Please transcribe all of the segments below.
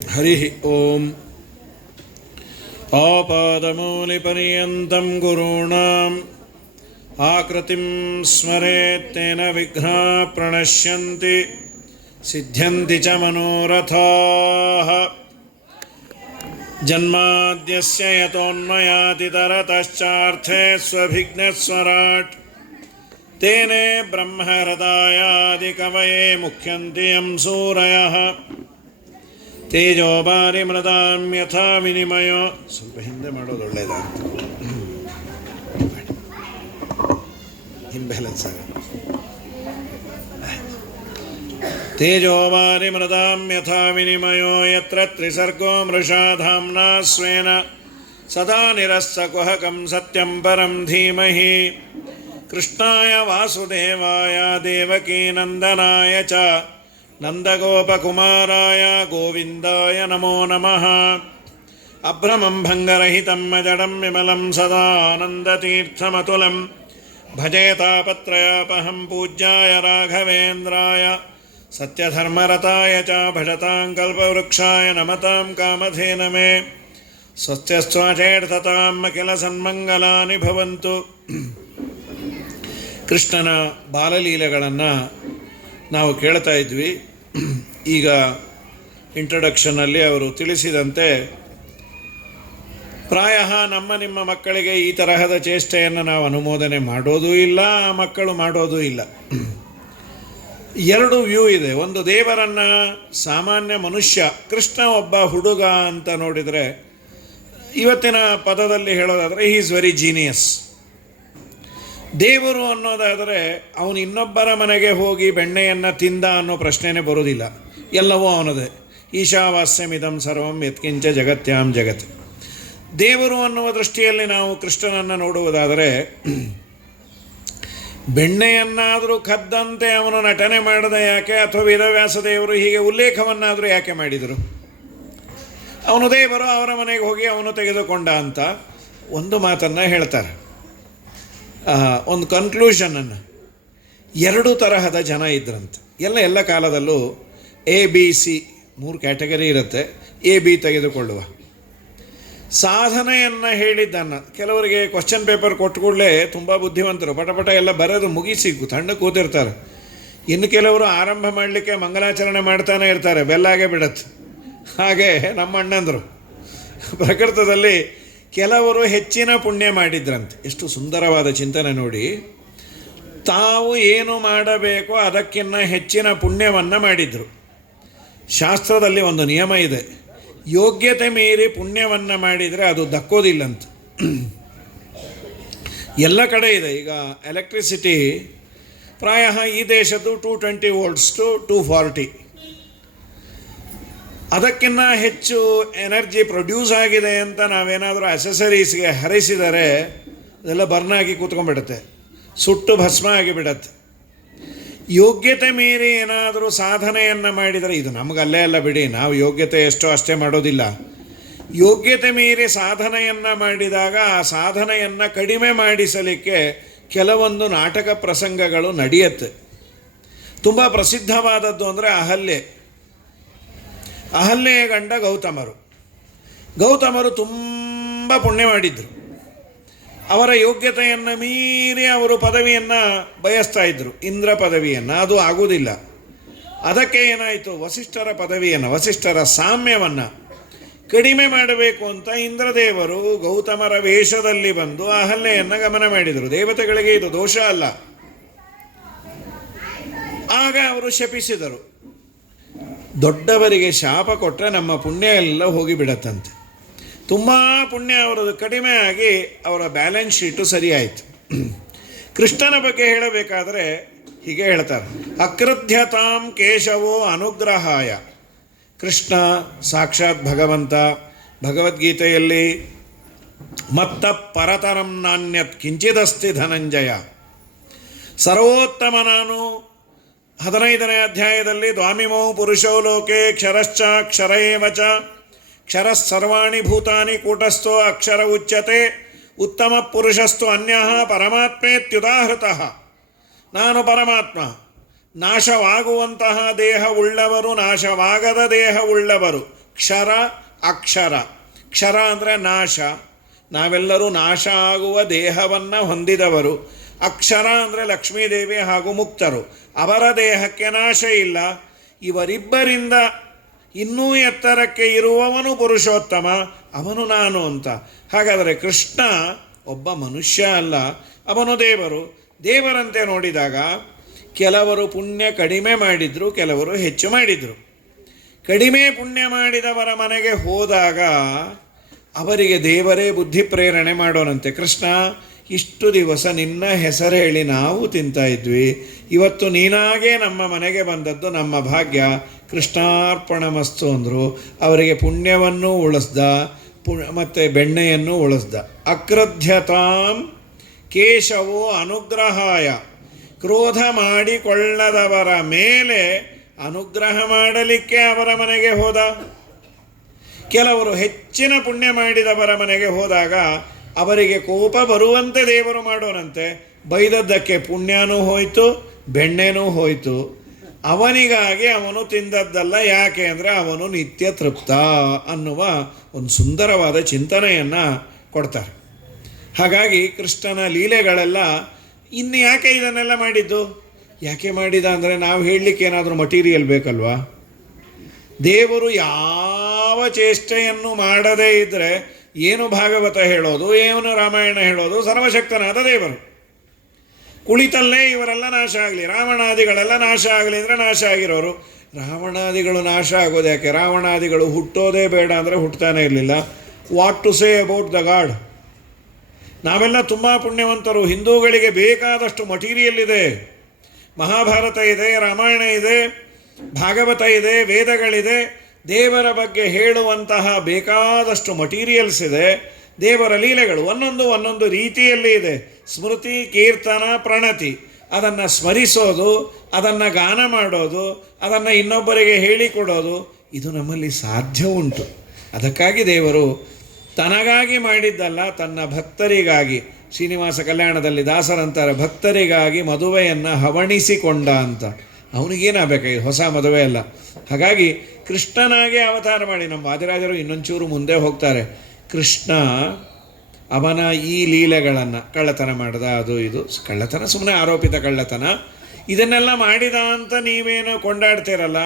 ಹರಿ ಓಂ. ಆಪಾದಮೂಲಿಪರ್ಯಂతం ಗುರುಣಾಂ ಆಕೃತಿಂ ಸ್ಮರೇತ್ ತೇನ ವಿಘ್ನಾಃ ಪ್ರಣಶ್ಯಂತಿ ಸಿದ್ಧ್ಯಂತಿ ಚ ಮನೋರಥಾಃ. ಜನ್ಮಾದ್ಯಸ್ಯ ಯತೋನ್ಮಯಾದಿತರತಶ್ಚಾರ್ಥೇಷ್ವಭಿಘ್ನಸ್ವರಾಟ್ ತೇನೇ ಬ್ರಹ್ಮಹೃದಯಾದಿಕವಯೇ ಮುಖ್ಯಂತಿ ಯಂ ಸೂರಯಃ. ತೇಜೋಬಾರಿ ಮೃದಾಂ ಯಥಾ ವಿನಿಮಯ. ಸ್ವಲ್ಪ ಹಿಂದೆ ಮಾಡೋದು ಒಳ್ಳೆಯದಂತ, ಇಂಬ್ಯಾಲೆನ್ಸ್ ಆಗ. ತೇಜೋಬಾರಿ ಮೃದಾಂ ಯಥಾ ವಿನಿಮಯೋ ಯತ್ರ ತ್ರಿಸರ್ಗೋ ಮೃಷಾ ಧಾಮ್ನಾ ಸ್ವೇನ ಸದಾ ನಿರಸ್ಸಕುಹಕಂ ಸತ್ಯಂ ಪರಂ ಧೀಮಹಿ. ಕೃಷ್ಣಾಯ ವಾಸುದೇವಾಯ ದೇವಕೀನಂದನಾಯ ಚ ನಂದಗೋಪಕುಮಾರಾಯ ಗೋವಿಂದಾಯ ನಮೋ ನಮಃ. ಅಭ್ರಮಂ ಭಂಗರಹಿತಂ ಅಜಡಂ ವಿಮಲಂ ಸದಾ ಆನಂದತೀರ್ಥಮತುಲಂ ಭಜೆ ತಾಪತ್ರಯಾಪಹಂ ಪೂಜ್ಯಾಯ ರಾಘವೇಂದ್ರಾಯ ಸತ್ಯಧರ್ಮರತಾಯ ಚ ಭಜತಾಂ ಕಲ್ಪವೃಕ್ಷಾಯ ನಮತಾಂ ಕಾಮಧೇನಮೇ. ಸ್ವಸ್ತ್ಯಸ್ತ್ವಾಚೇರ್ತತಾಂ ಅಖಿಲ ಸನ್ಮಂಗಲಾನಿ ಭವಂತು. ಕೃಷ್ಣನ ಬಾಲಲೀಲೆಗಳನ್ನು ನಾವು ಕೇಳ್ತಾ ಇದ್ವಿ. ಈಗ ಇಂಟ್ರೊಡಕ್ಷನ್ನಲ್ಲಿ ಅವರು ತಿಳಿಸಿದಂತೆ ಪ್ರಾಯ ನಿಮ್ಮ ಮಕ್ಕಳಿಗೆ ಈ ತರಹದ ಚೇಷ್ಟೆಯನ್ನು ನಾವು ಅನುಮೋದನೆ ಮಾಡೋದೂ ಇಲ್ಲ, ಆ ಮಕ್ಕಳು ಮಾಡೋದೂ ಇಲ್ಲ. ಎರಡು ವ್ಯೂ ಇದೆ. ಒಂದು, ದೇವರನ್ನು ಸಾಮಾನ್ಯ ಮನುಷ್ಯ, ಕೃಷ್ಣ ಒಬ್ಬ ಹುಡುಗ ಅಂತ ನೋಡಿದರೆ, ಇವತ್ತಿನ ಪದದಲ್ಲಿ ಹೇಳೋದಾದರೆ ಹಿ ಈಸ್ ವೆರಿ ಜೀನಿಯಸ್. ದೇವರು ಅನ್ನೋದಾದರೆ ಅವನು ಇನ್ನೊಬ್ಬರ ಮನೆಗೆ ಹೋಗಿ ಬೆಣ್ಣೆಯನ್ನು ತಿಂದ ಅನ್ನೋ ಪ್ರಶ್ನೆನೇ ಬರೋದಿಲ್ಲ, ಎಲ್ಲವೂ ಅವನದೇ. ಈಶಾವಾಸ್ಯಮಿದಂ ಸರ್ವಂ ಯತ್ಕಿಂಚ ಜಗತ್ಯಾಂ ಜಗತ್. ದೇವರು ಅನ್ನುವ ದೃಷ್ಟಿಯಲ್ಲಿ ನಾವು ಕೃಷ್ಣನನ್ನು ನೋಡುವುದಾದರೆ, ಬೆಣ್ಣೆಯನ್ನಾದರೂ ಕದ್ದಂತೆ ಅವನು ನಟನೆ ಮಾಡದೆ ಯಾಕೆ, ಅಥವಾ ವೇದವ್ಯಾಸ ದೇವರು ಹೀಗೆ ಉಲ್ಲೇಖವನ್ನಾದರೂ ಯಾಕೆ ಮಾಡಿದರು? ಅವನು ದೇವರು, ಅವರ ಮನೆಗೆ ಹೋಗಿ ಅವನು ತೆಗೆದುಕೊಂಡ ಅಂತ ಒಂದು ಮಾತನ್ನು ಹೇಳ್ತಾರೆ. ಒಂದು ಕನ್ಕ್ಲೂಷನನ್ನು, ಎರಡು ತರಹದ ಜನ ಇದ್ರಂತೆ. ಎಲ್ಲ ಕಾಲದಲ್ಲೂ ಎ ಬಿ ಸಿ 3 ಕ್ಯಾಟಗರಿ ಇರುತ್ತೆ. ಎ ಬಿ ತೆಗೆದುಕೊಳ್ಳುವ ಸಾಧನೆಯನ್ನು ಹೇಳಿದ್ದನ್ನು, ಕೆಲವರಿಗೆ ಕ್ವಶನ್ ಪೇಪರ್ ಕೊಟ್ಟು ಕೂಡಲೇ ತುಂಬ ಬುದ್ಧಿವಂತರು, ಪಟ ಎಲ್ಲ ಬರೆದು ಮುಗಿಸಿ ತಣ್ಣ ಕೂತಿರ್ತಾರೆ. ಇನ್ನು ಕೆಲವರು ಆರಂಭ ಮಾಡಲಿಕ್ಕೆ ಮಂಗಲಾಚರಣೆ ಮಾಡ್ತಾನೆ ಇರ್ತಾರೆ, ಬೆಲ್ಲಾಗೆ ಬಿಡತ್ತೆ. ಹಾಗೆ ನಮ್ಮ ಅಣ್ಣಂದರು ಪ್ರಕೃತದಲ್ಲಿ ಕೆಲವರು ಹೆಚ್ಚಿನ ಪುಣ್ಯ ಮಾಡಿದ್ರಂತೆ. ಎಷ್ಟು ಸುಂದರವಾದ ಚಿಂತನೆ ನೋಡಿ. ತಾವು ಏನು ಮಾಡಬೇಕೋ ಅದಕ್ಕಿಂತ ಹೆಚ್ಚಿನ ಪುಣ್ಯವನ್ನು ಮಾಡಿದರು. ಶಾಸ್ತ್ರದಲ್ಲಿ ಒಂದು ನಿಯಮ ಇದೆ, ಯೋಗ್ಯತೆ ಮೀರಿ ಪುಣ್ಯವನ್ನು ಮಾಡಿದರೆ ಅದು ದಕ್ಕೋದಿಲ್ಲಂತ. ಎಲ್ಲ ಕಡೆ ಇದೆ. ಈಗ ಎಲೆಕ್ಟ್ರಿಸಿಟಿ ಪ್ರಾಯ ಈ ದೇಶದ್ದು 220 volts to 240, ಅದಕ್ಕಿಂತ ಹೆಚ್ಚು ಎನರ್ಜಿ ಪ್ರೊಡ್ಯೂಸ್ ಆಗಿದೆ ಅಂತ ನಾವೇನಾದರೂ ಅಸೆಸರೀಸ್ಗೆ ಹರಿಸಿದರೆ ಅದೆಲ್ಲ ಬರ್ನಾಗಿ ಕೂತ್ಕೊಂಡ್ಬಿಡುತ್ತೆ, ಸುಟ್ಟು ಭಸ್ಮ ಆಗಿಬಿಡತ್ತೆ. ಯೋಗ್ಯತೆ ಮೀರಿ ಏನಾದರೂ ಸಾಧನೆಯನ್ನು ಮಾಡಿದರೆ, ಇದು ನಮಗಲ್ಲೇ ಅಲ್ಲ ಬಿಡಿ, ನಾವು ಯೋಗ್ಯತೆ ಎಷ್ಟೋ ಅಷ್ಟೇ ಮಾಡೋದಿಲ್ಲ. ಯೋಗ್ಯತೆ ಮೀರಿ ಸಾಧನೆಯನ್ನು ಮಾಡಿದಾಗ ಆ ಸಾಧನೆಯನ್ನು ಕಡಿಮೆ ಮಾಡಿಸಲಿಕ್ಕೆ ಕೆಲವೊಂದು ನಾಟಕ ಪ್ರಸಂಗಗಳು ನಡೆಯುತ್ತೆ. ತುಂಬ ಪ್ರಸಿದ್ಧವಾದದ್ದು ಅಂದರೆ ಅಹಲ್ಯೆಯ ಗಂಡ ಗೌತಮರು ತುಂಬ ಪುಣ್ಯ ಮಾಡಿದರು. ಅವರ ಯೋಗ್ಯತೆಯನ್ನು ಮೀರಿ ಅವರು ಪದವಿಯನ್ನು ಬಯಸ್ತಾ ಇದ್ದರು, ಇಂದ್ರ ಪದವಿಯನ್ನು. ಅದು ಆಗುವುದಿಲ್ಲ. ಅದಕ್ಕೆ ಏನಾಯಿತು, ವಸಿಷ್ಠರ ಸಾಮ್ಯವನ್ನು ಕಡಿಮೆ ಮಾಡಬೇಕು ಅಂತ ಇಂದ್ರದೇವರು ಗೌತಮರ ವೇಷದಲ್ಲಿ ಬಂದು ಅಹಲ್ಯೆಯನ್ನು ಗಮನ ಮಾಡಿದರು. ದೇವತೆಗಳಿಗೆ ಇದು ದೋಷ ಅಲ್ಲ. ಆಗ ಅವರು ಶಪಿಸಿದರು. ದೊಡ್ಡವರಿಗೆ ಶಾಪ ಕೊಟ್ಟರೆ ನಮ್ಮ ಪುಣ್ಯ ಎಲ್ಲ ಹೋಗಿಬಿಡತ್ತಂತೆ. ತುಂಬ ಪುಣ್ಯ ಅವರದು ಕಡಿಮೆ ಆಗಿ ಅವರ ಬ್ಯಾಲೆನ್ಸ್ ಶೀಟು ಸರಿಯಾಯಿತು. ಕೃಷ್ಣನ ಬಗ್ಗೆ ಹೇಳಬೇಕಾದರೆ ಹೀಗೆ ಹೇಳ್ತಾರೆ, ಅಕೃಧ್ಯತಾಂ ಕೇಶವೋ ಅನುಗ್ರಹಾಯ. ಕೃಷ್ಣ ಸಾಕ್ಷಾತ್ ಭಗವಂತ. ಭಗವದ್ಗೀತೆಯಲ್ಲಿ ಮತ್ತ ಪರತರಂ ನಾಣ್ಯತ್ ಕಿಂಚಿದಸ್ತಿ ಧನಂಜಯ. ಸರ್ವೋತ್ತಮ ನಾನು. 15ನೇ ಅಧ್ಯಾಯದಲ್ಲಿ ದ್ವಾಮಿಮೌ ಪುರುಷೋ ಲೋಕೆ ಕ್ಷರಶ್ಚ ಕ್ಷರ ಏವ ಚ ಕ್ಷರಃ ಸರ್ವಾಣಿ ಭೂತಾನಿ ಕೂಟಸ್ಥೋ ಅಕ್ಷರ ಉಚ್ಯತೆ ಉತ್ತಮ ಪುರುಷಸ್ತು ಅನ್ಯಃ ಪರಮಾತ್ಮೇತ್ಯುದಾಹೃತಃ. ನಾನು ಪರಮಾತ್ಮ, ನಾಶವಾಗುವಂತಹ ದೇಹವುಳ್ಳವರು, ನಾಶವಾಗದ ದೇಹವುಳ್ಳವರು, ಕ್ಷರ ಅಕ್ಷರ. ಕ್ಷರ ಅಂದರೆ ನಾಶ, ನಾವೆಲ್ಲರೂ ನಾಶ ಆಗುವ ದೇಹವನ್ನು ಹೊಂದಿದವರು. ಅಕ್ಷರ ಅಂದರೆ ಲಕ್ಷ್ಮೀದೇವಿ ಹಾಗೂ ಮುಕ್ತರು, ಅವರ ದೇಹಕ್ಕೆ ನಾಶ ಇಲ್ಲ. ಇವರಿಬ್ಬರಿಂದ ಇನ್ನೂ ಎತ್ತರಕ್ಕೆ ಇರುವವನು ಪುರುಷೋತ್ತಮ, ಅವನು ನಾನು ಅಂತ. ಹಾಗಾದರೆ ಕೃಷ್ಣ ಒಬ್ಬ ಮನುಷ್ಯ ಅಲ್ಲ, ಅವನು ದೇವರು. ದೇವರಂತೆ ನೋಡಿದಾಗ ಕೆಲವರು ಪುಣ್ಯ ಕಡಿಮೆ ಮಾಡಿದರು, ಕೆಲವರು ಹೆಚ್ಚು ಮಾಡಿದರು. ಕಡಿಮೆ ಪುಣ್ಯ ಮಾಡಿದವರ ಮನೆಗೆ ಹೋದಾಗ ಅವರಿಗೆ ದೇವರೇ ಬುದ್ಧಿ ಪ್ರೇರಣೆ ಮಾಡೋನಂತೆ. ಕೃಷ್ಣ, ಇಷ್ಟು ದಿವಸ ನಿನ್ನ ಹೆಸರು ಹೇಳಿ ನಾವು ತಿಂತಾ ಇದ್ವಿ, ಇವತ್ತು ನೀನಾಗೇ ನಮ್ಮ ಮನೆಗೆ ಬಂದದ್ದು ನಮ್ಮ ಭಾಗ್ಯ, ಕೃಷ್ಣಾರ್ಪಣಮಸ್ತು ಅಂದರು. ಅವರಿಗೆ ಪುಣ್ಯವನ್ನು ಉಳಿಸ್ದ, ಮತ್ತು ಬೆಣ್ಣೆಯನ್ನು ಉಳಿಸ್ದ. ಅಕ್ರಧ್ಯತಾಂ ಕೇಶವೋ ಅನುಗ್ರಹಾಯ, ಕ್ರೋಧ ಮಾಡಿಕೊಳ್ಳದವರ ಮೇಲೆ ಅನುಗ್ರಹ ಮಾಡಲಿಕ್ಕೆ ಅವರ ಮನೆಗೆ ಹೋದ. ಕೆಲವರು ಹೆಚ್ಚಿನ ಪುಣ್ಯ ಮಾಡಿದವರ ಮನೆಗೆ ಹೋದಾಗ ಅವರಿಗೆ ಕೋಪ ಬರುವಂತೆ ದೇವರು ಮಾಡೋನಂತೆ. ಬೈದದ್ದಕ್ಕೆ ಪುಣ್ಯನೂ ಹೋಯಿತು, ಬೆಣ್ಣೆನೂ ಹೋಯಿತು. ಅವನಿಗಾಗಿ ಅವನು ತಿಂದದ್ದಲ್ಲ. ಯಾಕೆ ಅಂದರೆ ಅವನು ನಿತ್ಯ ತೃಪ್ತ ಅನ್ನುವ ಒಂದು ಸುಂದರವಾದ ಚಿಂತನೆಯನ್ನು ಕೊಡ್ತಾರೆ. ಹಾಗಾಗಿ ಕೃಷ್ಣನ ಲೀಲೆಗಳೆಲ್ಲ ಇನ್ನು ಯಾಕೆ ಇದನ್ನೆಲ್ಲ ಮಾಡಿದ್ದು? ಯಾಕೆ ಮಾಡಿದ ಅಂದರೆ ನಾವು ಹೇಳಲಿಕ್ಕೆ ಏನಾದರೂ ಮಟೀರಿಯಲ್ ಬೇಕಲ್ವಾ? ದೇವರು ಯಾವ ಚೇಷ್ಟೆಯನ್ನು ಮಾಡದೇ ಇದ್ದರೆ ಏನು ಭಾಗವತ ಹೇಳೋದು, ಏನು ರಾಮಾಯಣ ಹೇಳೋದು? ಸರ್ವಶಕ್ತನಾದ ದೇವರು ಕುಳಿತಲ್ಲೇ ಇವರೆಲ್ಲ ನಾಶ ಆಗಲಿ, ರಾವಣಾದಿಗಳೆಲ್ಲ ನಾಶ ಆಗಲಿ ಅಂದರೆ ನಾಶ ಆಗಿರೋರು. ರಾವಣಾದಿಗಳು ನಾಶ ಆಗೋದು ಯಾಕೆ? ರಾವಣಾದಿಗಳು ಹುಟ್ಟೋದೇ ಬೇಡ ಅಂದರೆ ಹುಟ್ಟತಾನೆ ಇರಲಿಲ್ಲ. What to say about the God? ನಾವೆಲ್ಲ ತುಂಬ ಪುಣ್ಯವಂತರು. ಹಿಂದೂಗಳಿಗೆ ಬೇಕಾದಷ್ಟು ಮಟೀರಿಯಲ್ ಇದೆ. ಮಹಾಭಾರತ ಇದೆ, ರಾಮಾಯಣ ಇದೆ, ಭಾಗವತ ಇದೆ, ವೇದಗಳಿದೆ. ದೇವರ ಬಗ್ಗೆ ಹೇಳುವಂತಹ ಬೇಕಾದಷ್ಟು ಮಟೀರಿಯಲ್ಸ್ ಇದೆ. ದೇವರ ಲೀಲೆಗಳು ಒಂದೊಂದು ರೀತಿಯಲ್ಲಿ ಇದೆ. ಸ್ಮೃತಿ, ಕೀರ್ತನ, ಪ್ರಣತಿ, ಅದನ್ನು ಸ್ಮರಿಸೋದು, ಅದನ್ನು ಗಾನ ಮಾಡೋದು, ಅದನ್ನು ಇನ್ನೊಬ್ಬರಿಗೆ ಹೇಳಿಕೊಡೋದು, ಇದು ನಮ್ಮಲ್ಲಿ ಸಾಧ್ಯ ಉಂಟು. ಅದಕ್ಕಾಗಿ ದೇವರು ತನಗಾಗಿ ಮಾಡಿದ್ದಲ್ಲ, ತನ್ನ ಭಕ್ತರಿಗಾಗಿ. ಶ್ರೀನಿವಾಸ ಕಲ್ಯಾಣದಲ್ಲಿ ದಾಸರಂತಾರೆ, ಭಕ್ತರಿಗಾಗಿ ಮದುವೆಯನ್ನು ಹವಣಿಸಿಕೊಂಡ ಅಂತ. ಅವನಿಗೇನಾಗಬೇಕಾಗಿ ಹೊಸ ಮದುವೆ ಅಲ್ಲ. ಹಾಗಾಗಿ ಕೃಷ್ಣನಾಗೆ ಅವತಾರ ಮಾಡಿ. ನಮ್ಮ ವಾದಿರಾಜರು ಇನ್ನೊಂಚೂರು ಮುಂದೆ ಹೋಗ್ತಾರೆ. ಕೃಷ್ಣ ಅವನ ಈ ಲೀಲೆಗಳನ್ನು, ಕಳ್ಳತನ ಮಾಡ್ದ, ಅದು ಇದು ಕಳ್ಳತನ ಸುಮ್ಮನೆ ಆರೋಪಿತ ಕಳ್ಳತನ, ಇದನ್ನೆಲ್ಲ ಮಾಡಿದ ಅಂತ ನೀವೇನೋ ಕೊಂಡಾಡ್ತೀರಲ್ಲ.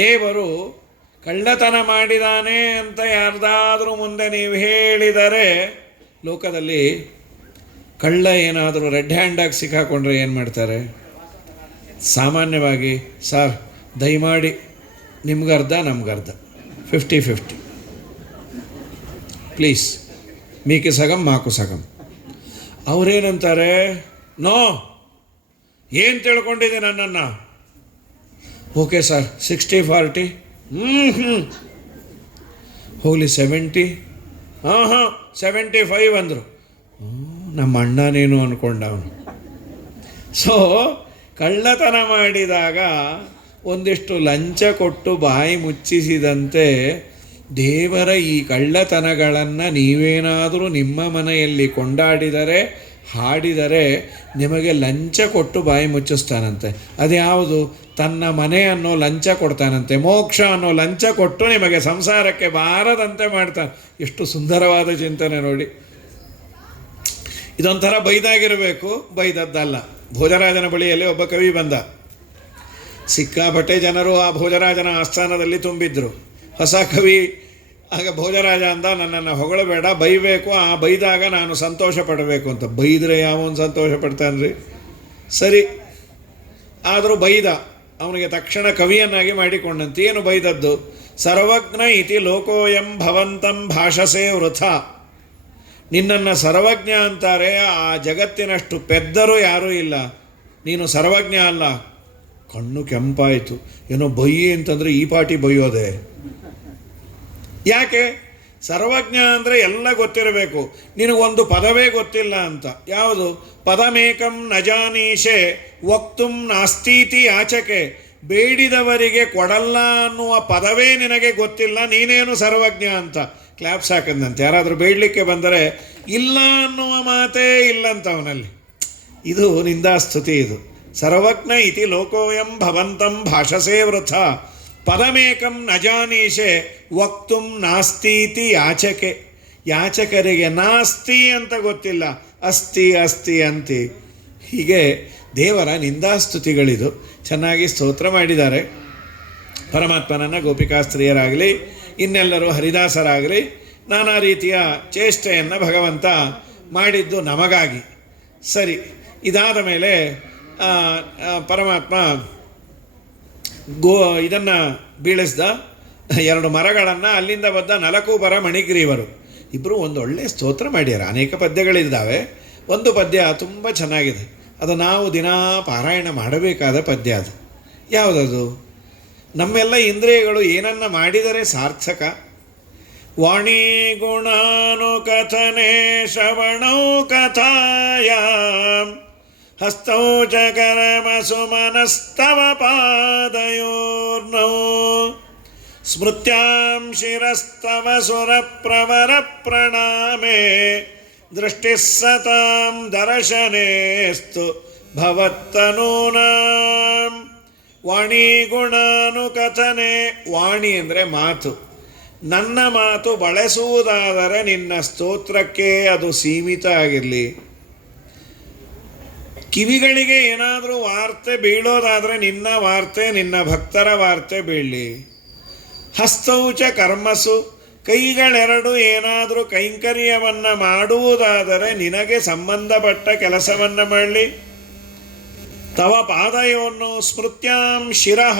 ದೇವರು ಕಳ್ಳತನ ಮಾಡಿದಾನೆ ಅಂತ ಯಾರ್ದಾದ್ರೂ ಮುಂದೆ ನೀವು ಹೇಳಿದರೆ, ಲೋಕದಲ್ಲಿ ಕಳ್ಳ ಏನಾದರೂ ರೆಡ್ ಹ್ಯಾಂಡಾಗಿ ಸಿಕ್ಕಾಕೊಂಡ್ರೆ ಏನು ಮಾಡ್ತಾರೆ? ಸಾಮಾನ್ಯವಾಗಿ, ಸರ್ ದಯಮಾಡಿ ನಿಮ್ಗರ್ಧ ನಮ್ಗರ್ಧ, 50-50 ಪ್ಲೀಸ್, ಮೀಕೆ ಸಗಂ ಮಾಕು ಸಗಂ. ಅವರೇನಂತಾರೆ? ನೋ, ಏನು ತಿಳ್ಕೊಂಡಿದೆ ನನ್ನನ್ನು? ಓಕೆ ಸರ್, 60-40, ಹೋಗಲಿ 70, 75 ಅಂದರು. ನಮ್ಮ ಅಣ್ಣನೇನು ಅಂದ್ಕೊಂಡ ಅವನು. ಸೊ ಕಳ್ಳತನ ಮಾಡಿದಾಗ ಒಂದಿಷ್ಟು ಲಂಚ ಕೊಟ್ಟು ಬಾಯಿ ಮುಚ್ಚಿಸಿದಂತೆ ದೇವರ ಈ ಕಳ್ಳತನಗಳನ್ನು ನೀವೇನಾದರೂ ನಿಮ್ಮ ಮನೆಯಲ್ಲಿ ಕೊಂಡಾಡಿದರೆ, ಹಾಡಿದರೆ, ನಿಮಗೆ ಲಂಚ ಕೊಟ್ಟು ಬಾಯಿ ಮುಚ್ಚಿಸ್ತಾನಂತೆ. ಅದ್ಯಾವುದು? ತನ್ನ ಮನೆ ಅನ್ನೋ ಲಂಚ ಕೊಡ್ತಾನಂತೆ, ಮೋಕ್ಷ ಅನ್ನೋ ಲಂಚ ಕೊಟ್ಟು ನಿಮಗೆ ಸಂಸಾರಕ್ಕೆ ಬಾರದಂತೆ ಮಾಡ್ತಾನೆ. ಎಷ್ಟು ಸುಂದರವಾದ ಚಿಂತನೆ ನೋಡಿ. ಇದೊಂಥರ ಬೈದಾಗಿರಬೇಕು, ಬೈದದ್ದಲ್ಲ. ಭೋಜರಾಜನ ಬಳಿಯಲ್ಲಿ ಒಬ್ಬ ಕವಿ ಬಂದ. ಸಿಕ್ಕಾಪಟ್ಟೆ ಜನರು ಆ ಭೋಜರಾಜನ ಆಸ್ಥಾನದಲ್ಲಿ ತುಂಬಿದ್ರು. ಹೊಸ ಕವಿ ಆಗ ಭೋಜರಾಜ ಅಂದ, ನನ್ನನ್ನು ಹೊಗಳಬೇಡ, ಬೈಬೇಕು, ಆ ಬೈದಾಗ ನಾನು ಸಂತೋಷ ಪಡಬೇಕು ಅಂತ. ಬೈದರೆ ಯಾವನು ಸಂತೋಷ ಪಡ್ತಾನ್ರಿ? ಸರಿ, ಆದರೂ ಬೈದ. ಅವನಿಗೆ ತಕ್ಷಣ ಕವಿಯನ್ನಾಗಿ ಮಾಡಿಕೊಂಡಂತೆ. ಏನು ಬೈದದ್ದು? ಸರ್ವಜ್ಞ ಇತಿ ಲೋಕೋಯಂ ಭವಂತಂ ಭಾಷಸೆ ವೃಥ. ನಿನ್ನನ್ನು ಸರ್ವಜ್ಞ ಅಂತಾರೆ, ಆ ಜಗತ್ತಿನಷ್ಟು ಪೆದ್ದರು ಯಾರೂ ಇಲ್ಲ, ನೀನು ಸರ್ವಜ್ಞ ಅಲ್ಲ. ಕಣ್ಣು ಕೆಂಪಾಯಿತು. ಏನೋ ಬೈಯಿ ಅಂತಂದರೆ ಈ ಪಾಟಿ ಬೈಯೋದೆ ಯಾಕೆ? ಸರ್ವಜ್ಞ ಅಂದರೆ ಎಲ್ಲ ಗೊತ್ತಿರಬೇಕು, ನಿನಗೊಂದು ಪದವೇ ಗೊತ್ತಿಲ್ಲ ಅಂತ. ಯಾವುದು? ಪದಮೇಕಂ ನಜಾನೀಶೆ ವಕ್ತುಂ ನಾಸ್ತೀತಿ ಯಾಚಕೆ. ಬೇಡಿದವರಿಗೆ ಕೊಡಲ್ಲ ಅನ್ನುವ ಪದವೇ ನಿನಗೆ ಗೊತ್ತಿಲ್ಲ, ನೀನೇನು ಸರ್ವಜ್ಞ ಅಂತ ಕ್ಲಾಪ್ಸ್ ಹಾಕದಂತೆ. ಯಾರಾದರೂ ಬೇಡಲಿಕ್ಕೆ ಬಂದರೆ ಇಲ್ಲ ಅನ್ನುವ ಮಾತೇ ಇಲ್ಲಂತ ಅವನಲ್ಲಿ. ಇದು ನಿಂದಾಸ್ತುತಿ. ಇದು ಸರ್ವಜ್ಞ ಇತಿ ಲೋಕೋಯಂ ಭವಂತಂ ಭಾಷಸೇ ವೃಥ. ಪದಮೇಕಂ ನ ಜಾನೀಷೆ ವಕ್ತುಂ ನಾಸ್ತೀತಿ ಯಾಚಕೆ. ಯಾಚಕರಿಗೆ ನಾಸ್ತಿ ಅಂತ ಗೊತ್ತಿಲ್ಲ, ಅಸ್ತಿ ಅಸ್ತಿ ಅಂತಿ. ಹೀಗೆ ದೇವರ ನಿಂದಾಸ್ತುತಿಗಳಿದು. ಚೆನ್ನಾಗಿ ಸ್ತೋತ್ರ ಮಾಡಿದ್ದಾರೆ ಪರಮಾತ್ಮನನ್ನು. ಗೋಪಿಕಾಸ್ತ್ರೀಯರಾಗಲಿ ಇನ್ನೆಲ್ಲರೂ ಹರಿದಾಸರಾಗಲಿ ನಾನಾ ರೀತಿಯ ಚೇಷ್ಟೆಯನ್ನು ಭಗವಂತ ಮಾಡಿದ್ದು ನಮಗಾಗಿ. ಸರಿ, ಇದಾದ ಮೇಲೆ ಪರಮಾತ್ಮ ಇದನ್ನು ಬೀಳಿಸ್ದ. 2 ಮರಗಳನ್ನು, ಅಲ್ಲಿಂದ ಬದ್ದ ನಲಕೂಬರ ಮಣಿಗ್ರೀವರು ಇಬ್ಬರು ಒಂದು ಒಳ್ಳೆಯ ಸ್ತೋತ್ರ ಮಾಡ್ಯಾರ. ಅನೇಕ ಪದ್ಯಗಳಿದ್ದಾವೆ. ಒಂದು ಪದ್ಯ ತುಂಬ ಚೆನ್ನಾಗಿದೆ, ಅದು ನಾವು ದಿನಾ ಪಾರಾಯಣ ಮಾಡಬೇಕಾದ ಪದ್ಯ. ಅದು ಯಾವುದದು? ನಮ್ಮೆಲ್ಲ ಇಂದ್ರಿಯಗಳು ಏನನ್ನ ಮಾಡಿದರೆ ಸಾರ್ಥಕ? ವಾಣಿ ಗುಣಾನು ಕಥನೆ ಶ್ರವಣೌ ಕಥಾಯ ಹಸ್ತೌ ಚ ಕರ್ಮಸು ಮನಸ್ತವ ಪಾದಯೋರ್ನೌ ಸ್ಮೃತ್ಯಾಂ ಶಿರಸ್ತವ ಸುರಪ್ರವರ ಪ್ರಣಾಮೇ ದೃಷ್ಟಿಃ ಸತಾಂ ದರ್ಶನೇಸ್ತು ಭವತ್ತನೂನಾಂ. ವಾಣಿ ಗುಣಾನು ಕಥನೆ. ವಾಣಿ ಅಂದರೆ ಮಾತು. ನನ್ನ ಮಾತು ಬಳಸುವುದಾದರೆ ನಿನ್ನ ಸ್ತೋತ್ರಕ್ಕೆ ಅದು ಸೀಮಿತ ಆಗಿರಲಿ. ಕಿವಿಗಳಿಗೆ ಏನಾದರೂ ವಾರ್ತೆ ಬೀಳೋದಾದರೆ ನಿನ್ನ ವಾರ್ತೆ, ನಿನ್ನ ಭಕ್ತರ ವಾರ್ತೆ ಬೀಳಲಿ. ಹಸ್ತೌಚ ಕರ್ಮಸು. ಕೈಗಳೆರಡು ಏನಾದರೂ ಕೈಂಕರ್ಯವನ್ನು ಮಾಡುವುದಾದರೆ ನಿನಗೆ ಸಂಬಂಧಪಟ್ಟ ಕೆಲಸವನ್ನು ಮಾಡಲಿ. ತವ ಪಾದಯೋನ್ನು ಸ್ಮೃತ್ಯಾಂ ಶಿರಃ.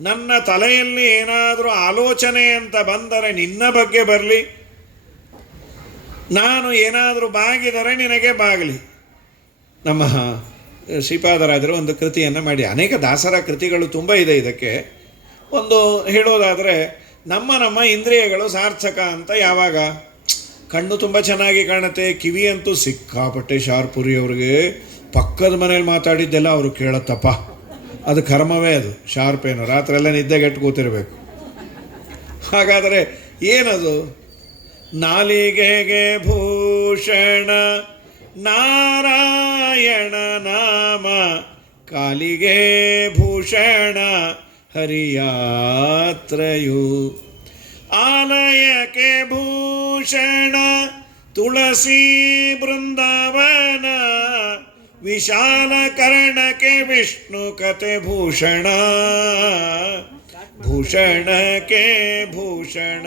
ನನ್ನ ತಲೆಯಲ್ಲಿ ಏನಾದರೂ ಆಲೋಚನೆ ಅಂತ ಬಂದರೆ ನಿನ್ನ ಬಗ್ಗೆ ಬರಲಿ. ನಾನು ಏನಾದರೂ ಬಾಗಿದರೆ ನಿನಗೆ ಬಾಗಲಿ. ನಮ್ಮ ಶ್ರೀಪಾದರಾಜರು ಒಂದು ಕೃತಿಯನ್ನು ಮಾಡಿ, ಅನೇಕ ದಾಸರ ಕೃತಿಗಳು ತುಂಬ ಇದೆ. ಇದಕ್ಕೆ ಒಂದು ಹೇಳೋದಾದರೆ, ನಮ್ಮ ಇಂದ್ರಿಯಗಳು ಸಾರ್ಥಕ ಅಂತ ಯಾವಾಗ? ಕಣ್ಣು ತುಂಬ ಚೆನ್ನಾಗಿ ಕಾಣುತ್ತೆ, ಕಿವಿ ಅಂತೂ ಸಿಕ್ಕಾಪಟ್ಟೆ ಶಾರ್ಪುರಿ. ಅವ್ರಿಗೆ ಪಕ್ಕದ ಮನೇಲಿ ಮಾತಾಡಿದ್ದೆಲ್ಲ ಅವರು ಕೇಳತ್ತಪ್ಪ. ಅದು ಕರ್ಮವೇ, ಅದು ಶಾರ್ಪೇನು. ರಾತ್ರಿ ಎಲ್ಲ ನಿದ್ದೆಗೆಟ್ಟು ಕೂತಿರಬೇಕು. ಹಾಗಾದರೆ ಏನದು? ನಾಲಿಗೆಗೆ ಭೂಷಣ ನಾರಾಯಣ ನಾಮ, ಕಾಲಿಗೆ ಭೂಷಣ ಹರಿಯಾತ್ರಯು, ಆಲಯಕ್ಕೆ ಭೂಷಣ ತುಳಸಿ ಬೃಂದಾವನ, ವಿಶಾಲ ಕರ್ಣಕ್ಕೆ ವಿಷ್ಣು ಕತೆ ಭೂಷಣ, ಭೂಷಣಕ್ಕೆ ಭೂಷಣ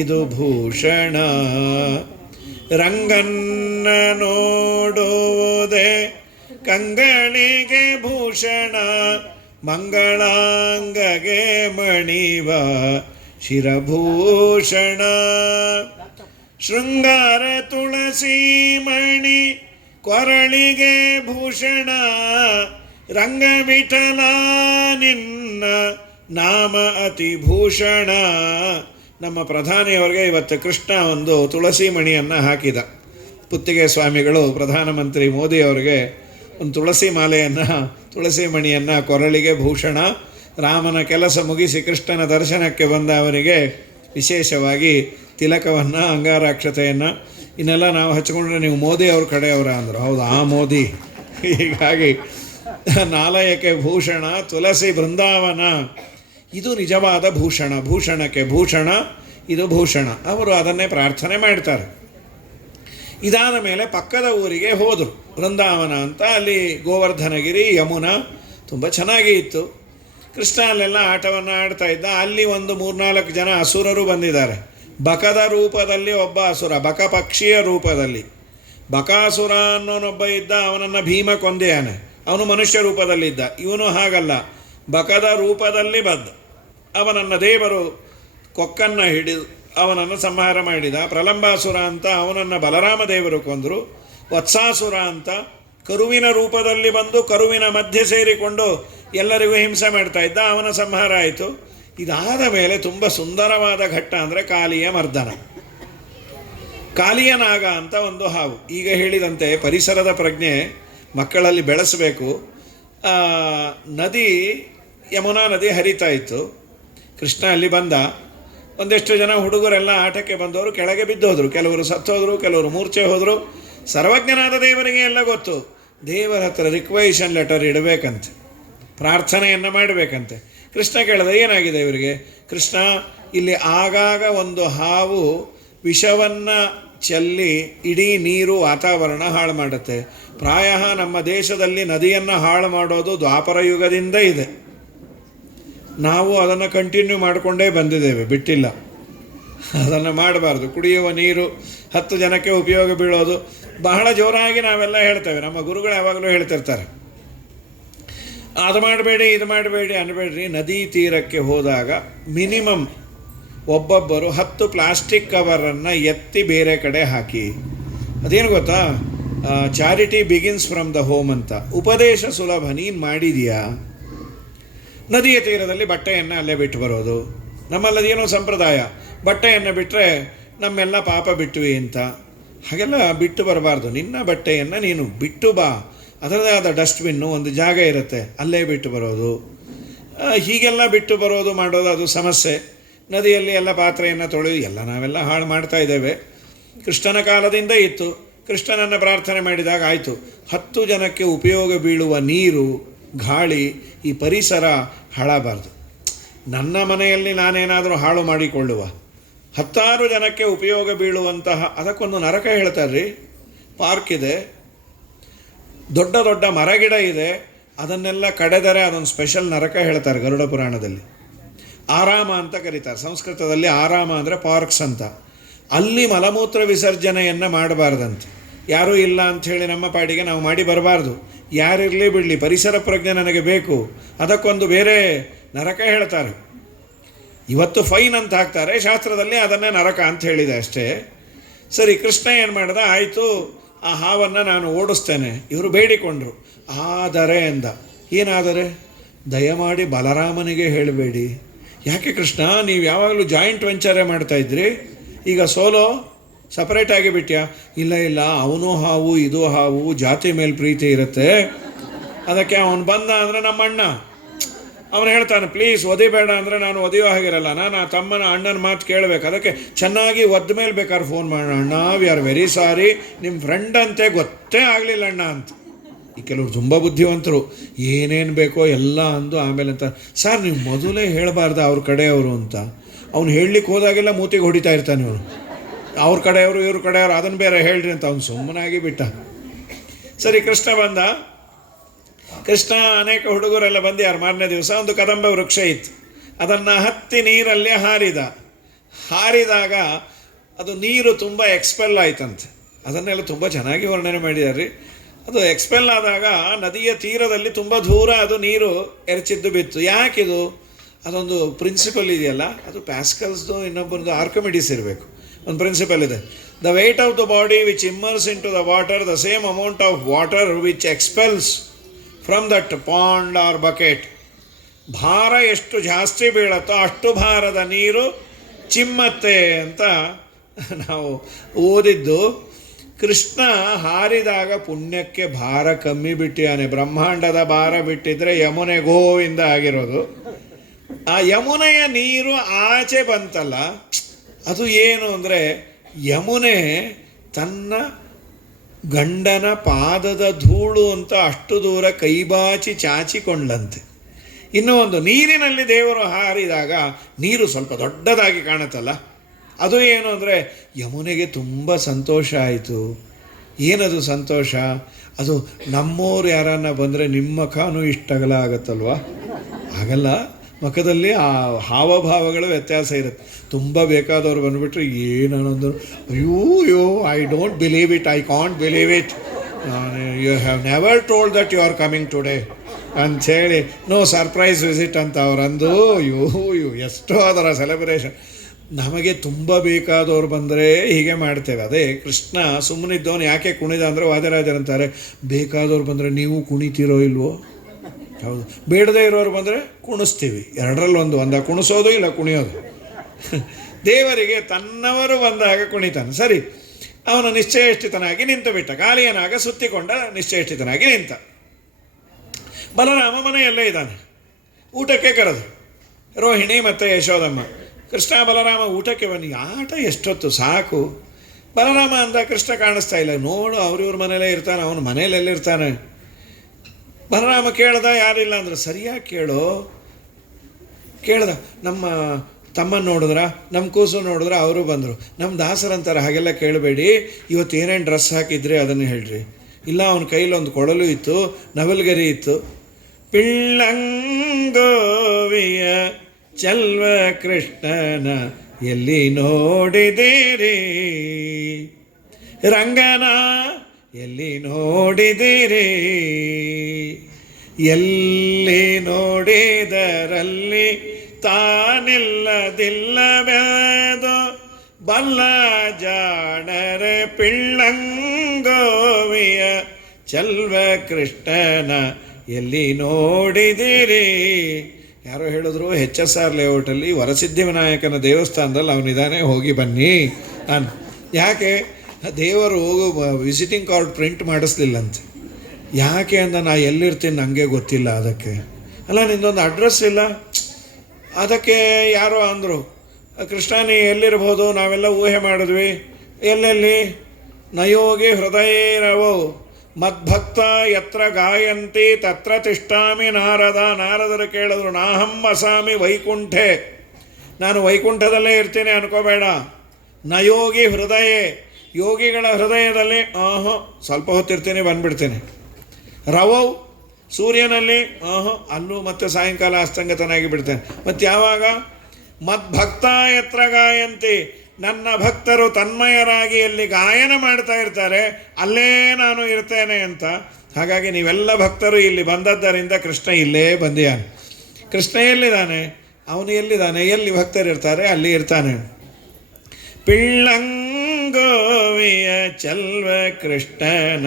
ಇದು ಭೂಷಣ. ರಂಗನ್ನ ನೋಡುವುದೇ ಕಂಗಳಿಗೆ ಭೂಷಣ, ಮಂಗಳಾಂಗಗೆ ಮಣಿವ ಶಿರಭೂಷಣ. ಶೃಂಗಾರ ತುಳಸಿ ಮಣಿ ಕೊರಳಿಗೆ ಭೂಷಣ, ರಂಗವಿಠಲ ನಿನ್ನ ನಾಮ ಅತಿ ಭೂಷಣ. ನಮ್ಮ ಪ್ರಧಾನಿಯವರಿಗೆ ಇವತ್ತು ಕೃಷ್ಣ ಒಂದು ತುಳಸಿ ಮಣಿಯನ್ನು ಹಾಕಿದ. ಪುತ್ತಿಗೆ ಸ್ವಾಮಿಗಳು ಪ್ರಧಾನಮಂತ್ರಿ ಮೋದಿಯವರಿಗೆ ಒಂದು ತುಳಸಿ ಮಾಲೆಯನ್ನು, ತುಳಸಿ ಮಣಿಯನ್ನು ಕೊರಳಿಗೆ ಭೂಷಣ. ರಾಮನ ಕೆಲಸ ಮುಗಿಸಿ ಕೃಷ್ಣನ ದರ್ಶನಕ್ಕೆ ಬಂದ ಅವರಿಗೆ ವಿಶೇಷವಾಗಿ ತಿಲಕವನ್ನು, ಅಂಗಾರಾಕ್ಷತೆಯನ್ನು ಇನ್ನೆಲ್ಲ ನಾವು ಹಚ್ಕೊಂಡ್ರೆ ನೀವು ಮೋದಿ ಅವ್ರ ಕಡೆಯವರ ಅಂದರು. ಹೌದು, ಆ ಮೋದಿ. ಹೀಗಾಗಿ ನಾಲಯಕ್ಕೆ ಭೂಷಣ, ತುಳಸಿ ಬೃಂದಾವನ ಇದು ನಿಜವಾದ ಭೂಷಣ. ಭೂಷಣಕ್ಕೆ ಭೂಷಣ ಇದು ಭೂಷಣ. ಅವರು ಅದನ್ನೇ ಪ್ರಾರ್ಥನೆ ಮಾಡ್ತಾರೆ. ಇದಾದ ಮೇಲೆ ಪಕ್ಕದ ಊರಿಗೆ ಹೋದರು, ಬೃಂದಾವನ ಅಂತ. ಅಲ್ಲಿ ಗೋವರ್ಧನಗಿರಿ, ಯಮುನಾ ತುಂಬ ಚೆನ್ನಾಗಿ ಇತ್ತು. ಕೃಷ್ಣ ಅಲ್ಲೆಲ್ಲ ಆಟವನ್ನು ಆಡ್ತಾ ಇದ್ದ. ಅಲ್ಲಿ ಒಂದು 3-4 ಜನ ಅಸುರರು ಬಂದಿದ್ದಾರೆ. ಬಕದ ರೂಪದಲ್ಲಿ ಒಬ್ಬ ಅಸುರ, ಬಕ ಪಕ್ಷಿಯ ರೂಪದಲ್ಲಿ. ಬಕಾಸುರ ಅನ್ನೋನೊಬ್ಬ ಇದ್ದ, ಅವನನ್ನು ಭೀಮ ಕೊಂದೆಯಾನೆ. ಅವನು ಮನುಷ್ಯ ರೂಪದಲ್ಲಿದ್ದ. ಇವನು ಹಾಗಲ್ಲ, ಬಕದ ರೂಪದಲ್ಲಿ ಬದ್ದ. ಅವನನ್ನು ದೇವರು ಕೊಕ್ಕನ್ನು ಹಿಡಿದು ಅವನನ್ನು ಸಂಹಾರ ಮಾಡಿದ. ಪ್ರಲಂಬಾಸುರ ಅಂತ ಅವನನ್ನು ಬಲರಾಮ ದೇವರು ಕೊಂದರು. ವತ್ಸಾಸುರ ಅಂತ ಕರುವಿನ ರೂಪದಲ್ಲಿ ಬಂದು ಕರುವಿನ ಮಧ್ಯೆ ಸೇರಿಕೊಂಡು ಎಲ್ಲರಿಗೂ ಹಿಂಸೆ ಮಾಡ್ತಾ ಇದ್ದ, ಅವನ ಸಂಹಾರ ಆಯಿತು. ಇದಾದ ಮೇಲೆ ತುಂಬ ಸುಂದರವಾದ ಘಟ್ಟ ಅಂದರೆ ಕಾಲಿಯ ಮರ್ದನ. ಕಾಲಿಯ ನಾಗ ಅಂತ ಒಂದು ಹಾವು. ಈಗ ಹೇಳಿದಂತೆ ಪರಿಸರದ ಪ್ರಜ್ಞೆ ಮಕ್ಕಳಲ್ಲಿ ಬೆಳೆಸಬೇಕು. ನದಿ, ಯಮುನಾ ನದಿ ಹರಿತಾ ಇತ್ತು. ಕೃಷ್ಣ ಅಲ್ಲಿ ಬಂದ. ಒಂದೆಷ್ಟು ಜನ ಹುಡುಗರೆಲ್ಲ ಆಟಕ್ಕೆ ಬಂದವರು ಕೆಳಗೆ ಬಿದ್ದೋದ್ರು. ಕೆಲವರು ಸತ್ತೋದ್ರು, ಕೆಲವರು ಮೂರ್ಛೆ ಹೋದರು. ಸರ್ವಜ್ಞನಾದ ದೇವರಿಗೆ ಎಲ್ಲ ಗೊತ್ತು. ದೇವರ ಹತ್ರ ರಿಕ್ವೆಷನ್ ಲೆಟರ್ ಇಡಬೇಕಂತೆ, ಪ್ರಾರ್ಥನೆಯನ್ನು ಮಾಡಬೇಕಂತೆ. ಕೃಷ್ಣ ಕೇಳಿದ ಏನಾಗಿದೆ ಇವರಿಗೆ? ಕೃಷ್ಣ, ಇಲ್ಲಿ ಆಗಾಗ ಒಂದು ಹಾವು ವಿಷವನ್ನು ಚೆಲ್ಲಿ ಇಡೀ ನೀರು ವಾತಾವರಣ ಹಾಳು ಮಾಡುತ್ತೆ. ಪ್ರಾಯ ನಮ್ಮ ದೇಶದಲ್ಲಿ ನದಿಯನ್ನು ಹಾಳು ಮಾಡೋದು ದ್ವಾಪರ ಯುಗದಿಂದ ಇದೆ. ನಾವು ಅದನ್ನು ಕಂಟಿನ್ಯೂ ಮಾಡಿಕೊಂಡೇ ಬಂದಿದ್ದೇವೆ, ಬಿಟ್ಟಿಲ್ಲ. ಅದನ್ನು ಮಾಡಬಾರ್ದು. ಕುಡಿಯುವ ನೀರು 10 ಜನಕ್ಕೆ ಉಪಯೋಗ ಬೀಳೋದು ಬಹಳ ಜೋರಾಗಿ ನಾವೆಲ್ಲ ಹೇಳ್ತೇವೆ. ನಮ್ಮ ಗುರುಗಳು ಯಾವಾಗಲೂ ಹೇಳ್ತಿರ್ತಾರೆ, ಅದು ಮಾಡಬೇಡಿ ಇದು ಮಾಡಬೇಡಿ ಅನ್ನಬೇಡ್ರಿ. ನದಿ ತೀರಕ್ಕೆ ಹೋದಾಗ ಮಿನಿಮಮ್ ಒಬ್ಬೊಬ್ಬರು 10 ಪ್ಲಾಸ್ಟಿಕ್ ಕವರನ್ನು ಎತ್ತಿ ಬೇರೆ ಕಡೆ ಹಾಕಿ. ಅದೇನು ಗೊತ್ತಾ, charity begins from the home ಅಂತ. ಉಪದೇಶ ಸುಲಭ. ನೀನು ಮಾಡಿದೀಯಾ? ನದಿಯ ತೀರದಲ್ಲಿ ಬಟ್ಟೆಯನ್ನು ಅಲ್ಲೇ ಬಿಟ್ಟು ಬರೋದು. ನಮ್ಮಲ್ಲದೇನೋ ಸಂಪ್ರದಾಯ, ಬಟ್ಟೆಯನ್ನು ಬಿಟ್ಟರೆ ನಮ್ಮೆಲ್ಲ ಪಾಪ ಬಿಟ್ಟುವಿ ಅಂತ. ಹಾಗೆಲ್ಲ ಬಿಟ್ಟು ಬರಬಾರ್ದು. ನಿನ್ನ ಬಟ್ಟೆಯನ್ನು ನೀನು ಬಿಟ್ಟು ಬಾ. ಅದರದೇ ಆದ ಡಸ್ಟ್ಬಿನ್ನು ಒಂದು ಜಾಗ ಇರುತ್ತೆ, ಅಲ್ಲೇ ಬಿಟ್ಟು ಬರೋದು. ಹೀಗೆಲ್ಲ ಬಿಟ್ಟು ಬರೋದು ಮಾಡೋದು ಅದು ಸಮಸ್ಯೆ. ನದಿಯಲ್ಲಿ ಎಲ್ಲ ಪಾತ್ರೆಯನ್ನು ತೊಳೆದು ಎಲ್ಲ ನಾವೆಲ್ಲ ಹಾಳು ಮಾಡ್ತಾ ಇದ್ದೇವೆ. ಕೃಷ್ಣನ ಕಾಲದಿಂದ ಇತ್ತು. ಕೃಷ್ಣನನ್ನು ಪ್ರಾರ್ಥನೆ ಮಾಡಿದಾಗ ಆಯಿತು. 10 ಜನಕ್ಕೆ ಉಪಯೋಗ ಬೀಳುವ ನೀರು, ಗಾಳಿ, ಈ ಪರಿಸರ ಹಾಳಾಗಬಾರ್ದು. ನನ್ನ ಮನೆಯಲ್ಲಿ ನಾನೇನಾದರೂ ಹಾಳು ಮಾಡಿಕೊಳ್ಳುವ, 10 ಜನಕ್ಕೆ ಉಪಯೋಗ ಬೀಳುವಂತಹ, ಅದಕ್ಕೊಂದು ನರಕ ಹೇಳ್ತಾರ್ರಿ. ಪಾರ್ಕ್ ಇದೆ, ದೊಡ್ಡ ದೊಡ್ಡ ಮರಗಿಡ ಇದೆ, ಅದನ್ನೆಲ್ಲ ಕಡೆದರೆ ಅದೊಂದು ಸ್ಪೆಷಲ್ ನರಕ ಹೇಳ್ತಾರೆ ಗರುಡ ಪುರಾಣದಲ್ಲಿ. ಆರಾಮ ಅಂತ ಕರೀತಾರೆ. ಸಂಸ್ಕೃತದಲ್ಲಿ ಆರಾಮ ಅಂದರೆ ಪಾರ್ಕ್ಸ್ ಅಂತ. ಅಲ್ಲಿ ಮಲಮೂತ್ರ ವಿಸರ್ಜನೆಯನ್ನು ಮಾಡಬಾರ್ದಂತೆ. ಯಾರೂ ಇಲ್ಲ ಅಂಥೇಳಿ ನಮ್ಮ ಪಾಡಿಗೆ ನಾವು ಮಾಡಿ ಬರಬಾರ್ದು. ಯಾರಿರಲಿ ಬಿಡಲಿ, ಪರಿಸರ ಪ್ರಜ್ಞೆ ನನಗೆ ಬೇಕು. ಅದಕ್ಕೊಂದು ಬೇರೆ ನರಕ ಹೇಳ್ತಾರೆ. ಇವತ್ತು ಫೈನ್ ಅಂತ ಹಾಕ್ತಾರೆ, ಶಾಸ್ತ್ರದಲ್ಲಿ ಅದನ್ನೇ ನರಕ ಅಂತ ಹೇಳಿದೆ ಅಷ್ಟೇ. ಸರಿ, ಕೃಷ್ಣ ಏನು ಮಾಡ್ದ? ಆಯಿತು, ಆ ಹಾವನ್ನು ನಾನು ಓಡಿಸ್ತೇನೆ. ಇವರು ಬೇಡಿಕೊಂಡ್ರು. ಆದರೆ ಎಂದ. ಏನಾದರೆ? ದಯಮಾಡಿ ಬಲರಾಮನಿಗೆ ಹೇಳಬೇಡಿ. ಯಾಕೆ ಕೃಷ್ಣ, ನೀವು ಯಾವಾಗಲೂ ಜಾಯಿಂಟ್ ವೆಂಚರೇ ಮಾಡ್ತಾಯಿದ್ರಿ, ಈಗ ಸೋಲೋ ಸಪ್ರೇಟಾಗಿ ಬಿಟ್ಯಾ? ಇಲ್ಲ ಇಲ್ಲ, ಅವನು ಹಾವು ಇದು ಹಾವು, ಜಾತಿ ಮೇಲೆ ಪ್ರೀತಿ ಇರುತ್ತೆ. ಅದಕ್ಕೆ ಅವನು ಬಂದ ಅಂದರೆ ನಮ್ಮ ಅಣ್ಣ, ಅವನು ಹೇಳ್ತಾನೆ ಪ್ಲೀಸ್ ಒದಿಬೇಡ ಅಂದರೆ ನಾನು ಒದಿಯೋ ಹಾಗಿರಲ್ಲ. ನಾನು ಆ ತಮ್ಮನ ಅಣ್ಣನ ಮಾತು ಕೇಳಬೇಕು. ಅದಕ್ಕೆ ಚೆನ್ನಾಗಿ ಒದ್ದ ಮೇಲೆ ಬೇಕಾದ್ರೆ ಫೋನ್ ಮಾಡೋಣ, ಅಣ್ಣ ವಿ ಆರ್ ವೆರಿ ಸಾರಿ, ನಿಮ್ಮ ಫ್ರೆಂಡ್ ಅಂತೆ ಗೊತ್ತೇ ಆಗಲಿಲ್ಲ ಅಣ್ಣ ಅಂತ. ಈ ಕೆಲವರು ತುಂಬ ಬುದ್ಧಿವಂತರು, ಏನೇನು ಬೇಕೋ ಎಲ್ಲ ಅಂದು ಆಮೇಲೆ ಅಂತ. ಸರ್, ನೀವು ಮೊದಲೇ ಹೇಳಬಾರ್ದ ಅವ್ರ ಕಡೆಯವರು ಅಂತ. ಅವ್ನು ಹೇಳಲಿಕ್ಕೆ ಹೋದಾಗೆಲ್ಲ ಮೂತಿಗೆ ಹೊಡಿತಾ ಇರ್ತಾನೆ ಅವನು. ಅವ್ರ ಕಡೆಯವರು ಇವ್ರ ಕಡೆಯವರು ಅದನ್ನು ಬೇರೆ ಹೇಳ್ರಿ ಅಂತ ಅವ್ನು ಸುಮ್ಮನಾಗಿ ಬಿಟ್ಟ. ಸರಿ, ಕೃಷ್ಣ ಬಂದ. ಕೃಷ್ಣ ಅನೇಕ ಹುಡುಗರೆಲ್ಲ ಬಂದ್ಯಾರು. ಮಾರನೇ ದಿವಸ ಒಂದು ಕದಂಬ ವೃಕ್ಷ ಇತ್ತು, ಅದನ್ನು ಹತ್ತಿ ನೀರಲ್ಲಿ ಹಾರಿದಾಗ ಅದು ನೀರು ತುಂಬ ಎಕ್ಸ್ಪೆಲ್ ಆಯ್ತಂತೆ. ಅದನ್ನೆಲ್ಲ ತುಂಬ ಚೆನ್ನಾಗಿ ವರ್ಣನೆ ಮಾಡಿದ್ದಾರೆ. ಅದು ಎಕ್ಸ್ಪೆಲ್ ಆದಾಗ ನದಿಯ ತೀರದಲ್ಲಿ ತುಂಬ ದೂರ ಅದು ನೀರು ಎರಚಿದ್ದು ಬಿತ್ತು. ಯಾಕಿದು? ಅದೊಂದು ಪ್ರಿನ್ಸಿಪಲ್ ಇದೆಯಲ್ಲ, ಅದು ಪ್ಯಾಸ್ಕಲ್ಸ್ದು ಇನ್ನೊಬ್ಬರದು ಆರ್ಕಿಮಿಡೀಸ್ ಇರಬೇಕು. ಒಂದು ಪ್ರಿನ್ಸಿಪಲ್ ಇದೆ, the weight of the body which immerse into the water, the same amount of water which expels from that pond or bucket. ಭಾರ ಎಷ್ಟು ಜಾಸ್ತಿ ಬೀಳತ್ತೋ ಅಷ್ಟು ಭಾರದ ನೀರು ಚಿಮ್ಮತ್ತೆ ಅಂತ ನಾವು ಓದಿದ್ದು. ಕೃಷ್ಣ ಹಾರಿದಾಗ ಪುಣ್ಯಕ್ಕೆ ಭಾರ ಕಮ್ಮಿ ಬಿಟ್ಟಿಯಾನೆ. ಬ್ರಹ್ಮಾಂಡದ ಭಾರ ಬಿಟ್ಟಿದ್ರೆ ಯಮುನೆ ಗೋವಿಂದ ಆಗಿರೋದು. ಆ ಯಮುನೆಯ ನೀರು ಆಚೆ ಬಂತಲ್ಲ, ಅದು ಏನು ಅಂದರೆ ಯಮುನೆ ತನ್ನ ಗಂಡನ ಪಾದದ ಧೂಳು ಅಂತ ಅಷ್ಟು ದೂರ ಕೈಬಾಚಿ ಚಾಚಿಕೊಂಡ್ಲಂತೆ. ಇನ್ನೂ ಒಂದು, ನೀರಿನಲ್ಲಿ ದೇವರು ಹಾರಿದಾಗ ನೀರು ಸ್ವಲ್ಪ ದೊಡ್ಡದಾಗಿ ಕಾಣುತ್ತಲ್ಲ, ಅದು ಏನು ಅಂದರೆ ಯಮುನೆಗೆ ತುಂಬ ಸಂತೋಷ ಆಯಿತು. ಏನದು ಸಂತೋಷ? ಅದು ನಮ್ಮೋರು ಯಾರನ್ನ ಬಂದರೆ ನಿಮ್ಮ ಮುಖನೂ ಇಷ್ಟಗಲ ಆಗುತ್ತಲ್ವ? ಆಗಲ್ಲ, ಮುಖದಲ್ಲಿ ಆ ಹಾವಭಾವಗಳು ವ್ಯತ್ಯಾಸ ಇರುತ್ತೆ. ತುಂಬ ಬೇಕಾದವ್ರು ಬಂದುಬಿಟ್ರೆ ಏನನ್ನೊಂದು ಅಯ್ಯೋ I don't believe it, I can't believe it, you have never told that you are coming today ಅಂಥೇಳಿ ನೋ ಸರ್ಪ್ರೈಸ್ ವಿಸಿಟ್ ಅಂತ ಅವರಂದು. ಅಯ್ಯೋ ಎಷ್ಟೋ ಅದರ ಸೆಲೆಬ್ರೇಷನ್. ನಮಗೆ ತುಂಬ ಬೇಕಾದವ್ರು ಬಂದರೆ ಹೀಗೆ ಮಾಡ್ತೇವೆ. ಅದೇ ಕೃಷ್ಣ ಸುಮ್ಮನಿದ್ದವನು ಯಾಕೆ ಕುಣಿದ ಅಂದರೆ ವಾದಿರಾಜರಂತಾರೆ, ಬೇಕಾದವ್ರು ಬಂದರೆ ನೀವು ಕುಣಿತೀರೋ ಇಲ್ವೋ? ಹೌದು. ಬೇಡದೇ ಇರೋರು ಬಂದರೆ ಕುಣಿಸ್ತೀವಿ. ಎರಡರಲ್ಲಿ ಒಂದು ಕುಣಿಸೋದು ಇಲ್ಲ ಕುಣಿಯೋದು. ದೇವರಿಗೆ ತನ್ನವರು ಬಂದಾಗ ಕುಣಿತಾನೆ. ಸರಿ, ಅವನು ನಿಶ್ಚಯಷ್ಟಿತನಾಗಿ ನಿಂತು ಬಿಟ್ಟ. ಕಾಲಿಯನಾಗ ಸುತ್ತಿಕೊಂಡ ನಿಶ್ಚಯಷ್ಟಿತನಾಗಿ ನಿಂತ. ಬಲರಾಮ ಮನೆಯಲ್ಲೇ ಇದ್ದಾನೆ. ಊಟಕ್ಕೆ ಕರೆದು ರೋಹಿಣಿ ಮತ್ತು ಯಶೋದಮ್ಮ. ಕೃಷ್ಣ ಬಲರಾಮ ಊಟಕ್ಕೆ ಬನ್ನಿ. ಆಟ ಎಷ್ಟೊತ್ತು ಸಾಕು. ಬಲರಾಮ ಅಂದ, ಕೃಷ್ಣ ಕಾಣಿಸ್ತಾ ಇಲ್ಲ. ನೋಡು, ಅವ್ರಿವ್ರ ಮನೇಲೇ ಇರ್ತಾನೆ, ಅವನು ಮನೇಲೆಲ್ಲಿರ್ತಾನೆ. ಬಲರಾಮ ಕೇಳ್ದ, ಯಾರಿಲ್ಲ ಅಂದ್ರೆ, ಸರಿಯಾಗಿ ಕೇಳು, ಕೇಳ್ದ, ನಮ್ಮ ತಮ್ಮನ ನೋಡಿದ್ರ, ನಮ್ಮ ಕೂಸು ನೋಡಿದ್ರ, ಅವರು ಬಂದರು. ನಮ್ಮ ದಾಸರಂತಾರೆ ಹಾಗೆಲ್ಲ ಕೇಳಬೇಡಿ, ಇವತ್ತು ಏನೇನು ಡ್ರೆಸ್ ಹಾಕಿದ್ರಿ ಅದನ್ನು ಹೇಳ್ರಿ. ಇಲ್ಲ, ಅವನ ಕೈಲಿ ಒಂದು ಕೊಳಲು ಇತ್ತು, ನವಲ್ಗರಿ ಇತ್ತು. ಪಿಳ್ಳಂಗೋವಿಯ ಚಲ್ವ ಕೃಷ್ಣನ ಎಲ್ಲಿ ನೋಡಿದಿರಿ, ರಂಗನ ಎಲ್ಲಿ ನೋಡಿದಿರಿ, ಎಲ್ಲಿ ನೋಡಿದರಲ್ಲಿ ತಾನಿಲ್ಲದಿಲ್ಲವೇದೋ ಬಲ್ಲ ಜಾಣರೆ ಪಿಳ್ಳಂಗೋವಿಯ ಚಲ್ವ ಕೃಷ್ಣನ ಎಲ್ಲಿ ನೋಡಿದಿರಿ. ಯಾರೋ ಹೇಳಿದ್ರು HSR ಲೇಔಟಲ್ಲಿ ವರಸಿದ್ಧಿ ವಿನಾಯಕನ ದೇವಸ್ಥಾನದಲ್ಲಿ ಅವನಿದ್ದಾನೆ, ಹೋಗಿ ಬನ್ನಿ. ನಾನು ಯಾಕೆ ದೇವರು ವಿಸಿಟಿಂಗ್ ಕಾರ್ಡ್ ಪ್ರಿಂಟ್ ಮಾಡಿಸ್ಲಿಲ್ಲಂತೆ. ಯಾಕೆ ಅಂತ ನಾ ಎಲ್ಲಿರ್ತೀನಿ ನನಗೆ ಗೊತ್ತಿಲ್ಲ. ಅದಕ್ಕೆ ಅಲ್ಲ, ನಿಂದೊಂದು ಅಡ್ರೆಸ್ ಇಲ್ಲ. ಅದಕ್ಕೆ ಯಾರೋ ಅಂದರು, ಕೃಷ್ಣ ನೀ ಎಲ್ಲಿರ್ಬೋದು, ನಾವೆಲ್ಲ ಊಹೆ ಮಾಡಿದ್ವಿ. ಎಲ್ಲೆಲ್ಲಿ? ನಯೋಗಿ ಹೃದಯರವೋ ಮದ್ಭಕ್ತ ಯತ್ರ ಗಾಯಂತಿ ತತ್ರ ತಿಷ್ಠಾಮಿ ನಾರದ. ನಾರದರು ಕೇಳಿದ್ರು, ನಾಹಂ ವಸಾಮಿ ವೈಕುಂಠೆ, ನಾನು ವೈಕುಂಠದಲ್ಲೇ ಇರ್ತೀನಿ ಅನ್ಕೋಬೇಡ. ನಯೋಗಿ ಹೃದಯ, ಯೋಗಿಗಳ ಹೃದಯದಲ್ಲಿ ಸ್ವಲ್ಪ ಹೊತ್ತಿರ್ತೀನಿ, ಬಂದ್ಬಿಡ್ತೀನಿ. ರವೌ, ಸೂರ್ಯನಲ್ಲಿ ಅಲ್ಲೂ ಮತ್ತೆ ಸಾಯಂಕಾಲ ಅಸ್ತಂಗತನಾಗಿ ಬಿಡ್ತೇನೆ. ಮತ್ತು ಯಾವಾಗ? ಮದ್ಭಕ್ತ ಯತ್ರ ಗಾಯಂತಿ, ನನ್ನ ಭಕ್ತರು ತನ್ಮಯರಾಗಿ ಎಲ್ಲಿ ಗಾಯನ ಮಾಡ್ತಾ ಇರ್ತಾರೆ ಅಲ್ಲೇ ನಾನು ಇರ್ತೇನೆ ಅಂತ. ಹಾಗಾಗಿ ನೀವೆಲ್ಲ ಭಕ್ತರು ಇಲ್ಲಿ ಬಂದದ್ದರಿಂದ ಕೃಷ್ಣ ಇಲ್ಲೇ ಬಂದಿಯಾನೆ. ಕೃಷ್ಣ ಎಲ್ಲಿದ್ದಾನೆ? ಅವನು ಎಲ್ಲಿದ್ದಾನೆ? ಎಲ್ಲಿ ಭಕ್ತರಿರ್ತಾರೆ ಅಲ್ಲಿ ಇರ್ತಾನೆ. ಪಿಳ್ಳಂಗೋವಿಯ ಚಲ್ವ ಕೃಷ್ಣನ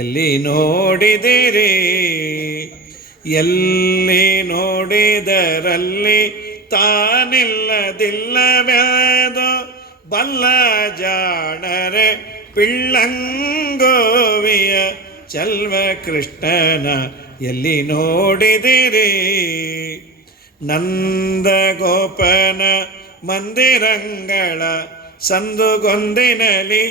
ಎಲ್ಲಿ ನೋಡಿದಿರಿ, ಎಲ್ಲಿ ನೋಡಿದರಲ್ಲಿ ತಾನಿಲ್ಲದಿಲ್ಲವೇದೋ ಬಲ್ಲ ಜಾಣರೆ ಪಿಳ್ಳಂಗೋವಿಯ ಚಲ್ವ ಕೃಷ್ಣನ ಎಲ್ಲಿ ನೋಡಿದಿರಿ. ನಂದಗೋಪನ ಮಂದಿರಂಗಳ ಸಂದುಗೊಂದಿನಲಿ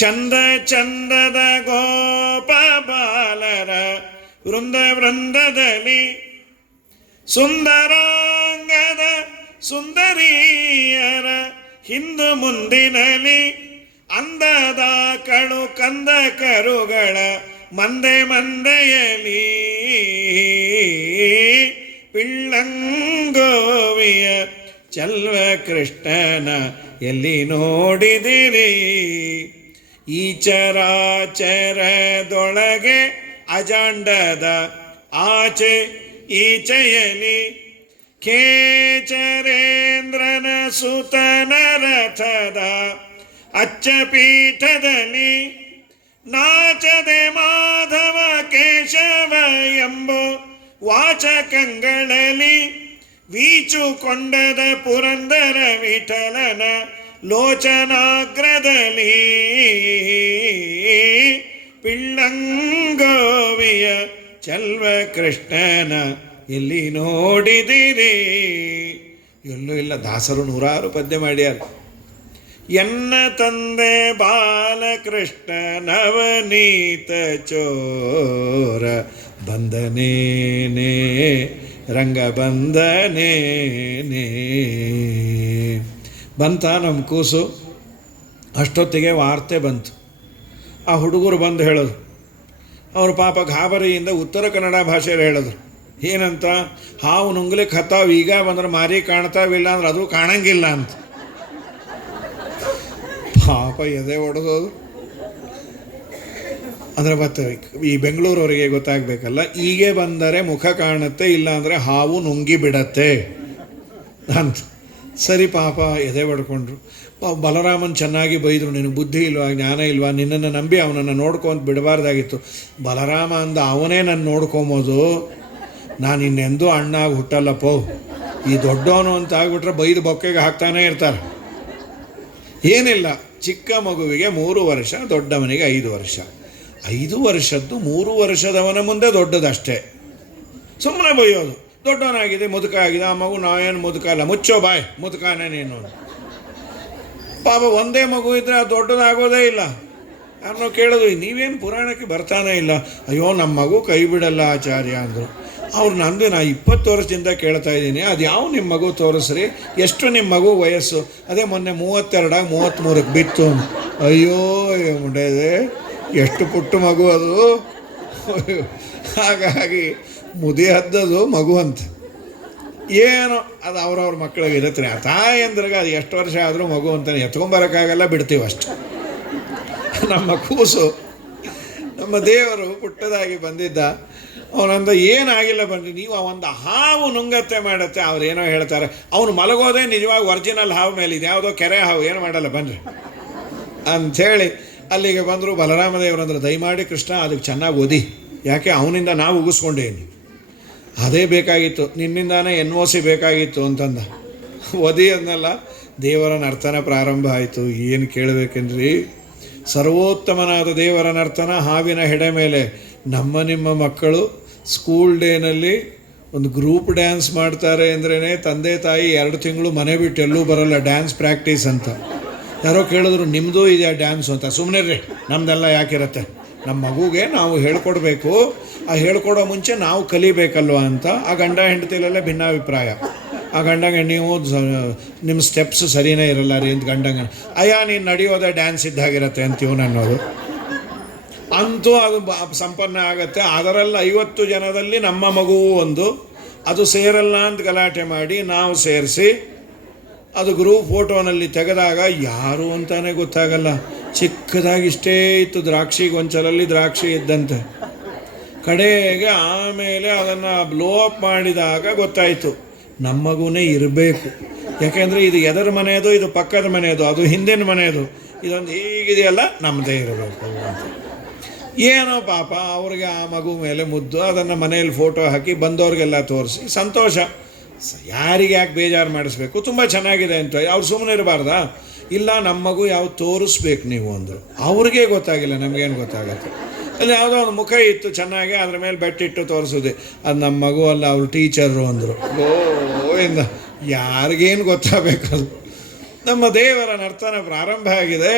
ಚಂದ ಚಂದದ ಗೋಪ ಬಾಲರ ವೃಂದ ವೃಂದದಲ್ಲಿ ಸುಂದರಾಂಗದ ಸುಂದರಿಯರ ಹಿಂದು ಮುಂದಿನಲಿ ಅಂದದ ಕಳು ಕಂದ ಕರುಗಳ ಮಂದೆ ಮಂದೆಯಲಿ ಪಿಳ್ಳಂಗೋವಿಯ ಚಲ್ವ ಕೃಷ್ಣನ ಎಲ್ಲಿ ನೋಡಿದಿರಿ. ಈ ಚರಾಚರದೊಳಗೆ ಅಜಾಂಡದ ಆಚೆ ಈಚೆಯಲಿ ಖೇಚರೇಂದ್ರನ ಸುತನ ರಥದ ಅಚ್ಚಪೀಠದಲ್ಲಿ ನಾಚದೆ ಮಾಧವ ಕೇಶವ ಎಂಬೋ ವಾಚಕಂಗಳಲ್ಲಿ ವೀಚುಕೊಂಡದ ಪುರಂದರ ವಿಠಲನ ಲೋಚನಾಗ್ರದಲ್ಲಿ ಪಿಳ್ಳಂಗೋವಿಯ ಚಲ್ವ ಕೃಷ್ಣನ ಎಲ್ಲಿ ನೋಡಿದಿರಿ. ಎಲ್ಲೂ ಇಲ್ಲ. ದಾಸರು 100 ಪದ್ಯ ಮಾಡ್ಯಾರ. ಎನ್ನ ತಂದೆ ಬಾಲಕೃಷ್ಣ ನವನೀತ ಚೋರ ಬಂದನೇನೇ ರಂಗ ಬಂದನೇನೇ. ಬಂತ ನಮ್ಮ ಕೂಸು. ಅಷ್ಟೊತ್ತಿಗೆ ವಾರ್ತೆ ಬಂತು. ಆ ಹುಡುಗರು ಬಂದು ಹೇಳೋದು. ಅವರು ಪಾಪ ಗಾಬರಿಯಿಂದ ಉತ್ತರ ಕನ್ನಡ ಭಾಷೆಯಲ್ಲಿ ಹೇಳಿದ್ರು. ಏನಂತ? ಹಾವು ನುಂಗ್ಲಿಕ್ಕೆ ಹತ್ತಾವು, ಈಗ ಬಂದ್ರೆ ಮಾರಿ ಕಾಣ್ತಾವಿಲ್ಲ ಅಂದ್ರೆ ಅದು ಕಾಣಂಗಿಲ್ಲ ಅಂತ. ಪಾಪ ಎದೆ ಹೊಡೆದೋದು. ಅಂದರೆ ಮತ್ತೆ ಈ ಬೆಂಗಳೂರವರಿಗೆ ಗೊತ್ತಾಗಬೇಕಲ್ಲ, ಹೀಗೆ ಬಂದರೆ ಮುಖ ಕಾಣುತ್ತೆ, ಇಲ್ಲ ಅಂದರೆ ಹಾವು ನುಂಗಿ ಬಿಡತ್ತೆ ಅಂತ. ಸರಿ, ಪಾಪ ಎದೆ ಹೊಡ್ಕೊಂಡ್ರು. ಬಲರಾಮನ್ ಚೆನ್ನಾಗಿ ಬೈದರು, ನಿನಗೆ ಬುದ್ಧಿ ಇಲ್ವಾ, ಜ್ಞಾನ ಇಲ್ವಾ, ನಿನ್ನನ್ನು ನಂಬಿ ಅವನನ್ನು ನೋಡ್ಕೊಂತ ಬಿಡಬಾರ್ದಾಗಿತ್ತು. ಬಲರಾಮ ಅಂದ, ಅವನೇ ನನ್ನ ನೋಡ್ಕೊಂಬೋದು, ನಾನು ಇನ್ನೆಂದೂ ಅಣ್ಣಾಗಿ ಹುಟ್ಟಲ್ಲಪ್ಪೋ. ಈ ದೊಡ್ಡವನು ಅಂತ ಆಗ್ಬಿಟ್ರೆ ಬೈದು ಬೊಕ್ಕೆಗೆ ಹಾಕ್ತಾನೇ ಇರ್ತಾರೆ. ಏನಿಲ್ಲ, ಚಿಕ್ಕ ಮಗುವಿಗೆ 3 ವರ್ಷ, ದೊಡ್ಡವನಿಗೆ 5 ವರ್ಷ. 5 ವರ್ಷದ್ದು 3 ವರ್ಷದವನ ಮುಂದೆ ದೊಡ್ಡದಷ್ಟೇ. ಸುಮ್ಮನೆ ಬೈಯೋದು. ದೊಡ್ಡವನಾಗಿದೆ, ಮುದುಕ ಆಗಿದೆ ಆ ಮಗು, ನಾವೇನು ಮುದುಕ ಅಲ್ಲ, ಮುಚ್ಚೋ ಬಾಯ್, ಮುದುಕನೇ ನೀನು. ಪಾಪ ಒಂದೇ ಮಗು ಇದ್ದರೆ ಅದು ದೊಡ್ಡದಾಗೋದೇ ಇಲ್ಲ. ಯಾರನ್ನೋ ಕೇಳೋದು, ನೀವೇನು ಪುರಾಣಕ್ಕೆ ಬರ್ತಾನೇ ಇಲ್ಲ. ಅಯ್ಯೋ ನಮ್ಮ ಮಗು ಕೈ ಬಿಡಲ್ಲ ಆಚಾರ್ಯ ಅಂದರು. ಅವ್ರು ನಂದು ನಾ 20 ವರ್ಷದಿಂದ ಕೇಳ್ತಾ ಇದ್ದೀನಿ, ಅದು ಯಾವ ನಿಮ್ಮ ಮಗು ತೋರಿಸ್ರಿ, ಎಷ್ಟು ನಿಮ್ಮ ಮಗು ವಯಸ್ಸು? ಅದೇ ಮೊನ್ನೆ 32 33ಕ್ಕೆ ಬಿತ್ತು. ಅಯ್ಯೋ ಮುಂಡೆದೆ, ಎಷ್ಟು ಪುಟ್ಟ ಮಗು ಅದು. ಹಾಗಾಗಿ ಮುದಿ ಹದ್ದದು ಮಗು ಅಂತ ಏನೋ ಅದು ಅವ್ರವ್ರ ಮಕ್ಕಳಿಗೆ ಇರುತ್ತೆ. ಆ ತಾಯಂದ್ರಿಗೆ ಅದು ಎಷ್ಟು ವರ್ಷ ಆದರೂ ಮಗು ಅಂತಾನೆ ಎತ್ಕೊಂಬರೋಕ್ಕಾಗಲ್ಲ, ಬಿಡ್ತೀವಿ ಅಷ್ಟು. ನಮ್ಮ ಕೂಸು ನಮ್ಮ ದೇವರು ಪುಟ್ಟದಾಗಿ ಬಂದಿದ್ದ, ಅವನಂದ ಏನಾಗಿಲ್ಲ ಬನ್ನಿ, ನೀವು ಒಂದು ಹಾವು ನುಂಗತ್ತೆ ಮಾಡುತ್ತೆ, ಅವ್ರು ಏನೋ ಹೇಳ್ತಾರೆ, ಅವನು ಮಲಗೋದೇ ನಿಜವಾಗಿ ಒರಿಜಿನಲ್ ಹಾವು ಮೇಲಿದೆ, ಯಾವುದೋ ಕೆರೆ ಹಾವು, ಏನು ಮಾಡಲ್ಲ ಬನ್ನಿರಿ ಅಂಥೇಳಿ ಅಲ್ಲಿಗೆ ಬಂದರು. ಬಲರಾಮದೇವರಂದ್ರೆ ದಯಮಾಡಿ ಕೃಷ್ಣ ಅದಕ್ಕೆ ಚೆನ್ನಾಗಿ ಓದಿ, ಯಾಕೆ ಅವನಿಂದ ನಾವು ಉಗಿಸ್ಕೊಂಡೇನಿ, ಅದೇ ಬೇಕಾಗಿತ್ತು, ನಿನ್ನಿಂದಾನೇ NOC ಬೇಕಾಗಿತ್ತು ಅಂತಂದ. ಓದಿ ಅಂದಲ್ಲ, ದೇವರ ನರ್ತನ ಪ್ರಾರಂಭ ಆಯಿತು. ಏನು ಕೇಳಬೇಕೆಂದ್ರಿ, ಸರ್ವೋತ್ತಮನಾದ ದೇವರ ನರ್ತನ ಹಾವಿನ ಹೆಡೆ ಮೇಲೆ. ನಮ್ಮ ನಿಮ್ಮ ಮಕ್ಕಳು ಸ್ಕೂಲ್ ಡೇನಲ್ಲಿ ಒಂದು ಗ್ರೂಪ್ ಡ್ಯಾನ್ಸ್ ಮಾಡ್ತಾರೆ ಅಂದ್ರೇ ತಂದೆ ತಾಯಿ 2 ತಿಂಗಳು ಮನೆ ಬಿಟ್ಟು ಎಲ್ಲೂ ಬರೋಲ್ಲ, ಡ್ಯಾನ್ಸ್ ಪ್ರಾಕ್ಟೀಸ್ ಅಂತ. ಯಾರೋ ಕೇಳಿದ್ರು ನಿಮ್ಮದು ಇದೆಯಾ ಡ್ಯಾನ್ಸು ಅಂತ. ಸುಮ್ಮನೆ ರೀ, ನಮ್ಮದೆಲ್ಲ ಯಾಕಿರುತ್ತೆ, ನಮ್ಮ ಮಗುಗೆ ನಾವು ಹೇಳ್ಕೊಡ್ಬೇಕು, ಆ ಹೇಳ್ಕೊಡೋ ಮುಂಚೆ ನಾವು ಕಲಿಬೇಕಲ್ವ ಅಂತ. ಆ ಗಂಡ ಹೆಂಡತಿಲೆಲ್ಲ ಭಿನ್ನಾಭಿಪ್ರಾಯ. ಆ ಗಂಡಂಗೆ ನೀವು ನಿಮ್ಮ ಸ್ಟೆಪ್ಸ್ ಸರಿಯೇ ಇರಲ್ಲ ರೀ ಅಂತ ಗಂಡಂಗೆ, ಅಯ್ಯ ನೀನು ನಡೆಯೋದೇ ಡ್ಯಾನ್ಸ್ ಇದ್ದಾಗಿರತ್ತೆ ಅಂತೀವನು ಅನ್ನೋದು. ಅಂತೂ ಅದು ಸಂಪನ್ನ ಆಗುತ್ತೆ. ಅದರಲ್ಲಿ 50 ಜನದಲ್ಲಿ ನಮ್ಮ ಮಗುವು ಒಂದು, ಅದು ಸೇರಲ್ಲ ಅಂತ ಗಲಾಟೆ ಮಾಡಿ ನಾವು ಸೇರಿಸಿ ಅದು ಗ್ರೂಪ್ ಫೋಟೋನಲ್ಲಿ ತೆಗೆದಾಗ ಯಾರು ಅಂತಾನೆ ಗೊತ್ತಾಗಲ್ಲ. ಚಿಕ್ಕದಾಗಿ ಇಷ್ಟೇ ಇತ್ತು, ದ್ರಾಕ್ಷಿ ಗೊಂಚಲಲ್ಲಿ ದ್ರಾಕ್ಷಿ ಇದ್ದಂತೆ. ಕಡೆಗೆ ಆಮೇಲೆ ಅದನ್ನು ಬ್ಲೋ ಅಪ್ ಮಾಡಿದಾಗ ಗೊತ್ತಾಯಿತು ನಮ್ಮ ಮಗುನೇ ಇರಬೇಕು. ಯಾಕೆಂದರೆ ಇದು ಎದರ ಮನೆಯದು, ಇದು ಪಕ್ಕದ ಮನೆಯದು, ಅದು ಹಿಂದಿನ ಮನೆಯದು, ಇದೊಂದು ಹೀಗಿದೆಯಲ್ಲ ನಮ್ಮದೇ ಇರಬೇಕು ಅಂತ. ಏನೋ ಪಾಪ ಅವ್ರಿಗೆ ಆ ಮಗು ಮೇಲೆ ಮುದ್ದು, ಅದನ್ನು ಮನೆಯಲ್ಲಿ ಫೋಟೋ ಹಾಕಿ ಬಂದವ್ರಿಗೆಲ್ಲ ತೋರಿಸಿ ಸಂತೋಷ. ಯಾರಿಗೆ ಯಾಕೆ ಬೇಜಾರು ಮಾಡಿಸ್ಬೇಕು, ತುಂಬ ಚೆನ್ನಾಗಿದೆ ಅಂತ. ಅವ್ರು ಸುಮ್ಮನೆ ಇರಬಾರ್ದಾ? ಇಲ್ಲ ನಮ್ಮ ಮಗು ಯಾವ ತೋರಿಸ್ಬೇಕು ನೀವು ಅಂದರು. ಅವ್ರಿಗೆ ಗೊತ್ತಾಗಿಲ್ಲ, ನಮಗೇನು ಗೊತ್ತಾಗತ್ತೆ. ಅಲ್ಲಿ ಯಾವುದೋ ಒಂದು ಮುಖ ಇತ್ತು ಚೆನ್ನಾಗಿ, ಅದ್ರ ಮೇಲೆ ಬೆಟ್ಟಿಟ್ಟು ತೋರಿಸೋದೆ, ಅದು ನಮ್ಮ ಮಗು ಅಲ್ಲ, ಅವ್ರು ಟೀಚರು ಅಂದರು. ಇಂದ ಯಾರಿಗೇನು ಗೊತ್ತಾಗಬೇಕದು. ನಮ್ಮ ದೇವರ ನರ್ತನ ಪ್ರಾರಂಭ ಆಗಿದೆ.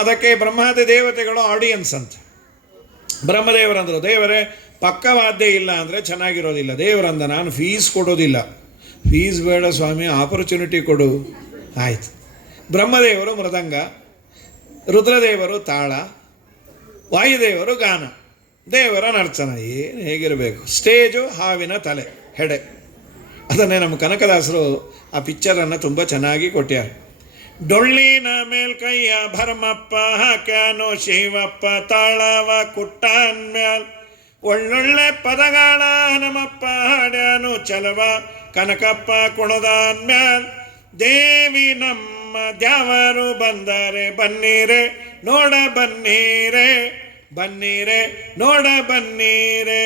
ಅದಕ್ಕೆ ಬ್ರಹ್ಮಾದಿ ದೇವತೆಗಳು ಆಡಿಯನ್ಸ್ ಅಂತ. ಬ್ರಹ್ಮದೇವರಂದರು, ದೇವರೇ ಪಕ್ಕವಾದ್ಯ ಇಲ್ಲ ಅಂದರೆ ಚೆನ್ನಾಗಿರೋದಿಲ್ಲ. ದೇವರಂದ, ನಾನು ಫೀಸ್ ಕೊಡೋದಿಲ್ಲ. ಫೀಸ್ ಬೇಡ ಸ್ವಾಮಿ, ಆಪರ್ಚುನಿಟಿ ಕೊಡು. ಆಯಿತು. ಬ್ರಹ್ಮದೇವರು ಮೃದಂಗ, ರುದ್ರದೇವರು ತಾಳ, ವಾಯುದೇವರು ಗಾನ, ದೇವರ ನರ್ತನ. ಏನು ಹೇಗಿರಬೇಕು? ಸ್ಟೇಜು ಹಾವಿನ ತಲೆ ಹೆಡೆ. ಅದನ್ನೇ ನಮ್ಮ ಕನಕದಾಸರು ಆ ಪಿಕ್ಚರನ್ನು ತುಂಬ ಚೆನ್ನಾಗಿ ಕೊಟ್ಟ್ಯಾರ. ಡೊಳ್ಳಿನ ಮೇಲ್ಕೈಯ ಭರಮಪ್ಪ ಹಾಕ್ಯಾನೋ ಶಿವಪ್ಪ, ತಾಳವ ಕುಟ್ಟಾನ್ ಮ್ಯಾಲ್ ಒಳ್ಳೊಳ್ಳೆ ಪದಗಾಳ ಹನಮಪ್ಪ ಹಾಡ್ಯಾನು ಚಲವ ಕನಕಪ್ಪ ಕುಣದಾನ್ ಮ್ಯಾಲ್. ದೇವಿ ನಮ್ಮ ದ್ಯಾವರು ಬಂದರೆ ಬನ್ನೀರೆ ನೋಡ ಬನ್ನೀರೆ, ಬನ್ನೀರೆ ನೋಡ ಬನ್ನೀರೆ.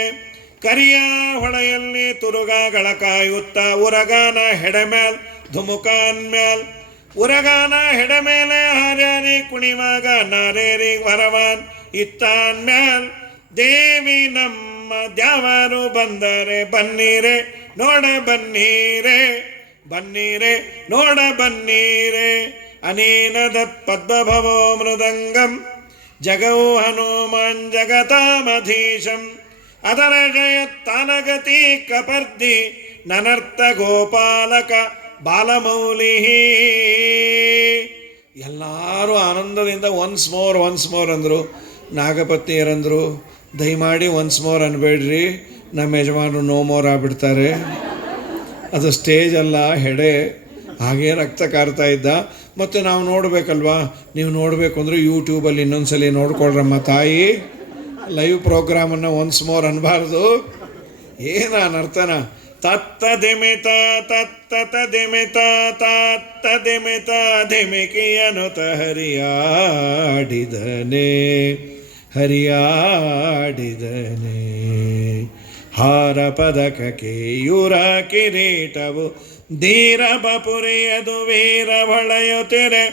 ಕರಿಯ ಹೊಳೆಯಲ್ಲಿ ತುರುಗಗಳ ಕಾಯುತ್ತ ಉರಗಾನ ಹೆಡೆ ಮ್ಯಾಲ್ ಧುಮುಕಾನ್ ಮ್ಯಾಲ್. ಉರಗಾನ ಹೆಡೆ ಮೇಲೆ ಹಾರ್ಯಾರಿ ಕುಣಿವಾಗ ನಾರೇರಿ ವರವಾನ್ ಇತ್ತಾನ್ ಮ್ಯಾಲ್. ದೇವಿ ನಮ್ಮ ದ್ಯಾವರು ಬಂದರೆ ಬನ್ನೀರೆ ನೋಡ ಬನ್ನೀರೆ, ಬನ್ನೀರೆ ನೋಡ ಬನ್ನೀರೆ. ಅನೇನದ ಪದ್ಮಭವೋ ಮೃದಂಗಂ ಜಗೌ ಹನುಮಾನ್ ಜಗತಾಮಧೀಶಂ. ಅದರ ಜಯತ್ತಾನಗತಿ ಕಪರ್ದಿ ನನರ್ಥ ಗೋಪಾಲಕ ಬಾಲಮೌಲಿ. ಎಲ್ಲರೂ ಆನಂದದಿಂದ ಒನ್ಸ್ ಮೋರ್ ಅಂದರು. ನಾಗಪತ್ನಿಯರಂದರು, ದಯಮಾಡಿ ಒನ್ಸ್ ಮೋರ್ ಅನ್ಬೇಡ್ರಿ, ನಮ್ಮ ಯಜಮಾನರು ನೋ ಮೋರ್ ಆಗಿಬಿಡ್ತಾರೆ. ಅದು ಸ್ಟೇಜ್ ಅಲ್ಲ, ಹೆಡೆ. ಹಾಗೇ ರಕ್ತ ಕಾರ್ತಾ ಇದ್ದ. ಮತ್ತು ನಾವು ನೋಡಬೇಕಲ್ವಾ, ನೀವು ನೋಡಬೇಕು ಅಂದರೆ ಯೂಟ್ಯೂಬಲ್ಲಿ ಇನ್ನೊಂದ್ಸಲಿ ನೋಡ್ಕೊಳ್ರಮ್ಮ ತಾಯಿ. ಲೈವ್ ಪ್ರೋಗ್ರಾಮನ್ನು ಒನ್ಸ್ ಮೋರ್ ಅನ್ನಬಾರ್ದು. ಏನ ನರ್ತನ. ತತ್ತ ದಿಮಿತ ತತ್ತ ದಿಮಿತ ತತ್ತ ದಿಮಿತ ಧಿಮಿಕಿಯನುತ ಹರಿಯಾಡಿದನೆ, ಹರಿಯಾಡಿದನೆ. ಹಾರ ಪದಕ ಕೇಯೂರ ಕಿರೀಟವು ಧೀರ ಬಪುರಿಯದು ವೀರ ಹೊಳೆಯುತ್ತಿರೆ.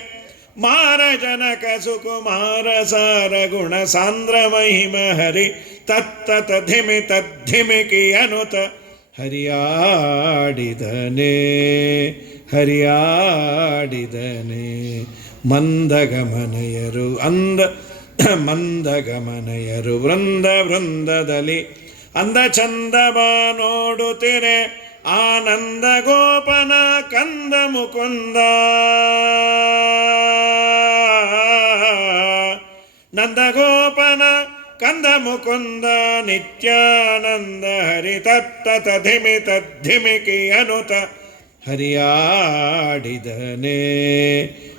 ಮಾರ ಜನಕ ಸುಕುಮಾರ ಸಾರ ಗುಣ ಸಾಂದ್ರ ಮಹಿಮ ಹರಿ ತತ್ತ ಧಿಮಿತ ಧಿಮಿಕಿ ಅನುತ ಹರಿಯಾಡಿದನೆ, ಹರಿಯಾಡಿದನೆ. ಮಂದಗಮನೆಯರು ಮಂದಗಮನೆಯರು ವೃಂದದಲ್ಲಿ ಅಂದ ಚಂದವ ನೋಡುತ್ತಿರೆ ಆನಂದ ಗೋಪನ ಕಂದ ಮುಕುಂದ ನಂದಗೋಪನ ಕಂದ ಮುಕುಂದ ನಿತ್ಯಾನಂದ ಹರಿ ತತ್ತ ತಧಿಮಿ ತದ್ಧಿಮಿಕಿ ಅನುತ ಹರಿಯಾಡಿದನೇ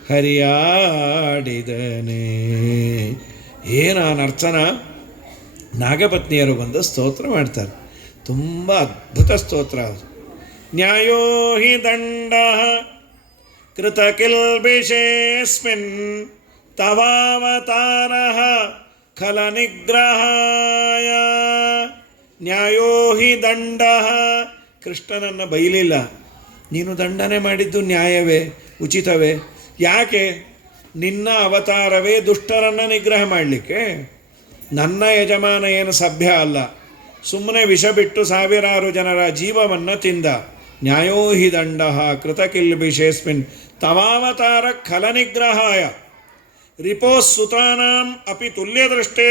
ಹರಿಯಾಡಿದನೇ. ಏನರ್ಚನ ನಾಗಪತ್ನಿಯರು ಬಂದು ಸ್ತೋತ್ರ ಮಾಡ್ತಾರೆ. ತುಂಬ ಅದ್ಭುತ ಸ್ತೋತ್ರ ಅದು. ನ್ಯಾಯೋ ಹಿ ದಂಡ ಕೃತ ಕಿಲ್ಬಿಷೇಸ್ಮಿನ್ ತವಾವತಾರ ಖಲ ನಿಗ್ರಹಾಯ. ನ್ಯಾಯೋ ಹಿ ದಂಡ, ಕೃಷ್ಣನನ್ನು ಬೈಲಿಲ್ಲ. ನೀನು ದಂಡನೆ ಮಾಡಿದ್ದು ನ್ಯಾಯವೇ, ಉಚಿತವೇ? ಯಾಕೆ? ನಿನ್ನ ಅವತಾರವೇ ದುಷ್ಟರನ್ನು ನಿಗ್ರಹ ಮಾಡಲಿಕ್ಕೆ. ನನ್ನ ಯಜಮಾನ ಏನು ಸಭ್ಯ ಅಲ್ಲ, ಸುಮ್ಮನೆ ವಿಷ ಬಿಟ್ಟು ಸಾವಿರಾರು ಜನರ ಜೀವವನ್ನು ತಿಂದ. ನ್ಯಾಯೋ ಹಿ ದಂಡ ಕೃತ ಕಿಲ್ಬಿಷೇಸ್ಮಿನ್ ತವಾವತಾರ ಖಲ ನಿಗ್ರಹಾಯ ರಿಪೋಸ್ಸುತಾನಾಂ ಅಪಿ ತುಲ್ಯದೃಷ್ಟೇ.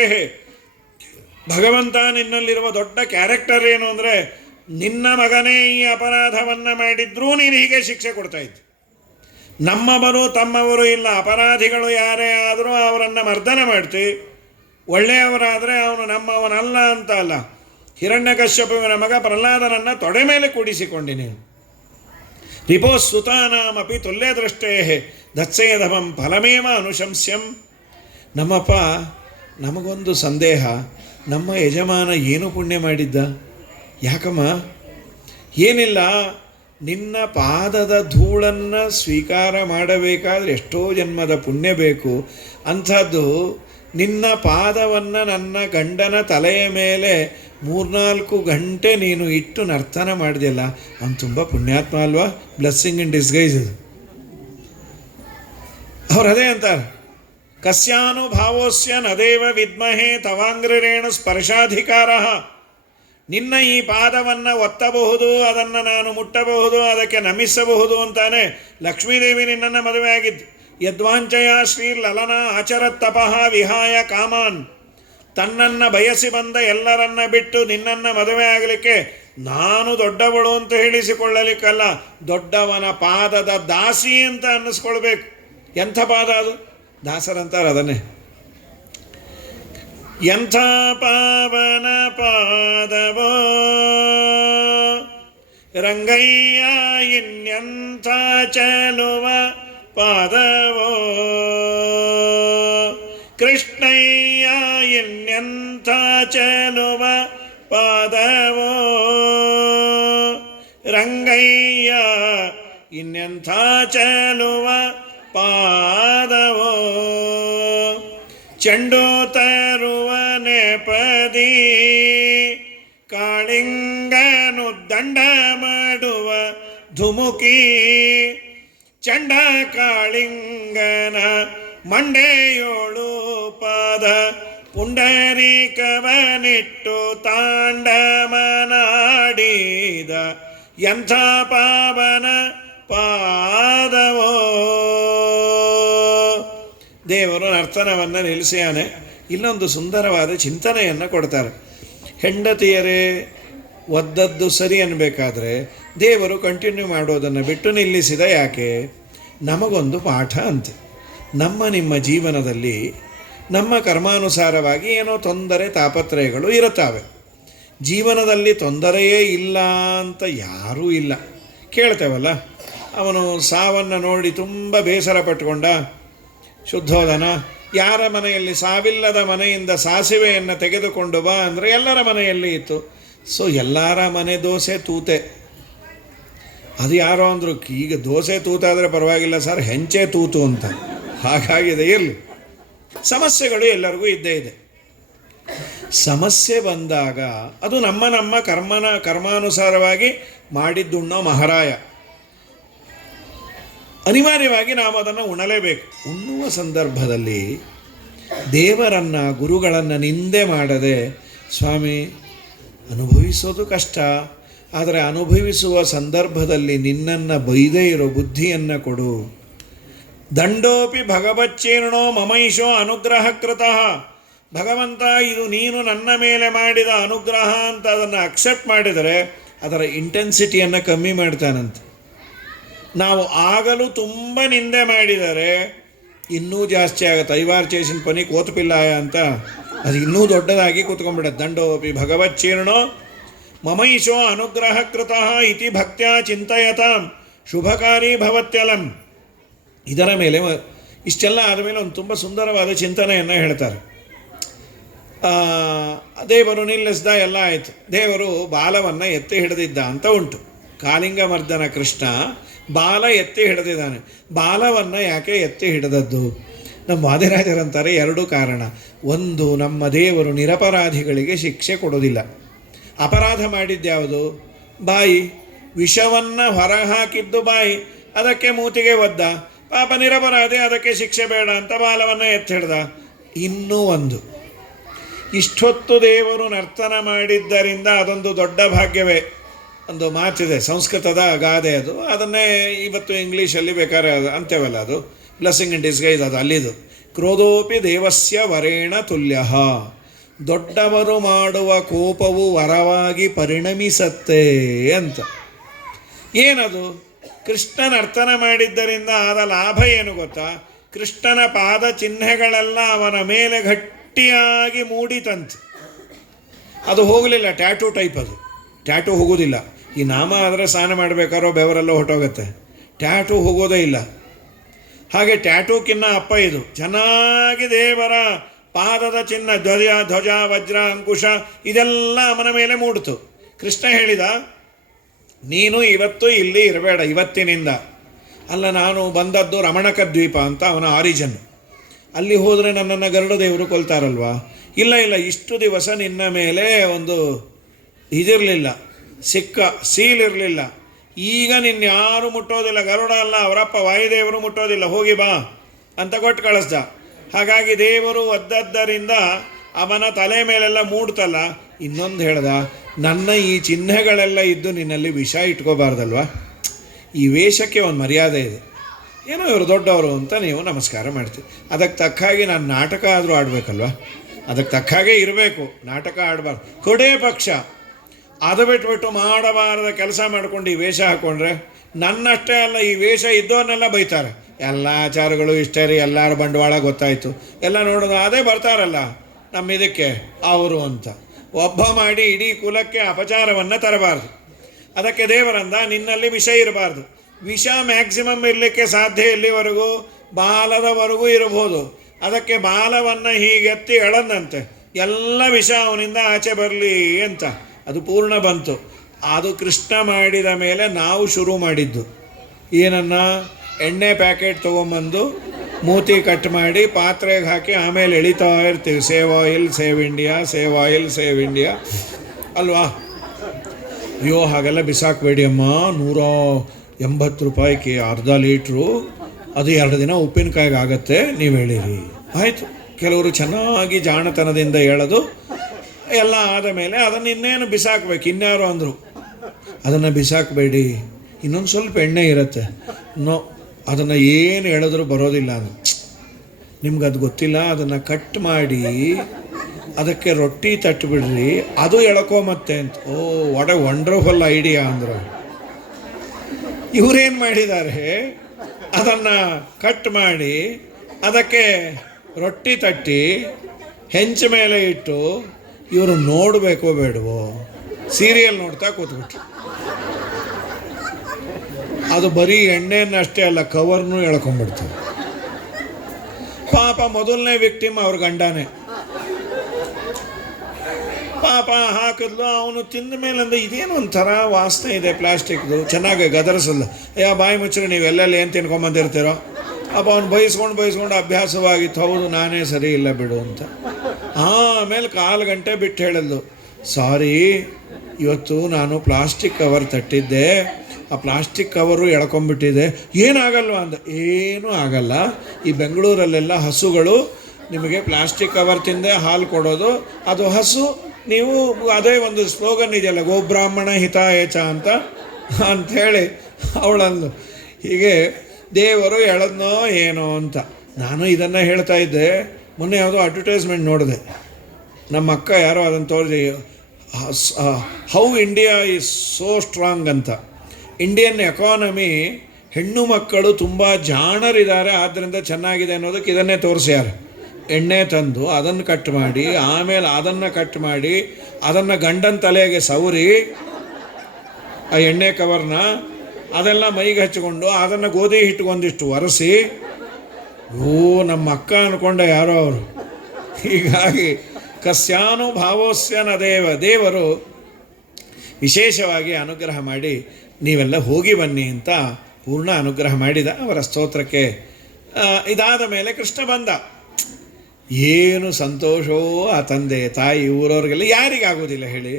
ಭಗವಂತ ನಿನ್ನಲ್ಲಿರುವ ದೊಡ್ಡ ಕ್ಯಾರೆಕ್ಟರ್ ಏನು ಅಂದರೆ, ನಿನ್ನ ಮಗನೇ ಈ ಅಪರಾಧವನ್ನು ಮಾಡಿದ್ರೂ ನೀನು ಹೀಗೆ ಶಿಕ್ಷೆ ಕೊಡ್ತಾ ಇದ್ದೆ. ನಮ್ಮವರು ತಮ್ಮವರು ಇಲ್ಲ, ಅಪರಾಧಿಗಳು ಯಾರೇ ಆದರೂ ಅವರನ್ನು ಮರ್ದನ ಮಾಡ್ತಿ. ಒಳ್ಳೆಯವರಾದರೆ ಅವನು ನಮ್ಮವನಲ್ಲ ಅಂತ ಅಲ್ಲ. ಹಿರಣ್ಯಕಶ್ಯಪುವಿನ ಮಗ ಪ್ರಹ್ಲಾದನನ್ನು ತೊಡೆ ಮೇಲೆ ಕೂಡಿಸಿಕೊಂಡಿ ನೀನು. ರಿಪೋಸ್ಸುತಾನಾಮಪಿ ತುಲ್ಯದೃಷ್ಟೇ ದತ್ಸೇಧಮಂ ಫಲಮೇವ ಅನುಶಂಸ್ಯಂ. ನಮ್ಮಪ್ಪ, ನಮಗೊಂದು ಸಂದೇಹ, ನಮ್ಮ ಯಜಮಾನ ಏನು ಪುಣ್ಯ ಮಾಡಿದ್ದ? ಯಾಕಮ್ಮ? ಏನಿಲ್ಲ, ನಿನ್ನ ಪಾದದ ಧೂಳನ್ನು ಸ್ವೀಕಾರ ಮಾಡಬೇಕಾದ್ರೆ ಎಷ್ಟೋ ಜನ್ಮದ ಪುಣ್ಯ ಬೇಕು. ಅಂಥದ್ದು ನಿನ್ನ ಪಾದವನ್ನು ನನ್ನ ಗಂಡನ ತಲೆಯ ಮೇಲೆ 3-4 ಗಂಟೆ ನೀನು ಇಟ್ಟು ನರ್ತನ ಮಾಡಿದೆಯಲ್ಲ, ಅವನು ತುಂಬ ಪುಣ್ಯಾತ್ಮ ಅಲ್ವಾ? ಬ್ಲೆಸ್ಸಿಂಗ್ ಇನ್ ಡಿಸ್ಗೈಸ್ ಅದು. ಅವ್ರು ಅದೇ ಅಂತಾರೆ, ಕಸ್ಯಾನುಭಾವೋಸ್ಯ ನದೇವ ವಿದ್ಮಹೇ ತವಾಂಗ್ರಿರೇಣ ಸ್ಪರ್ಶಾಧಿಕಾರ. ನಿನ್ನ ಈ ಪಾದವನ್ನು ಒತ್ತಬಹುದು, ಅದನ್ನು ನಾನು ಮುಟ್ಟಬಹುದು, ಅದಕ್ಕೆ ನಮಿಸಬಹುದು ಅಂತಾನೆ ಲಕ್ಷ್ಮೀದೇವಿ ನಿನ್ನನ್ನು ಮದುವೆ ಆಗಿದ್ದು. ಯದ್ವಾಂಚಯ ಶ್ರೀಲಲನ ಆಚರತ್ತಪಃ ವಿಹಾಯ ಕಾಮಾನ್. ತನ್ನನ್ನು ಬಯಸಿ ಬಂದ ಎಲ್ಲರನ್ನ ಬಿಟ್ಟು ನಿನ್ನನ್ನು ಮದುವೆ ಆಗಲಿಕ್ಕೆ ನಾನು ದೊಡ್ಡವಳು ಅಂತ ಹೇಳಿಸಿಕೊಳ್ಳಲಿಕ್ಕಲ್ಲ, ದೊಡ್ಡವನ ಪಾದದ ದಾಸಿ ಅಂತ ಅನ್ನಿಸ್ಕೊಳ್ಬೇಕು. ಎಂಥ ಪಾದ ಅದು? ದಾಸರಂತಾರೆ ಅದನ್ನೇ. ಎಂಥ ಪಾವನ ಪಾದವೋ ರಂಗಯ್ಯ, ಇನ್ನೆಂಥ ಚಲುವ ಪಾದವೋ ಕೃಷ್ಣಯ್ಯ, ಇನ್ನೆಂಥ ಚಲುವ ಪಾದವೋ ರಂಗಯ್ಯ, ಇನ್ನೆಂಥ ಚಲುವ ಪಾದವೋ. ಚೆಂಡು ತರುವ ನೆಪದಿ ಕಾಳಿಂಗನು ದಂಡ ಮಾಡುವ ಧುಮುಕಿ. ಚಂಡ ಕಾಳಿಂಗನ ಮಂಡೆಯೋಳು ಪಾದ ಪುಂಡರೀಕವನಿಟ್ಟು ತಾಂಡವನಾಡಿದ ಎಂಥ ಪಾವನ ಪಾದವೋ. ದೇವರು ನರ್ತನವನ್ನು ನಿಲ್ಲಿಸಿಯಾನೆ. ಇಲ್ಲೊಂದು ಸುಂದರವಾದ ಚಿಂತನೆಯನ್ನು ಕೊಡ್ತಾರೆ. ಹೆಂಡತಿಯರೇ ಒದ್ದದ್ದು ಸರಿ ಅನ್ನಬೇಕಾದ್ರೆ ದೇವರು ಕಂಟಿನ್ಯೂ ಮಾಡೋದನ್ನು ಬಿಟ್ಟು ನಿಲ್ಲಿಸಿದ ಯಾಕೆ? ನಮಗೊಂದು ಪಾಠ ಅಂತೆ. ನಿಮ್ಮ ಜೀವನದಲ್ಲಿ ನಮ್ಮ ಕರ್ಮಾನುಸಾರವಾಗಿ ಏನೋ ತೊಂದರೆ ತಾಪತ್ರಯಗಳು ಇರುತ್ತವೆ. ಜೀವನದಲ್ಲಿ ತೊಂದರೆಯೇ ಇಲ್ಲ ಅಂತ ಯಾರೂ ಇಲ್ಲ. ಕೇಳ್ತೇವಲ್ಲ, ಅವನು ಸಾವನ್ನು ನೋಡಿ ತುಂಬ ಬೇಸರ ಪಟ್ಟುಕೊಂಡ. ಶುದ್ಧೋಧನ, ಯಾರ ಮನೆಯಲ್ಲಿ ಸಾವಿಲ್ಲದ ಮನೆಯಿಂದ ಸಾಸಿವೆಯನ್ನು ತೆಗೆದುಕೊಂಡು ಬಾ ಅಂದರೆ ಎಲ್ಲರ ಮನೆಯಲ್ಲಿ ಇತ್ತು. ಸೊ ಎಲ್ಲರ ಮನೆ ದೋಸೆ ತೂತೆ. ಅದು ಯಾರೋ ಅಂದರು, ಈಗ ದೋಸೆ ತೂತಾದರೆ ಪರವಾಗಿಲ್ಲ ಸರ್, ಹೆಂಚೆ ತೂತು ಅಂತ. ಹಾಗಾಗಿದೆ. ಇರಲಿ, ಸಮಸ್ಯೆಗಳು ಎಲ್ಲರಿಗೂ ಇದ್ದೇ ಇದೆ. ಸಮಸ್ಯೆ ಬಂದಾಗ ಅದು ನಮ್ಮ ಕರ್ಮಾನುಸಾರವಾಗಿ ಮಾಡಿದ್ದುಣ್ಣೋ ಮಹಾರಾಯ. ಅನಿವಾರ್ಯವಾಗಿ ನಾವು ಅದನ್ನು ಉಣಲೇಬೇಕು. ಉಣ್ಣುವ ಸಂದರ್ಭದಲ್ಲಿ ದೇವರನ್ನು, ಗುರುಗಳನ್ನು ನಿಂದೆ ಮಾಡದೆ, ಸ್ವಾಮಿ ಅನುಭವಿಸೋದು ಕಷ್ಟ, ಆದರೆ ಅನುಭವಿಸುವ ಸಂದರ್ಭದಲ್ಲಿ ನಿನ್ನನ್ನು ಬೈದೇ ಇರೋ ಬುದ್ಧಿಯನ್ನು ಕೊಡು. ದಂಡೋಪಿ ಭಗವಚ್ಚೀರ್ಣೋ ಮಮೈಷೋ ಅನುಗ್ರಹ ಕೃತಃ ಭಗವಂತ ಇದು ನೀನು ನನ್ನ ಮೇಲೆ ಮಾಡಿದ ಅನುಗ್ರಹ ಅಂತ ಅದನ್ನು ಅಕ್ಸೆಪ್ಟ್ ಮಾಡಿದರೆ ಅದರ ಇಂಟೆನ್ಸಿಟಿಯನ್ನು ಕಮ್ಮಿ ಮಾಡ್ತಾನಂತೆ. ನಾವು ಆಗಲೂ ತುಂಬ ನಿಂದೆ ಮಾಡಿದರೆ ಇನ್ನೂ ಜಾಸ್ತಿ ಆಗುತ್ತೆ. ಐವಾರು ಚೇಸಿನ ಪನಿ ಕೋತಪಿಲ್ಲಾಯ ಅಂತ ಅದು ಇನ್ನೂ ದೊಡ್ಡದಾಗಿ ಕೂತ್ಕೊಂಡ್ಬಿಡತ್ತೆ. ದಂಡೋಪಿ ಭಗವಚ್ಚೀರ್ಣೋ ಮಮೈಶೋ ಅನುಗ್ರಹ ಕೃತಃ ಇತಿ ಭಕ್ತ್ಯಾ ಚಿಂತಯತಾಂ ಶುಭಕಾರಿ ಭವತ್ಯಲಂ. ಇದರ ಮೇಲೆ ಇಷ್ಟೆಲ್ಲ ಆದಮೇಲೆ ಒಂದು ತುಂಬ ಸುಂದರವಾದ ಚಿಂತನೆಯನ್ನು ಹೇಳ್ತಾರೆ. ದೇವರು ನಿಲ್ಲಿಸ್ದ, ಎಲ್ಲ ಆಯಿತು. ದೇವರು ಬಾಲವನ್ನು ಎತ್ತಿ ಹಿಡಿದಿದ್ದ ಅಂತ ಉಂಟು. ಕಾಲಿಂಗ ಮರ್ದನ ಕೃಷ್ಣ ಬಾಲ ಎತ್ತಿ ಹಿಡಿದಿದ್ದಾನೆ. ಬಾಲವನ್ನು ಯಾಕೆ ಎತ್ತಿ ಹಿಡಿದದ್ದು? ನಮ್ಮ ವಾದಿರಾಜರಂತಾರೆ ಎರಡೂ ಕಾರಣ. ಒಂದು, ನಮ್ಮ ದೇವರು ನಿರಪರಾಧಿಗಳಿಗೆ ಶಿಕ್ಷೆ ಕೊಡೋದಿಲ್ಲ. ಅಪರಾಧ ಮಾಡಿದ್ದ್ಯಾವುದು? ಬಾಯಿ. ವಿಷವನ್ನು ಹೊರಹಾಕಿದ್ದು ಬಾಯಿ, ಅದಕ್ಕೆ ಮೂತಿಗೆ ಒದ್ದ. ಪಾಪ ನಿರಪರಾಧಿ, ಅದಕ್ಕೆ ಶಿಕ್ಷೆ ಬೇಡ ಅಂತ ಬಾಲವನ್ನು ಎತ್ತಿ ಹಿಡ್ದ. ಇನ್ನೂ ಒಂದು, ಇಷ್ಟೊತ್ತು ದೇವರು ನರ್ತನ ಮಾಡಿದ್ದರಿಂದ ಅದೊಂದು ದೊಡ್ಡ ಭಾಗ್ಯವೇ. ಒಂದು ಮಾತಿದೆ, ಸಂಸ್ಕೃತದ ಗಾದೆ ಅದು, ಅದನ್ನೇ ಇವತ್ತು ಇಂಗ್ಲೀಷಲ್ಲಿ ಬೇಕಾದ್ರೆ ಅಂತೇವಲ್ಲ, ಅದು ಬ್ಲೆಸ್ಸಿಂಗ್ ಇನ್ ಡಿಸ್ಗೈಸ್, ಅದು ಅಲ್ಲಿದು. ಕ್ರೋಧೋಪಿ ದೇವಸ್ಯ ವರೇಣ ತುಲ್ಯ. ದೊಡ್ಡವರು ಮಾಡುವ ಕೋಪವು ವರವಾಗಿ ಪರಿಣಮಿಸತ್ತೆ ಅಂತ. ಏನದು? ಕೃಷ್ಣ ನರ್ತನ ಮಾಡಿದ್ದರಿಂದ ಆದ ಲಾಭ ಏನು ಗೊತ್ತಾ? ಕೃಷ್ಣನ ಪಾದ ಚಿಹ್ನೆಗಳೆಲ್ಲ ಅವನ ಮೇಲೆ ಗಟ್ಟಿಯಾಗಿ ಮೂಡಿತಂತೆ. ಅದು ಹೋಗಲಿಲ್ಲ. ಟ್ಯಾಟೂ ಟೈಪ್ ಅದು. ಟ್ಯಾಟೂ ಹೋಗೋದಿಲ್ಲ. ಈ ನಾಮ ಆದರೆ ಸ್ನಾನ ಮಾಡಬೇಕಾರೋ ಬೆವರೆಲ್ಲ ಹೊಟ್ಟೋಗುತ್ತೆ. ಟ್ಯಾಟೂ ಹೋಗೋದೇ ಇಲ್ಲ. ಹಾಗೆ ಟ್ಯಾಟೂಕ್ಕಿನ್ನ ಅಪ್ಪ ಇದು. ಚೆನ್ನಾಗಿ ದೇವರ ಪಾದದ ಚಿಹ್ನ, ಧ್ವಜ ವಜ್ರ ಅಂಕುಶ ಇದೆಲ್ಲ ಅವನ ಮೇಲೆ ಮೂಡಿತು. ಕೃಷ್ಣ ಹೇಳಿದ, ನೀನು ಇವತ್ತು ಇಲ್ಲಿ ಇರಬೇಡ, ಇವತ್ತಿನಿಂದ. ಅಲ್ಲ, ನಾನು ಬಂದದ್ದು ರಮಣಕ ದ್ವೀಪ ಅಂತ ಅವನ ಆರಿಜನ್. ಅಲ್ಲಿ ಹೋದರೆ ನನ್ನನ್ನು ಗರುಡ ದೇವರು ಕೊಲ್ತಾರಲ್ವಾ? ಇಲ್ಲ, ಇಷ್ಟು ದಿವಸ ನಿನ್ನ ಮೇಲೆ ಒಂದು ಇದಿರಲಿಲ್ಲ, ಸೀಲ್ ಇರಲಿಲ್ಲ. ಈಗ ನಿನ್ಯಾರು ಮುಟ್ಟೋದಿಲ್ಲ. ಗರುಡ ಅಲ್ಲ, ಅವರಪ್ಪ ವಾಯುದೇವರು ಮುಟ್ಟೋದಿಲ್ಲ, ಹೋಗಿ ಬಾ ಅಂತ ಕೊಟ್ಟು ಕಳಿಸ್ದ. ಹಾಗಾಗಿ ದೇವರು ಒದ್ದದ್ದರಿಂದ ಅವನ ತಲೆ ಮೇಲೆಲ್ಲ ಮೂಡ್ತಲ್ಲ. ಇನ್ನೊಂದು ಹೇಳ್ದ, ನನ್ನ ಈ ಚಿಹ್ನೆಗಳೆಲ್ಲ ಇದ್ದು ನಿನ್ನಲ್ಲಿ ವಿಷ ಇಟ್ಕೋಬಾರ್ದಲ್ವ? ಈ ವೇಷಕ್ಕೆ ಒಂದು ಮರ್ಯಾದೆ ಇದೆ. ಏನೋ ಇವರು ದೊಡ್ಡವರು ಅಂತ ನೀವು ನಮಸ್ಕಾರ ಮಾಡ್ತೀವಿ. ಅದಕ್ಕೆ ತಕ್ಕ ಹಾಗೆ ನಾನು ನಾಟಕ ಆದರೂ ಆಡಬೇಕಲ್ವ? ಅದಕ್ಕೆ ತಕ್ಕ ಹಾಗೆ ಇರಬೇಕು. ನಾಟಕ ಆಡಬಾರ್ದು. ಕೊಡೇ ಪಕ್ಷ ಅದು ಬಿಟ್ಬಿಟ್ಟು ಮಾಡಬಾರದ ಕೆಲಸ ಮಾಡ್ಕೊಂಡು ಈ ವೇಷ ಹಾಕ್ಕೊಂಡ್ರೆ ನನ್ನಷ್ಟೇ ಅಲ್ಲ, ಈ ವೇಷ ಇದ್ದವನ್ನೆಲ್ಲ ಬೈತಾರೆ. ಎಲ್ಲ ಆಚಾರಗಳು ಇಷ್ಟೇ ರೀ, ಎಲ್ಲರ ಬಂಡವಾಳ ಗೊತ್ತಾಯಿತು, ಎಲ್ಲ ನೋಡೋದು ಅದೇ ಬರ್ತಾರಲ್ಲ ನಮ್ಮ ಇದಕ್ಕೆ ಅವರು ಅಂತ. ಒಬ್ಬ ಮಾಡಿ ಇಡೀ ಕುಲಕ್ಕೆ ಅಪಚಾರವನ್ನು ತರಬಾರ್ದು. ಅದಕ್ಕೆ ದೇವರಂದ, ನಿನ್ನಲ್ಲಿ ವಿಷ ಇರಬಾರ್ದು. ವಿಷ ಮ್ಯಾಕ್ಸಿಮಮ್ ಇರಲಿಕ್ಕೆ ಸಾಧ್ಯ ಎಲ್ಲಿವರೆಗೂ? ಬಾಲದವರೆಗೂ ಇರಬಹುದು. ಅದಕ್ಕೆ ಬಾಲವನ್ನು ಹೀಗೆತ್ತಿ ಎಳದಂತೆ ಎಲ್ಲ ವಿಷ ಅವನಿಂದ ಆಚೆ ಬರಲಿ ಅಂತ. ಅದು ಪೂರ್ಣ ಬಂತು. ಅದು ಕೃಷ್ಣ ಮಾಡಿದ ಮೇಲೆ ನಾವು ಶುರು ಮಾಡಿದ್ದು ಏನನ್ನ? ಎಣ್ಣೆ ಪ್ಯಾಕೆಟ್ ತೊಗೊಂಬಂದು ಮೂತಿ ಕಟ್ ಮಾಡಿ ಪಾತ್ರೆಗೆ ಹಾಕಿ ಆಮೇಲೆ ಎಳಿತಾ ಇರ್ತೀವಿ. Save oil save India, save oil save India ಅಲ್ವಾ? ಅಯ್ಯೋ, ಹಾಗೆಲ್ಲ ಬಿಸಾಕಬೇಡಿ ಅಮ್ಮ, 180 ರೂಪಾಯಿಗೆ ಅರ್ಧ ಲೀಟ್ರು, ಅದು 2 ದಿನ ಉಪ್ಪಿನಕಾಯಿಗೆ ಆಗತ್ತೆ, ನೀವು ಹೇಳಿರಿ. ಆಯಿತು. ಕೆಲವರು ಚೆನ್ನಾಗಿ ಜಾಣತನದಿಂದ ಹೇಳೋದು ಎಲ್ಲ ಆದ ಮೇಲೆ ಅದನ್ನು ಇನ್ನೇನು ಬಿಸಾಕಬೇಕು. ಇನ್ಯಾರು ಅಂದರು, ಅದನ್ನು ಬಿಸಾಕಬೇಡಿ, ಇನ್ನೊಂದು ಸ್ವಲ್ಪ ಎಣ್ಣೆ ಇರುತ್ತೆ. ನೋ, ಅದನ್ನು ಏನು ಹೇಳಿದ್ರು ಬರೋದಿಲ್ಲ. ಅದು ನಿಮ್ಗೆ ಅದು ಗೊತ್ತಿಲ್ಲ. ಅದನ್ನು ಕಟ್ ಮಾಡಿ ಅದಕ್ಕೆ ರೊಟ್ಟಿ ತಟ್ಟಿಬಿಡ್ರಿ, ಅದು ಎಳ್ಕೊಂಬತ್ತೆ ಅಂತ. ಓ, ವಾಟ್ ಎ ವಂಡರ್ಫುಲ್ ಐಡಿಯಾ ಅಂದರು. ಇವರೇನು ಮಾಡಿದ್ದಾರೆ? ಅದನ್ನು ಕಟ್ ಮಾಡಿ ಅದಕ್ಕೆ ರೊಟ್ಟಿ ತಟ್ಟಿ ಹೆಂಚ ಮೇಲೆ ಇಟ್ಟು ಇವರು ನೋಡಬೇಕೋ ಬೇಡವೋ ಸೀರಿಯಲ್ ನೋಡ್ತಾ ಕೂತ್ಬಿಟ್ರು. ಅದು ಬರೀ ಎಣ್ಣೆಯನ್ನು ಅಷ್ಟೇ ಅಲ್ಲ, ಕವರ್ನೂ ಎಳ್ಕೊಂಡ್ಬಿಡ್ತಾರೆ. ಪಾಪ ಮೊದಲನೇ ವಿಕ್ಟಿಮ್ ಅವ್ರ ಗಂಡನೇ. ಪಾಪ ಹಾಕಿದ್ಲು. ಅವನು ತಿಂದ ಮೇಲೆ ಅಂದ್ರೆ ಇದೇನು ಒಂಥರ ವಾಸನೆ ಇದೆ ಪ್ಲಾಸ್ಟಿಕ್ದು, ಚೆನ್ನಾಗಿ ಗದರಿಸಲ್ಲ. ಬಾಯಿ ಮುಚ್ಚರಿ, ನೀವು ಎಲ್ಲೆಲ್ಲಿ ಏನು ತಿನ್ಕೊಂಬಂದಿರ್ತೀರೋ. ಅಪ್ಪ ಅವ್ನು ಬೈಸ್ಕೊಂಡು ಅಭ್ಯಾಸವಾಗಿತ್ತು. ಹೌದು, ನಾನೇ ಸರಿ ಇಲ್ಲ ಬಿಡು ಅಂತ. ಆಮೇಲೆ 1/4 ಗಂಟೆ ಬಿಟ್ಟು ಹೇಳಿದ್ಲು, ಸಾರಿ, ಇವತ್ತು ನಾನು ಪ್ಲಾಸ್ಟಿಕ್ ಕವರ್ ತಟ್ಟಿದ್ದೆ, ಆ ಪ್ಲಾಸ್ಟಿಕ್ ಕವರು ಎಳ್ಕೊಂಬಿಟ್ಟಿದೆ. ಏನಾಗಲ್ವ ಅಂದ. ಏನೂ ಆಗಲ್ಲ. ಈ ಬೆಂಗಳೂರಲ್ಲೆಲ್ಲ ಹಸುಗಳು ನಿಮಗೆ ಪ್ಲಾಸ್ಟಿಕ್ ಕವರ್ ತಿಂದೆ ಹಾಲು ಕೊಡೋದು, ಅದು ಹಸು. ನೀವು ಅದೇ ಒಂದು ಸ್ಲೋಗನ್ ಇದೆಯಲ್ಲ, ಗೋಬ್ರಾಹ್ಮಣ ಹಿತಾಯಚ ಅಂತ ಅಂಥೇಳಿ ಅವಳಂದು. ಹೀಗೆ ದೇವರು ಎಳದ್ನೋ ಏನೋ ಅಂತ ನಾನು ಇದನ್ನು ಹೇಳ್ತಾ ಇದ್ದೆ. ಮೊನ್ನೆ ಯಾವುದೋ ಅಡ್ವರ್ಟೈಸ್ಮೆಂಟ್ ನೋಡಿದೆ, ನಮ್ಮ ಅಕ್ಕ ಯಾರೋ ಅದನ್ನು ತೋರಿಸಿ, how India is so strong ಅಂತ. ಇಂಡಿಯನ್ ಎಕಾನಮಿ ಹೆಣ್ಣು ಮಕ್ಕಳು ತುಂಬ ಜಾಣರಿದ್ದಾರೆ, ಆದ್ದರಿಂದ ಚೆನ್ನಾಗಿದೆ ಅನ್ನೋದಕ್ಕೆ ಇದನ್ನೇ ತೋರಿಸ್ಯಾರೆ. ಎಣ್ಣೆ ತಂದು ಅದನ್ನು ಕಟ್ ಮಾಡಿ, ಆಮೇಲೆ ಅದನ್ನು ಕಟ್ ಮಾಡಿ, ಅದನ್ನು ಗಂಡನ ತಲೆಗೆ ಸವರಿ, ಆ ಎಣ್ಣೆ ಕವರ್ನ ಅದೆಲ್ಲ ಮೈಗೆ ಹಚ್ಚಿಕೊಂಡು, ಅದನ್ನು ಗೋಧಿ ಹಿಟ್ಟುಗೊಂದಿಷ್ಟು ಒರೆಸಿ, ನಮ್ಮ ಅಕ್ಕ ಅಂದ್ಕೊಂಡೆ ಯಾರೋ ಅವರು. ಹೀಗಾಗಿ ಕಸ್ಯಾನುಭಾವೋಸ್ಯ ನ ದೇವರು ವಿಶೇಷವಾಗಿ ಅನುಗ್ರಹ ಮಾಡಿ ನೀವೆಲ್ಲ ಹೋಗಿ ಬನ್ನಿ ಅಂತ ಪೂರ್ಣ ಅನುಗ್ರಹ ಮಾಡಿದ ಅವರ ಸ್ತೋತ್ರಕ್ಕೆ. ಇದಾದ ಮೇಲೆ ಕೃಷ್ಣ ಬಂದ. ಏನು ಸಂತೋಷವೋ ಆ ತಂದೆ ತಾಯಿ ಊರವ್ರಿಗೆಲ್ಲ. ಯಾರಿಗಾಗೋದಿಲ್ಲ ಹೇಳಿ?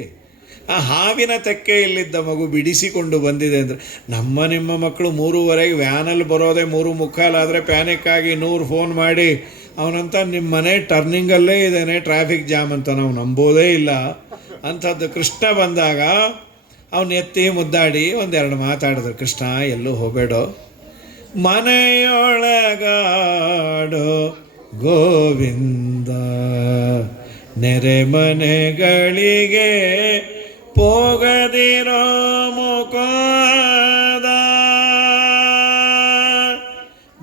ಆ ಹಾವಿನ ತೆಕ್ಕೆಯಲ್ಲಿದ್ದ ಮಗು ಬಿಡಿಸಿಕೊಂಡು ಬಂದಿದೆ ಅಂದರೆ, ನಿಮ್ಮ ಮಕ್ಕಳು 3:30 ವ್ಯಾನಲ್ಲಿ ಬರೋದೇ 3:45 ಆದರೆ ಪ್ಯಾನಿಕ್ಕಾಗಿ 100 ಫೋನ್ ಮಾಡಿ ಅವನಂತ ನಿಮ್ಮ ಮನೆ ಟರ್ನಿಂಗಲ್ಲೇ ಇದ್ದೇನೆ, ಟ್ರಾಫಿಕ್ ಜಾಮ್ ಅಂತ ನಾವು ನಂಬೋದೇ ಇಲ್ಲ. ಅಂಥದ್ದು ಕೃಷ್ಣ ಬಂದಾಗ ಅವನು ಎತ್ತಿ ಮುದ್ದಾಡಿ ಒಂದೆರಡು ಮಾತಾಡಿದ್ರು. ಕೃಷ್ಣ ಎಲ್ಲೂ ಹೋಗಬೇಡೋ, ಮನೆಯೊಳಗಾಡೋ ಗೋವಿಂದ, ನೆರೆ ಮನೆಗಳಿಗೆ ಪೋಗದಿರೋ ಮುಖದ,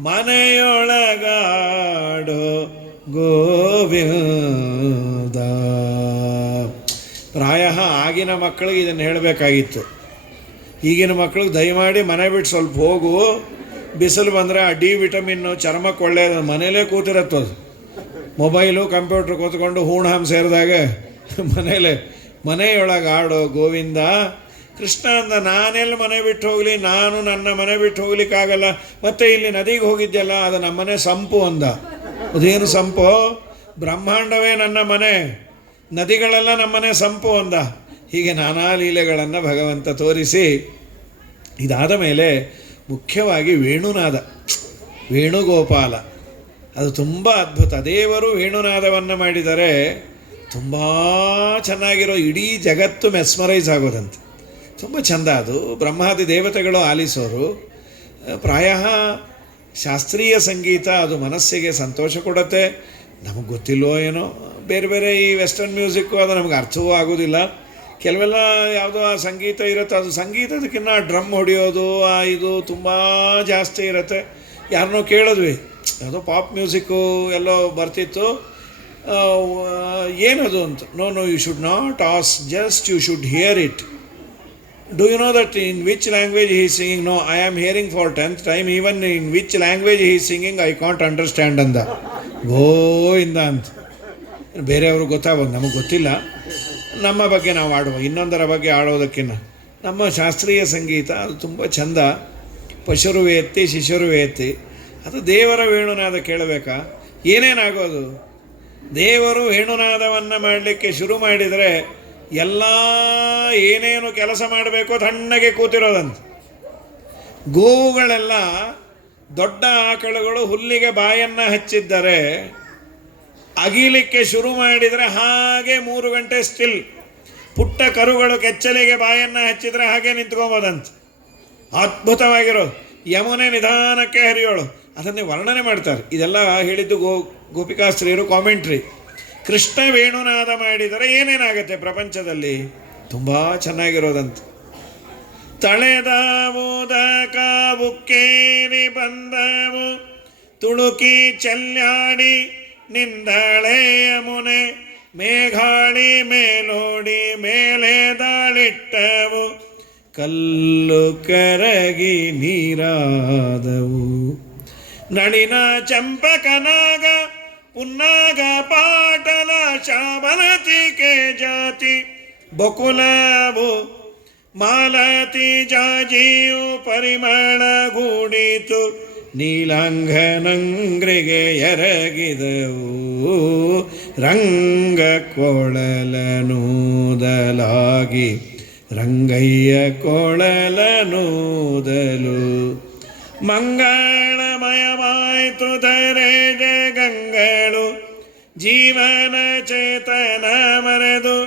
ಮನೆಯೊಳಗಾಡೋ ಗೋವಿಂದ. ಪ್ರಾಯ ಆಗಿನ ಮಕ್ಕಳಿಗೆ ಇದನ್ನು ಹೇಳಬೇಕಾಗಿತ್ತು. ಈಗಿನ ಮಕ್ಕಳಿಗೆ ದಯಮಾಡಿ ಮನೆ ಬಿಟ್ಟು ಸ್ವಲ್ಪ ಹೋಗು, ಬಿಸಿಲು ಬಂದರೆ ಆ ಡಿ ವಿಟಮಿನ್ನು ಚರ್ಮಕ್ಕೆ ಒಳ್ಳೆಯದು. ಮನೇಲೇ ಕೂತಿರತ್ತದು, ಮೊಬೈಲು ಕಂಪ್ಯೂಟ್ರ್ ಕೂತ್ಕೊಂಡು ಹೂಣಾಮ್ ಸೇರಿದಾಗ ಮನೆಯೊಳಗೆ ಆಡೋ ಗೋವಿಂದ. ಕೃಷ್ಣ ಅಂದ, ನಾನೆಲ್ಲಿ ಮನೆ ಬಿಟ್ಟು ಹೋಗಲಿ, ನಾನು ನನ್ನ ಮನೆ ಬಿಟ್ಟು ಹೋಗ್ಲಿಕ್ಕಾಗಲ್ಲ. ಮತ್ತು ಇಲ್ಲಿ ನದಿಗೆ ಹೋಗಿದ್ದೆಲ್ಲ ಅದು ನಮ್ಮನೆ ಸಂಪು ಅಂದ. ಅದೇನು ಸಂಪು? ಬ್ರಹ್ಮಾಂಡವೇ ನನ್ನ ಮನೆ, ನದಿಗಳೆಲ್ಲ ನಮ್ಮನೆ ಸಂಪು ಅಂದ. ಹೀಗೆ ನಾನಾ ಲೀಲೆಗಳನ್ನು ಭಗವಂತ ತೋರಿಸಿ, ಇದಾದ ಮೇಲೆ ಮುಖ್ಯವಾಗಿ ವೇಣುನಾದ, ವೇಣುಗೋಪಾಲ, ಅದು ತುಂಬ ಅದ್ಭುತ. ದೇವರು ವೇಣುನಾದವನ್ನು ಮಾಡಿದರೆ ತುಂಬ ಚೆನ್ನಾಗಿರೋ, ಇಡೀ ಜಗತ್ತು ಮೆಸ್ಮರೈಸ್ ಆಗೋದಂತೆ. ತುಂಬ ಚೆಂದ ಅದು. ಬ್ರಹ್ಮಾದಿ ದೇವತೆಗಳು ಆಲಿಸೋರು. ಪ್ರಾಯ ಶಾಸ್ತ್ರೀಯ ಸಂಗೀತ ಅದು ಮನಸ್ಸಿಗೆ ಸಂತೋಷ ಕೊಡುತ್ತೆ. ನಮಗೆ ಗೊತ್ತಿಲ್ವೋ ಏನೋ, ಬೇರೆ ಬೇರೆ ಈ ವೆಸ್ಟರ್ನ್ ಮ್ಯೂಸಿಕ್ಕು ಅದು ನಮಗೆ ಅರ್ಥವೂ ಆಗೋದಿಲ್ಲ. ಕೆಲವೆಲ್ಲ ಯಾವುದೋ ಆ ಸಂಗೀತ ಇರುತ್ತೆ, ಅದು ಸಂಗೀತದಕ್ಕಿಂತ ಡ್ರಮ್ ಹೊಡೆಯೋದು ಇದು ತುಂಬ ಜಾಸ್ತಿ ಇರುತ್ತೆ. ಯಾರನ್ನೋ ಕೇಳಿದ್ವಿ, ಯಾವುದೋ ಪಾಪ್ ಮ್ಯೂಸಿಕ್ಕು ಎಲ್ಲೋ ಬರ್ತಿತ್ತು, ಏನದು ಅಂತ. No you should not ask, just you should hear it. Do you know that in which language he is singing? No, I am hearing for 10th time. Even in which language he is singing, I can't understand ಅಂದ. ಗೋವಿಂದ ಅಂತ. ಬೇರೆಯವರು ಗೊತ್ತಾಗೋದು, ನಮಗೆ ಗೊತ್ತಿಲ್ಲ. ನಮ್ಮ ಬಗ್ಗೆ ನಾವು ಆಡುವ, ಇನ್ನೊಂದರ ಬಗ್ಗೆ ಆಡೋದಕ್ಕಿಂತ ನಮ್ಮ ಶಾಸ್ತ್ರೀಯ ಸಂಗೀತ ಅದು ತುಂಬ ಚೆಂದ. ಪಶುರುವೇತ್ತಿ ಶಿಶುರುವೇತ್ತಿ, ಅದು ದೇವರ ವೇಣುನಾದ ಕೇಳಬೇಕಾ? ಏನೇನಾಗೋದು? ದೇವರು ವೇಣುನಾದವನ್ನು ಮಾಡಲಿಕ್ಕೆ ಶುರು ಮಾಡಿದರೆ ಎಲ್ಲ ಏನೇನು ಕೆಲಸ ಮಾಡಬೇಕೋ ತಣ್ಣಗೆ ಕೂತಿರೋದಂತ. ಗೋವುಗಳೆಲ್ಲ ದೊಡ್ಡ ಆಕಳುಗಳು ಹುಲ್ಲಿಗೆ ಬಾಯನ್ನು ಹಚ್ಚಿದ್ದರೆ ಅಗಿಲಿಕ್ಕೆ ಶುರು ಮಾಡಿದರೆ ಹಾಗೆ 3 ಗಂಟೆ ಸ್ಟಿಲ್. ಪುಟ್ಟ ಕರುಗಳು ಕೆಚ್ಚಲಿಗೆ ಬಾಯನ್ನು ಹಚ್ಚಿದರೆ ಹಾಗೆ ನಿಂತ್ಕೊಬೋದಂತ. ಅದ್ಭುತವಾಗಿರೋ ಯಮುನೆ ನಿಧಾನಕ್ಕೆ ಹರಿಯೋಳು, ಅದನ್ನೇ ವರ್ಣನೆ ಮಾಡ್ತಾರೆ. ಇದೆಲ್ಲ ಹೇಳಿದ್ದು ಗೋಪಿಕಾಸ್ತ್ರೀಯರು ಕಾಮೆಂಟ್ರಿ. ಕೃಷ್ಣ ವೇಣುನಾದ ಮಾಡಿದರೆ ಏನೇನಾಗುತ್ತೆ ಪ್ರಪಂಚದಲ್ಲಿ? ತುಂಬ ಚೆನ್ನಾಗಿರೋದಂತ. ತಳೆದಾವುದಕ ಬುಕ್ಕೇರಿ ಬಂದವು, ತುಳುಕಿ ಚೆಲ್ಲಾಡಿ ನಿಂದಳೆಯ ಮುನೆ, ಮೇಘಾಳಿ ಮೇಲೋಡಿ ಮೇಲೆ ದಾಳಿಟ್ಟವು, ಕಲ್ಲು ಕರಗಿ ನೀರಾದವು. ನಳಿನ ಚಂಪಕನಾಗ ಪುನ್ನಾಗ ಪಾಟಲ ಶಾಬಲತಿಕೆ ಜಾತಿ, ಬಕುಲವು ಮಾಲತಿ ಜಾಜಿಯು ಪರಿಮಳ ಗೂಡಿತು, ನೀಲಾಂಗನಂಗ್ರಿಗೆ ಎರಗಿದವು, ರಂಗ ಕೊಳಲನೂದಲಾಗಿ ರಂಗಯ್ಯ ಕೊಳಲನೂದಲು, ಮಂಗಳಮಯವಾಯ್ತು ಧರೆಗೆ ಗಂಗಳು, ಜೀವನ ಚೇತನ ಮರೆದು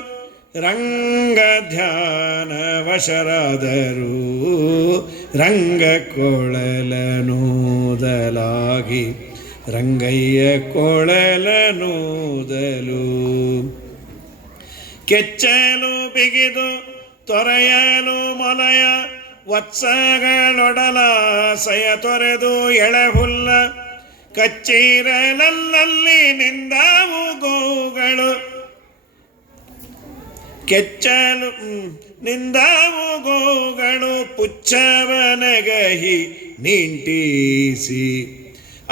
ರಂಗ ಧ್ಯಾನ ವಶರಾದರು, ರಂಗ ಕೊಳಲನೂದಲಾಗಿ ರಂಗಯ್ಯ ಕೊಳಲನೂದಲು. ಕೆಚ್ಚಲು ಬಿಗಿದು ತೊರೆಯಲು ಮೊಲಯ ವತ್ಸಗಳೊಡಲ ಸಯ ತೊರೆದು ಎಳೆಹುಲ್ಲ ಕಚ್ಚಿರಲಲ್ಲಿ ನಿಂದಾವು ಗೋಗಳು. ಕೆಚ್ಚಲು ನಿಂದಾವು ಗೋಗಳು ಪುಚ್ಚವನಗಹಿ ನಿಂಟಿಸಿ.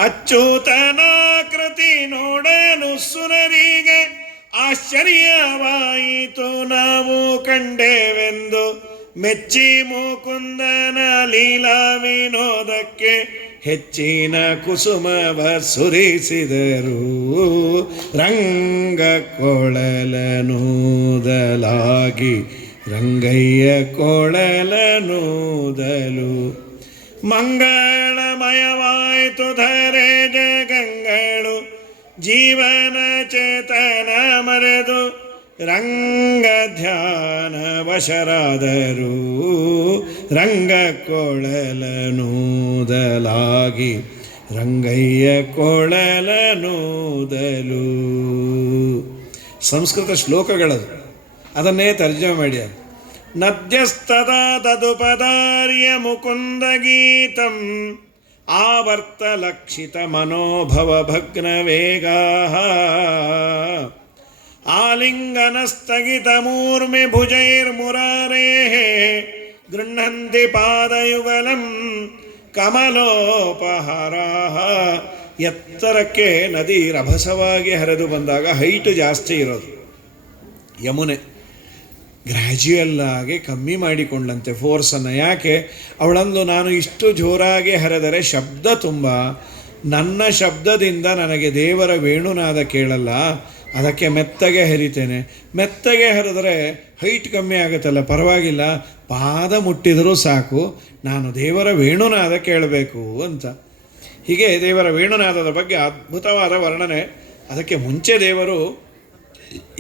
ಅಚ್ಯುತನಾಕೃತಿ ನೋಡಲು ಸುರರಿಗೆ ಆಶ್ಚರ್ಯವಾಯಿತು ನಾವು ಕಂಡೆವೆಂದು. ಮೆಚ್ಚಿ ಮುಕುಂದನ ಲೀಲಾ ವಿನೋದಕ್ಕೆ ಹೆಚ್ಚಿನ ಕುಸುಮವ ಸುರಿಸಿದರು. ರಂಗ ಕೊಳಲನೂದಲಾಗಿ ರಂಗಯ್ಯ ಕೊಳಲನೂದಲು. ಮಂಗಳಮಯವಾಯಿತು ಧರೆ ಜಗಂಗಳು ಜೀವನ ಚೇತನ ಮರೆದು ರಂಗ ಧ್ಯಾನ ವಶರಾದರು. ರಂಗ ಕೊಳಲನೂದಲಾಗಿ ರಂಗಯ್ಯ ಕೊಳಲನೂದಲು. ಸಂಸ್ಕೃತ ಶ್ಲೋಕಗಳದು, ಅದನ್ನೇ ತರ್ಜಮೆ ಮಾಡ್ಯಾರ. ನದ್ಯಸ್ತದ ತದುಪದಾರ್ಯ ಮುಕುಂದ ಗೀತಂ ಆವರ್ತಲಕ್ಷಿತ ಮನೋಭವ ಭಗ್ನ ವೇಗಾ. ಆಲಿಂಗನಸ್ಥಗಿತ ಮೂರ್ಮಿ ಭುಜೈರ್ಮುರಾರೇಃ ಗೃಹ್ಣಂತಿ ಪಾದಯುಗಲಂ ಕಮಲೋಪಹಾರಾಃ. ಎತ್ತರಕ್ಕೆ ನದಿ ರಭಸವಾಗಿ ಹರಿದು ಬಂದಾಗ ಹೈಟು ಜಾಸ್ತಿ ಇರೋದು. ಯಮುನೆ ಗ್ರ್ಯಾಜುಯಲ್ಲಾಗಿ ಕಮ್ಮಿ ಮಾಡಿಕೊಂಡಂತೆ ಫೋರ್ಸನ್ನು. ಯಾಕೆ? ಅವಳಂದು ನಾನು ಇಷ್ಟು ಜೋರಾಗಿ ಹರಿದರೆ ಶಬ್ದ ತುಂಬ, ನನ್ನ ಶಬ್ದದಿಂದ ನನಗೆ ದೇವರ ವೇಣುನಾದ ಕೇಳಲ್ಲ, ಅದಕ್ಕೆ ಮೆತ್ತಗೆ ಹರಿತೇನೆ. ಮೆತ್ತಗೆ ಹರಿದ್ರೆ ಹೈಟ್ ಕಮ್ಮಿ ಆಗುತ್ತಲ್ಲ, ಪರವಾಗಿಲ್ಲ, ಪಾದ ಮುಟ್ಟಿದರೂ ಸಾಕು, ನಾನು ದೇವರ ವೇಣುನಾದ ಕೇಳಬೇಕು ಅಂತ. ಹೀಗೆ ದೇವರ ವೇಣುನಾದದ ಬಗ್ಗೆ ಅದ್ಭುತವಾದ ವರ್ಣನೆ. ಅದಕ್ಕೆ ಮುಂಚೆ ದೇವರು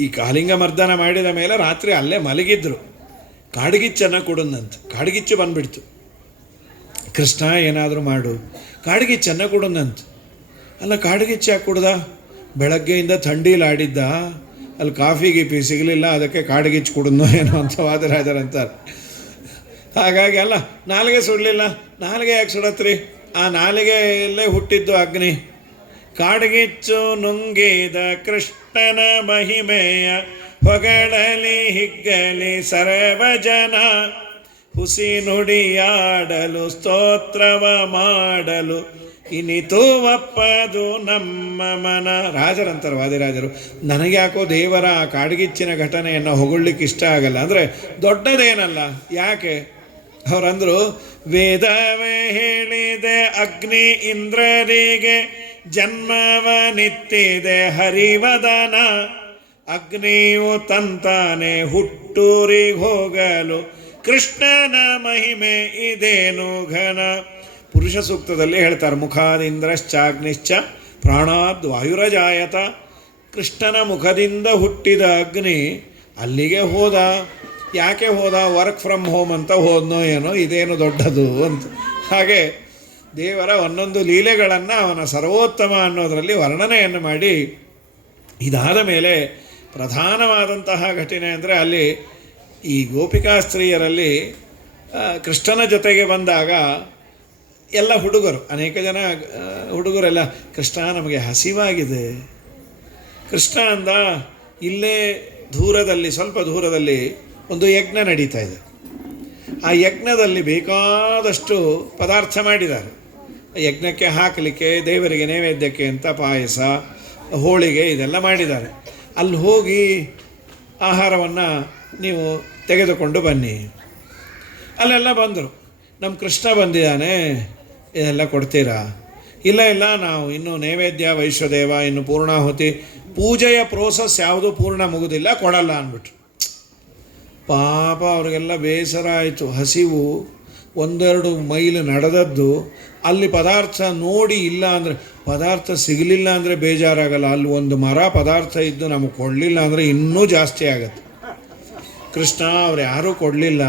ಈ ಕಾಳಿಂಗ ಮರ್ದನ ಮಾಡಿದ ಮೇಲೆ ರಾತ್ರಿ ಅಲ್ಲೇ ಮಲಗಿದ್ರು. ಕಾಡ್ಗಿಚ್ಚನ್ನು ಕೊಡುನಂತ. ಕಾಡ್ಗಿಚ್ಚು ಬಂದುಬಿಡ್ತು. ಕೃಷ್ಣ ಏನಾದರೂ ಮಾಡು, ಕಾಡ್ಗಿಚ್ಚನ್ನು ಕೊಡುನಂತ. ಅಲ್ಲ, ಕಾಡ್ಗಿಚ್ಚು ಯಾಕೆ ಕೊಡ್ದ? ಬೆಳಗ್ಗೆಯಿಂದ ಥಂಡಿಲಾಡಿದ್ದ, ಅಲ್ಲಿ ಕಾಫಿ ಗೀಪಿ ಸಿಗಲಿಲ್ಲ, ಅದಕ್ಕೆ ಕಾಡ್ಗಿಚ್ಚು ಕೊಡೋದು ಏನೋ ಅಂತ ವಾದರಾಜರಂತಾರೆ. ಹಾಗಾಗಿ ಅಲ್ಲ, ನಾಲಿಗೆ ಸುಡಲಿಲ್ಲ, ನಾಲಿಗೆ ಯಾಕೆ ಸುಡತ್ರಿ? ಆ ನಾಲಿಗೆಯಲ್ಲೇ ಹುಟ್ಟಿದ್ದು ಅಗ್ನಿ. ಕಾಡ್ಗಿಚ್ಚು ನುಂಗಿದ ಕೃಷ್ಣನ ಮಹಿಮೆಯ ಹೊಗಳಲಿ ಹಿಗ್ಗಲಿ ಸರ್ವಜನ. ಹುಸಿ ನುಡಿಯಾಡಲು ಸ್ತೋತ್ರವ ಮಾಡಲು ಇನಿತು ಒಪ್ಪದು ನಮ್ಮ ಮನ. ರಾಜರಂತಾರೆ ವಾದಿರಾಜರು, ನನಗೆ ಯಾಕೋ ದೇವರ ಆ ಕಾಡ್ಗಿಚ್ಚಿನ ಘಟನೆಯನ್ನು ಹೊಗಳ್ಲಿಕ್ಕೆ ಇಷ್ಟ ಆಗಲ್ಲ. ಅಂದರೆ ದೊಡ್ಡದೇನಲ್ಲ, ಯಾಕೆ? ಅವರಂದರು, ವೇದವೇ ಹೇಳಿದೆ ಅಗ್ನಿ ಇಂದ್ರರಿಗೆ ಜನ್ಮವನಿತ್ತಿದೆ ಹರಿವದನ. ಅಗ್ನಿಯು ತಂತಾನೆ ಹುಟ್ಟೂರಿಗೆ ಹೋಗಲು ಕೃಷ್ಣನ ಮಹಿಮೆ ಇದೇನು ಘನ. ಪುರುಷ ಸೂಕ್ತದಲ್ಲಿ ಹೇಳ್ತಾರೆ, ಮುಖಾದಿಂದ್ರಶ್ಚಾಗ್ನಿಶ್ಚ ಪ್ರಾಣಾದ್ ವಾಯುರಜಾಯತ. ಕೃಷ್ಣನ ಮುಖದಿಂದ ಹುಟ್ಟಿದ ಅಗ್ನಿ ಅಲ್ಲಿಗೆ ಹೋದ. ಯಾಕೆ ಹೋದ? ವರ್ಕ್ ಫ್ರಮ್ ಹೋಮ್ ಅಂತ ಹೋದ್ನೋ ಏನೋ, ಇದೇನು ದೊಡ್ಡದು ಅಂತ. ಹಾಗೆ ದೇವರ ಒಂದೊಂದು ಲೀಲೆಗಳನ್ನು ಅವನ ಸರ್ವೋತ್ತಮ ಅನ್ನೋದರಲ್ಲಿ ವರ್ಣನೆಯನ್ನು ಮಾಡಿ, ಇದಾದ ಮೇಲೆ ಪ್ರಧಾನವಾದಂತಹ ಘಟನೆ ಅಂದರೆ ಅಲ್ಲಿ ಈ ಗೋಪಿಕಾ ಸ್ತ್ರೀಯರಲ್ಲಿ ಕೃಷ್ಣನ ಜೊತೆಗೆ ಬಂದಾಗ ಎಲ್ಲ ಹುಡುಗರು, ಅನೇಕ ಜನ ಹುಡುಗರೆಲ್ಲ, ಕೃಷ್ಣ ನಮಗೆ ಹಸಿವಾಗಿದೆ. ಕೃಷ್ಣ ಅಂದ, ಇಲ್ಲೇ ದೂರದಲ್ಲಿ, ಸ್ವಲ್ಪ ದೂರದಲ್ಲಿ ಒಂದು ಯಜ್ಞ ನಡೀತಾ ಇದೆ. ಆ ಯಜ್ಞದಲ್ಲಿ ಬೇಕಾದಷ್ಟು ಪದಾರ್ಥ ಮಾಡಿದ್ದಾರೆ. ಯಜ್ಞಕ್ಕೆ ಹಾಕಲಿಕ್ಕೆ, ದೇವರಿಗೆ ನೈವೇದ್ಯಕ್ಕೆ ಅಂತ ಪಾಯಸ, ಹೋಳಿಗೆ ಇದೆಲ್ಲ ಮಾಡಿದ್ದಾರೆ. ಅಲ್ಲಿ ಹೋಗಿ ಆಹಾರವನ್ನು ನೀವು ತೆಗೆದುಕೊಂಡು ಬನ್ನಿ. ಅಲ್ಲೆಲ್ಲ ಬಂದರು. ನಮ್ಮ ಕೃಷ್ಣ ಬಂದಿದ್ದಾನೆ, ಇದೆಲ್ಲ ಕೊಡ್ತೀರಾ? ಇಲ್ಲ ಇಲ್ಲ, ನಾವು ಇನ್ನೂ ನೈವೇದ್ಯ ವೈಶ್ವದೇವ, ಇನ್ನು ಪೂರ್ಣಾಹುತಿ ಪೂಜೆಯ ಪ್ರೋಸೆಸ್ ಯಾವುದೂ ಪೂರ್ಣ ಮುಗುದಿಲ್ಲ, ಕೊಡಲ್ಲ ಅಂದ್ಬಿಟ್ರು. ಪಾಪ ಅವ್ರಿಗೆಲ್ಲ ಬೇಸರ ಆಯಿತು. ಹಸಿವು, ಒಂದೆರಡು ಮೈಲು ನಡೆದದ್ದು, ಅಲ್ಲಿ ಪದಾರ್ಥ ನೋಡಿ ಇಲ್ಲ ಅಂದರೆ, ಪದಾರ್ಥ ಸಿಗಲಿಲ್ಲ ಅಂದರೆ ಬೇಜಾರಾಗಲ್ಲ, ಅಲ್ಲಿ ಒಂದು ಮರ ಪದಾರ್ಥ ಇದ್ದು ನಮಗೆ ಕೊಡಲಿಲ್ಲ ಅಂದರೆ ಇನ್ನೂ ಜಾಸ್ತಿ ಆಗತ್ತೆ. ಕೃಷ್ಣ ಅವ್ರು ಯಾರೂ ಕೊಡಲಿಲ್ಲ.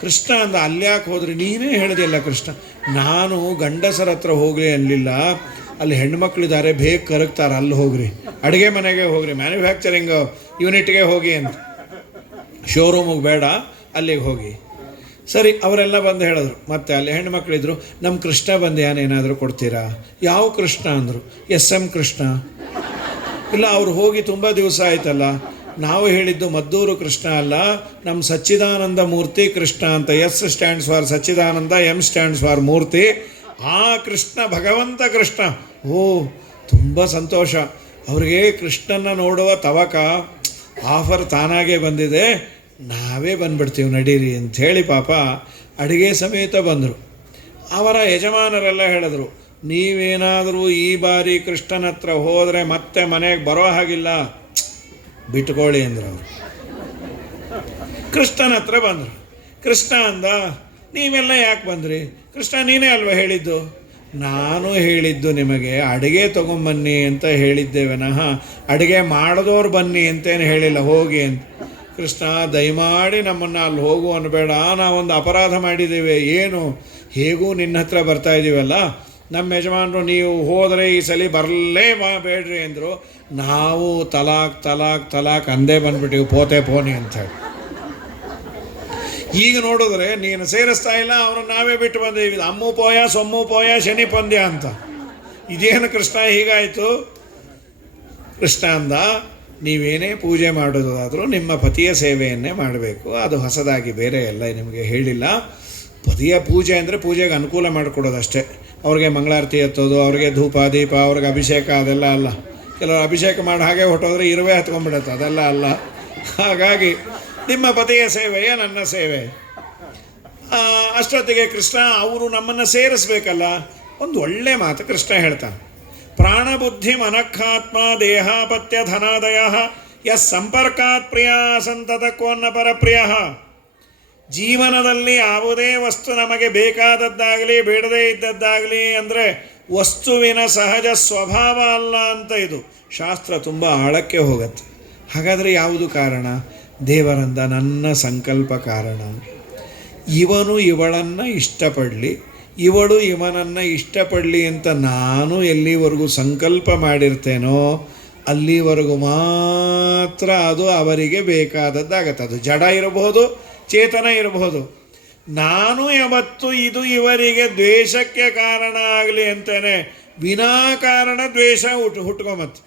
ಕೃಷ್ಣ ಅಂದ, ಅಲ್ಯಾಕೆ ಹೋದ್ರಿ? ನೀನೇ ಹೇಳಿದೆಯಲ್ಲ ಕೃಷ್ಣ, ನಾನು ಗಂಡಸರ ಹತ್ರ ಹೋಗಲಿ ಅನ್ನಲಿಲ್ಲ, ಅಲ್ಲಿ ಹೆಣ್ಮಕ್ಳಿದ್ದಾರೆ, ಬೇಗ ಕರಗ್ತಾರೆ, ಅಲ್ಲಿ ಹೋಗ್ರಿ, ಅಡುಗೆ ಮನೆಗೆ ಹೋಗ್ರಿ, ಮ್ಯಾನುಫ್ಯಾಕ್ಚರಿಂಗ್ ಯೂನಿಟ್ಗೆ ಹೋಗಿ ಅಂತ, ಶೋರೂಮಿಗೆ ಬೇಡ, ಅಲ್ಲಿಗೆ ಹೋಗಿ. ಸರಿ, ಅವರೆಲ್ಲ ಬಂದು ಹೇಳಿದ್ರು. ಮತ್ತೆ ಅಲ್ಲಿ ಹೆಣ್ಮಕ್ಳಿದ್ರು, ನಮ್ಮ ಕೃಷ್ಣ ಬಂದು ಏನಾದರೂ ಕೊಡ್ತೀರಾ? ಯಾವ ಕೃಷ್ಣ ಅಂದರು. SM ಕೃಷ್ಣ. ಇಲ್ಲ, ಅವ್ರು ಹೋಗಿ ತುಂಬ ದಿವಸ ಆಯ್ತಲ್ಲ. ನಾವು ಹೇಳಿದ್ದು ಮದ್ದೂರು ಕೃಷ್ಣ ಅಲ್ಲ, ನಮ್ಮ ಸಚ್ಚಿದಾನಂದ ಮೂರ್ತಿ ಕೃಷ್ಣ ಅಂತ. S stands for Sachchidananda, M stands for Murthy. ಆ ಕೃಷ್ಣ ಭಗವಂತ ಕೃಷ್ಣ. ಓ, ತುಂಬ ಸಂತೋಷ. ಅವ್ರಿಗೆ ಕೃಷ್ಣನ ನೋಡುವ ತವಕ, ಆಫರ್ ತಾನಾಗೇ ಬಂದಿದೆ, ನಾವೇ ಬಂದುಬಿಡ್ತೀವಿ ನಡೀರಿ ಅಂಥೇಳಿ ಪಾಪ ಅಡುಗೆ ಸಮೇತ ಬಂದರು. ಅವರ ಯಜಮಾನರೆಲ್ಲ ಹೇಳಿದ್ರು, ನೀವೇನಾದರೂ ಈ ಬಾರಿ ಕೃಷ್ಣನ ಹತ್ರ ಹೋದರೆ ಮತ್ತೆ ಮನೆಗೆ ಬರೋ ಹಾಗಿಲ್ಲ, ಬಿಟ್ಕೊಳ್ಳಿ ಅಂದರು. ಅವರು ಕೃಷ್ಣನ ಹತ್ರ ಬಂದರು. ಕೃಷ್ಣ ಅಂದ, ನೀವೆಲ್ಲ ಯಾಕೆ ಬಂದ್ರಿ? ಕೃಷ್ಣ, ನೀನೇ ಅಲ್ವಾ ಹೇಳಿದ್ದು? ನಾನು ಹೇಳಿದ್ದು ನಿಮಗೆ ಅಡುಗೆ ತೊಗೊಂಬನ್ನಿ ಅಂತ ಹೇಳಿದ್ದೆ ವಿನಃ ಅಡುಗೆ ಮಾಡಿದವ್ರು ಬನ್ನಿ ಅಂತೇನು ಹೇಳಿಲ್ಲ, ಹೋಗಿ ಅಂತ. ಕೃಷ್ಣ, ದಯಮಾಡಿ ನಮ್ಮನ್ನು ಅಲ್ಲಿ ಹೋಗು ಅನ್ನಬೇಡ, ನಾವೊಂದು ಅಪರಾಧ ಮಾಡಿದ್ದೇವೆ. ಏನು? ಹೇಗೂ ನಿನ್ನ ಹತ್ರ ಬರ್ತಾ ಇದ್ದೀವಲ್ಲ, ನಮ್ಮ ಯಜಮಾನರು ನೀವು ಹೋದರೆ ಈ ಸಲ ಬರಲೇ ಬೇಡ್ರಿ ಅಂದರು. ನಾವು ತಲಾಕ್ ತಲಾಕ್ ತಲಾಕ್ ಅಂದೇ ಬಂದ್ಬಿಟ್ಟಿವಿ, ಪೋತೆ ಪೋನಿ ಅಂಥೇಳಿ. ಈಗ ನೋಡಿದ್ರೆ ನೀನು ಸೇರಿಸ್ತಾ ಇಲ್ಲ, ಅವ್ರನ್ನ ನಾವೇ ಬಿಟ್ಟು ಬಂದೀವಿ. ಅಮ್ಮು ಪೋಯ, ಸೊಮ್ಮು ಪೋಯ, ಶನಿ ಪಂದ್ಯ ಅಂತ. ಇದೇನು ಕೃಷ್ಣ ಹೀಗಾಯಿತು? ಕೃಷ್ಣ ಅಂದ, ನೀವೇನೇ ಪೂಜೆ ಮಾಡೋದಾದರೂ ನಿಮ್ಮ ಪತಿಯ ಸೇವೆಯನ್ನೇ ಮಾಡಬೇಕು, ಅದು ಹೊಸದಾಗಿ ಬೇರೆ ಎಲ್ಲ ನಿಮಗೆ ಹೇಳಿಲ್ಲ. ಪತಿಯ ಪೂಜೆ ಅಂದರೆ ಪೂಜೆಗೆ ಅನುಕೂಲ ಮಾಡಿಕೊಡೋದು ಅಷ್ಟೇ. ಅವ್ರಿಗೆ ಮಂಗಳಾರತಿ ಎತ್ತೋದು, ಅವ್ರಿಗೆ ಧೂಪ ದೀಪ, ಅವ್ರಿಗೆ ಅಭಿಷೇಕ ಅದೆಲ್ಲ ಅಲ್ಲ. ಕೆಲವರು ಅಭಿಷೇಕ ಮಾಡಿ ಹಾಗೆ ಹೊಟ್ಟೋದ್ರೆ ಇರುವೆ ಹತ್ಕೊಂಡ್ಬಿಡುತ್ತೆ, ಅದೆಲ್ಲ ಅಲ್ಲ. ಹಾಗಾಗಿ ನಿಮ್ಮ ಪತಿಯ ಸೇವೆಯೇ ನನ್ನ ಸೇವೆ. ಅಷ್ಟೊತ್ತಿಗೆ ಕೃಷ್ಣ ಅವರು ನಮ್ಮನ್ನು ಸೇರಿಸ್ಬೇಕಲ್ಲ. ಒಂದು ಒಳ್ಳೆ ಮಾತು ಕೃಷ್ಣ ಹೇಳ್ತಾನೆ, ಪ್ರಾಣಬುದ್ಧಿ ಮನಃಾತ್ಮ ದೇಹಾಪತ್ಯ ಧನಾದಯ ಯಸ್ ಸಂಪರ್ಕಾತ್ ಪ್ರಿಯ ಸಂತತಕ್ಕೋನ್ನ ಪರಪ್ರಿಯ. ಜೀವನದಲ್ಲಿ ಯಾವುದೇ ವಸ್ತು ನಮಗೆ ಬೇಕಾದದ್ದಾಗಲಿ ಬೇಡದೇ ಇದ್ದದ್ದಾಗಲಿ ಅಂದರೆ ವಸ್ತುವಿನ ಸಹಜ ಸ್ವಭಾವ ಅಲ್ಲ ಅಂತ ಇದು ಶಾಸ್ತ್ರ ತುಂಬ ಆಳಕ್ಕೆ ಹೋಗುತ್ತೆ. ಹಾಗಾದರೆ ಯಾವುದು ಕಾರಣ? ದೇವರಂದ, ನನ್ನ ಸಂಕಲ್ಪ ಕಾರಣ. ಇವನು ಇವಳನ್ನು ಇಷ್ಟಪಡಲಿ, ಇವಳು ಇವನನ್ನು ಇಷ್ಟಪಡಲಿ ಅಂತ ನಾನು ಎಲ್ಲಿವರೆಗೂ ಸಂಕಲ್ಪ ಮಾಡಿರ್ತೇನೋ ಅಲ್ಲಿವರೆಗೂ ಮಾತ್ರ ಅದು ಅವರಿಗೆ ಬೇಕಾದದ್ದಾಗತ್ತೆ. ಅದು ಜಡ ಇರಬಹುದು, ಚೇತನ ಇರಬಹುದು. ನಾನು ಯಾವತ್ತು ಇದು ಇವರಿಗೆ ದ್ವೇಷಕ್ಕೆ ಕಾರಣ ಆಗಲಿ ಅಂತೇನೆ ವಿನಾಕಾರಣ ದ್ವೇಷ ಹುಟ್ಕೊಂಬತ್ತು.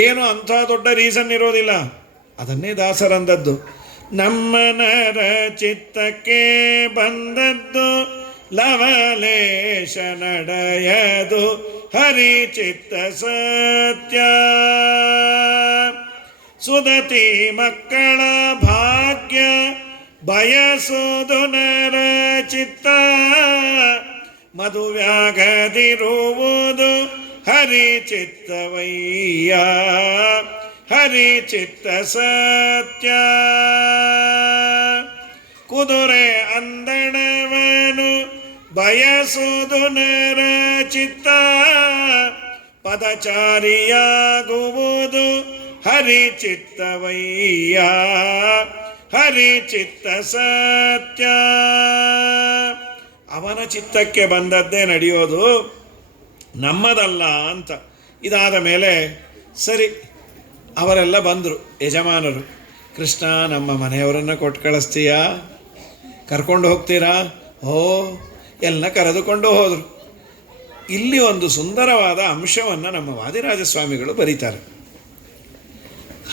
ಏನು ಅಂಥ ದೊಡ್ಡ ರೀಸನ್ ಇರೋದಿಲ್ಲ. ಅದನ್ನೇ ದಾಸರಂದದ್ದು, ನಮ್ಮನರ ಚಿತ್ತಕ್ಕೆ ಬಂದದ್ದು ಲವಲೇಶ ನಡೆಯದು ಹರಿಚಿತ್ತ ಸತ್ಯ. ಸುದತಿ ಮಕ್ಕಳ ಭಾಗ್ಯ ಬಯಸುವುದು ನರ ಚಿತ್ತ, ಮದುವ್ಯಾಗದಿರುವುದು ಹರಿಚಿತ್ತವಯ್ಯ ಹರಿಚಿತ್ತ ಸತ್ಯ. ಕುದುರೆ ಅಂದಣವನು ಬಯಸುವುದು ನರ ಚಿತ್ತ, ಪದಚಾರಿಯಾಗುವುದು ಹರಿಚಿತ್ತವಯ್ಯ ಹರಿಚಿತ್ತ ಸತ್ಯ. ಅವನ ಚಿತ್ತಕ್ಕೆ ಬಂದದ್ದೇ ನಡೆಯೋದು, ನಮ್ಮದಲ್ಲ ಅಂತ. ಇದಾದ ಮೇಲೆ ಸರಿ, ಅವರೆಲ್ಲ ಬಂದರು ಯಜಮಾನರು. ಕೃಷ್ಣ, ನಮ್ಮ ಮನೆಯವರನ್ನು ಕೊಟ್ಟು ಕಳಿಸ್ತೀಯಾ? ಕರ್ಕೊಂಡು ಹೋಗ್ತೀರಾ? ಓ, ಎಲ್ಲ ಕರೆದುಕೊಂಡು ಹೋದರು. ಇಲ್ಲಿ ಒಂದು ಸುಂದರವಾದ ಅಂಶವನ್ನು ನಮ್ಮ ವಾದಿರಾಜ ಸ್ವಾಮಿಗಳು ಬರೀತಾರೆ.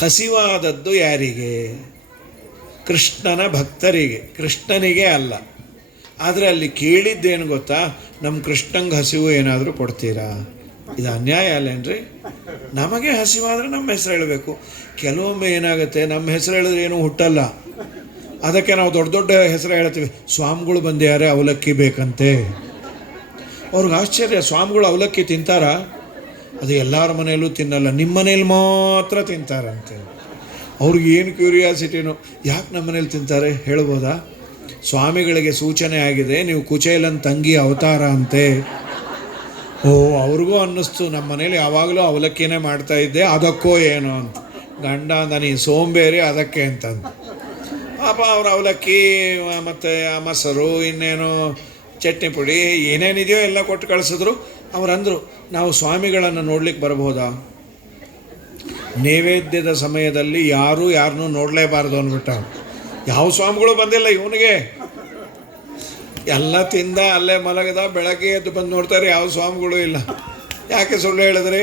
ಹಸಿವಾದದ್ದು ಯಾರಿಗೆ? ಕೃಷ್ಣನ ಭಕ್ತರಿಗೆ, ಕೃಷ್ಣನಿಗೆ ಅಲ್ಲ. ಆದರೆ ಅಲ್ಲಿ ಕೇಳಿದ್ದೇನು ಗೊತ್ತಾ? ನಮ್ಮ ಕೃಷ್ಣಂಗೆ ಹಸಿವು ಏನಾದರೂ ಕೊಡ್ತೀರಾ? ಇದು ಅನ್ಯಾಯ ಅಲ್ಲೇನ್ರಿ? ನಮಗೆ ಹಸಿವಾದರೆ ನಮ್ಮ ಹೆಸರು ಹೇಳಬೇಕು. ಕೆಲವೊಮ್ಮೆ ಏನಾಗುತ್ತೆ, ನಮ್ಮ ಹೆಸರು ಹೇಳಿದ್ರೆ ಏನೂ ಹುಟ್ಟಲ್ಲ. ಅದಕ್ಕೆ ನಾವು ದೊಡ್ಡ ದೊಡ್ಡ ಹೆಸರು ಹೇಳ್ತೀವಿ. ಸ್ವಾಮಿಗಳು ಬಂದ್ಯಾರೆ, ಅವಲಕ್ಕಿ ಬೇಕಂತೆ. ಅವ್ರಿಗೆ ಆಶ್ಚರ್ಯ, ಸ್ವಾಮಿಗಳು ಅವಲಕ್ಕಿ ತಿಂತಾರಾ? ಅದು ಎಲ್ಲರ ಮನೆಯಲ್ಲೂ ತಿನ್ನಲ್ಲ, ನಿಮ್ಮ ಮನೇಲಿ ಮಾತ್ರ ತಿಂತಾರಂತೆ. ಅವ್ರಿಗೆ ಏನು ಕ್ಯೂರಿಯಾಸಿಟಿನೋ, ಯಾಕೆ ನಮ್ಮ ಮನೇಲಿ ತಿಂತಾರೆ ಹೇಳ್ಬೋದಾ? ಸ್ವಾಮಿಗಳಿಗೆ ಸೂಚನೆ ಆಗಿದೆ, ನೀವು ಕುಚೇಲನ್ ತಂಗಿ ಅವತಾರ ಅಂತೆ. ಓ, ಅವ್ರಿಗೂ ಅನ್ನಿಸ್ತು, ನಮ್ಮ ಮನೇಲಿ ಯಾವಾಗಲೂ ಅವಲಕ್ಕಿನೇ ಮಾಡ್ತಾ ಇದ್ದೆ, ಅದಕ್ಕೋ ಏನೋ ಅಂತ. ಗಂಡ ಅಂದ, ನೀ ಸೋಂಬೇರಿ ಅದಕ್ಕೆ ಅಂತಂದು. ಪಾಪ ಅವ್ರು ಅವಲಕ್ಕಿ ಮತ್ತು ಮೊಸರು, ಇನ್ನೇನು ಚಟ್ನಿ ಪುಡಿ, ಏನೇನಿದೆಯೋ ಎಲ್ಲ ಕೊಟ್ಟು ಕಳಿಸಿದ್ರು. ಅವರಂದರು, ನಾವು ಸ್ವಾಮಿಗಳನ್ನು ನೋಡ್ಲಿಕ್ಕೆ ಬರಬಹುದಾ? ನೈವೇದ್ಯದ ಸಮಯದಲ್ಲಿ ಯಾರೂ ಯಾರನ್ನೂ ನೋಡಲೇಬಾರ್ದು ಅಂದ್ಬಿಟ್ಟ. ಯಾವ ಸ್ವಾಮಿಗಳು ಬಂದಿಲ್ಲ ಇವನಿಗೆ. ಎಲ್ಲ ತಿಂದ ಅಲ್ಲೇ ಮಲಗದ, ಬೆಳಗ್ಗೆ ಎದ್ದು ಬಂದು ನೋಡ್ತಾರೆ ಯಾವ ಸ್ವಾಮಿಗಳು ಇಲ್ಲ. ಯಾಕೆ ಸುಳ್ಳು ಹೇಳಿದ್ರಿ?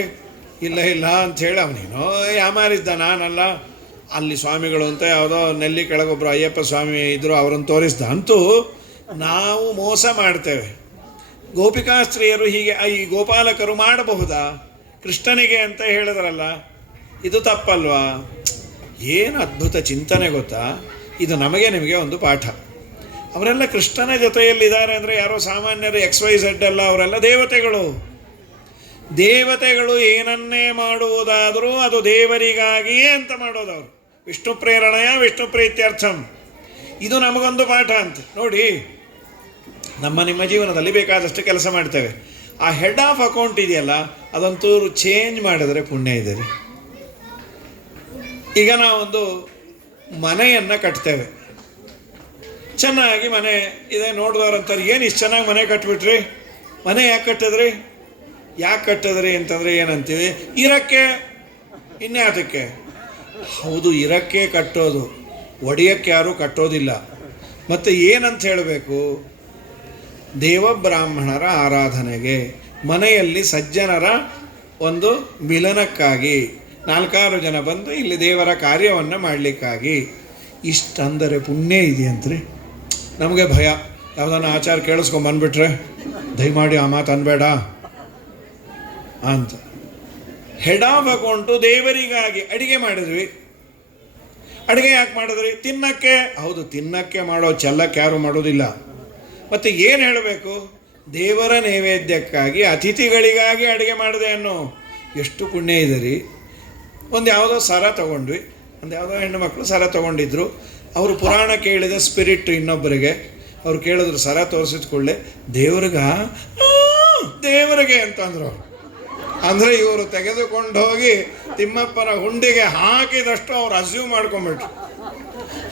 ಇಲ್ಲ ಇಲ್ಲ ಅಂಥೇಳಿ ಅವನೇನೋ ಯಾಮಾರಿದ್ದ. ನಾನಲ್ಲ, ಅಲ್ಲಿ ಸ್ವಾಮಿಗಳು ಅಂತ ಯಾವುದೋ ನೆಲ್ಲಿ ಕೆಳಗೊಬ್ಬರು ಅಯ್ಯಪ್ಪ ಸ್ವಾಮಿ ಇದ್ದರು, ಅವರನ್ನು ತೋರಿಸ್ದ. ಅಂತೂ ನಾವು ಮೋಸ ಮಾಡ್ತೇವೆ. ಗೋಪಿಕಾಸ್ತ್ರೀಯರು ಹೀಗೆ ಈ ಗೋಪಾಲಕರು ಮಾಡಬಹುದಾ? ಕೃಷ್ಣನಿಗೆ ಅಂತ ಹೇಳಿದ್ರಲ್ಲ, ಇದು ತಪ್ಪಲ್ವಾ? ಏನು ಅದ್ಭುತ ಚಿಂತನೆ ಗೊತ್ತಾ? ಇದು ನಮಗೆ ನಿಮಗೆ ಒಂದು ಪಾಠ. ಅವರೆಲ್ಲ ಕೃಷ್ಣನ ಜೊತೆಯಲ್ಲಿದ್ದಾರೆ ಅಂದರೆ ಯಾರೋ ಸಾಮಾನ್ಯರು XYZ ಅಲ್ಲ, ಅವರೆಲ್ಲ ದೇವತೆಗಳು. ದೇವತೆಗಳು ಏನನ್ನೇ ಮಾಡುವುದಾದರೂ ಅದು ದೇವರಿಗಾಗಿಯೇ ಅಂತ ಮಾಡೋದವರು. ವಿಷ್ಣು ಪ್ರೇರಣೆಯ ವಿಷ್ಣು ಪ್ರೀತ್ಯರ್ಥಂ. ಇದು ನಮಗೊಂದು ಪಾಠ ಅಂತ ನೋಡಿ. ನಿಮ್ಮ ಜೀವನದಲ್ಲಿ ಬೇಕಾದಷ್ಟು ಕೆಲಸ ಮಾಡ್ತೇವೆ. ಆ ಹೆಡ್ ಆಫ್ ಅಕೌಂಟ್ ಇದೆಯಲ್ಲ, ಅದಂತೂರು ಚೇಂಜ್ ಮಾಡಿದ್ರೆ ಪುಣ್ಯ ಇದೆ ರೀ. ಈಗ ನಾವೊಂದು ಮನೆಯನ್ನು ಕಟ್ತೇವೆ, ಚೆನ್ನಾಗಿ ಮನೆ ಇದೆ. ನೋಡಿದವ್ರು ಅಂತಾರೆ, ಏನು ಇಷ್ಟು ಚೆನ್ನಾಗಿ ಮನೆ ಕಟ್ಬಿಟ್ರಿ, ಮನೆ ಯಾಕೆ ಕಟ್ಟಿದ್ರಿ? ಯಾಕೆ ಕಟ್ಟಿದ್ರಿ ಅಂತಂದರೆ ಏನಂತೀವಿ? ಇರಕ್ಕೆ. ಇನ್ಯಾತಕ್ಕೆ? ಹೌದು, ಇರಕ್ಕೆ ಕಟ್ಟೋದು, ಒಡೆಯಕ್ಕೆ ಯಾರೂ ಕಟ್ಟೋದಿಲ್ಲ. ಮತ್ತು ಏನಂತ ಹೇಳಬೇಕು? ದೇವಬ್ರಾಹ್ಮಣರ ಆರಾಧನೆಗೆ, ಮನೆಯಲ್ಲಿ ಸಜ್ಜನರ ಒಂದು ಮಿಲನಕ್ಕಾಗಿ, 4-6 ಜನ ಬಂದು ಇಲ್ಲಿ ದೇವರ ಕಾರ್ಯವನ್ನು ಮಾಡಲಿಕ್ಕಾಗಿ. ಇಷ್ಟಂದರೆ ಪುಣ್ಯ ಇದೆಯಂತ್ರಿ. ನಮಗೆ ಭಯ, ಯಾವುದನ್ನ ಆಚಾರ ಕೇಳಿಸ್ಕೊಂಬಂದ್ಬಿಟ್ರೆ ದಯಮಾಡಿ ಆ ಮಾತು ಅನ್ಬೇಡ ಅಂತ. ಹೆಡ್ ಆಫ್ ಅಕೌಂಟು ದೇವರಿಗಾಗಿ ಅಡಿಗೆ ಮಾಡಿದ್ವಿ. ಅಡುಗೆ ಯಾಕೆ ಮಾಡಿದ್ರಿ? ತಿನ್ನಕ್ಕೆ. ಹೌದು, ತಿನ್ನಕ್ಕೆ ಮಾಡೋ, ಚೆಲ್ಲಕ್ಕೆ ಯಾರೂ ಮಾಡೋದಿಲ್ಲ. ಮತ್ತು ಏನು ಹೇಳಬೇಕು? ದೇವರ ನೈವೇದ್ಯಕ್ಕಾಗಿ, ಅತಿಥಿಗಳಿಗಾಗಿ ಅಡುಗೆ ಮಾಡಿದೆ ಅನ್ನೋ ಎಷ್ಟು ಪುಣ್ಯ ಇದೆ ರೀ. ಒಂದು ಯಾವುದೋ ಸರ ತೊಗೊಂಡ್ವಿ, ಒಂದು ಯಾವುದೋ ಹೆಣ್ಣು ಮಕ್ಕಳು ಸರ ತೊಗೊಂಡಿದ್ರು. ಅವರು ಪುರಾಣ ಕೇಳಿದ ಸ್ಪಿರಿಟ್ ಇನ್ನೊಬ್ಬರಿಗೆ. ಅವ್ರು ಕೇಳಿದ್ರು, ಸರ ತೋರಿಸಿದ್ಕೊಳ್ಳೆ ದೇವರಿಗೆ ಅಂತಂದರು ಅವರು. ಅಂದರೆ ಇವರು ತೆಗೆದುಕೊಂಡು ಹೋಗಿ ತಿಮ್ಮಪ್ಪನ ಹುಂಡಿಗೆ ಹಾಕಿದಷ್ಟು ಅವ್ರು ಅಸ್ಯೂಮ್ ಮಾಡ್ಕೊಂಬಿಟ್ರು.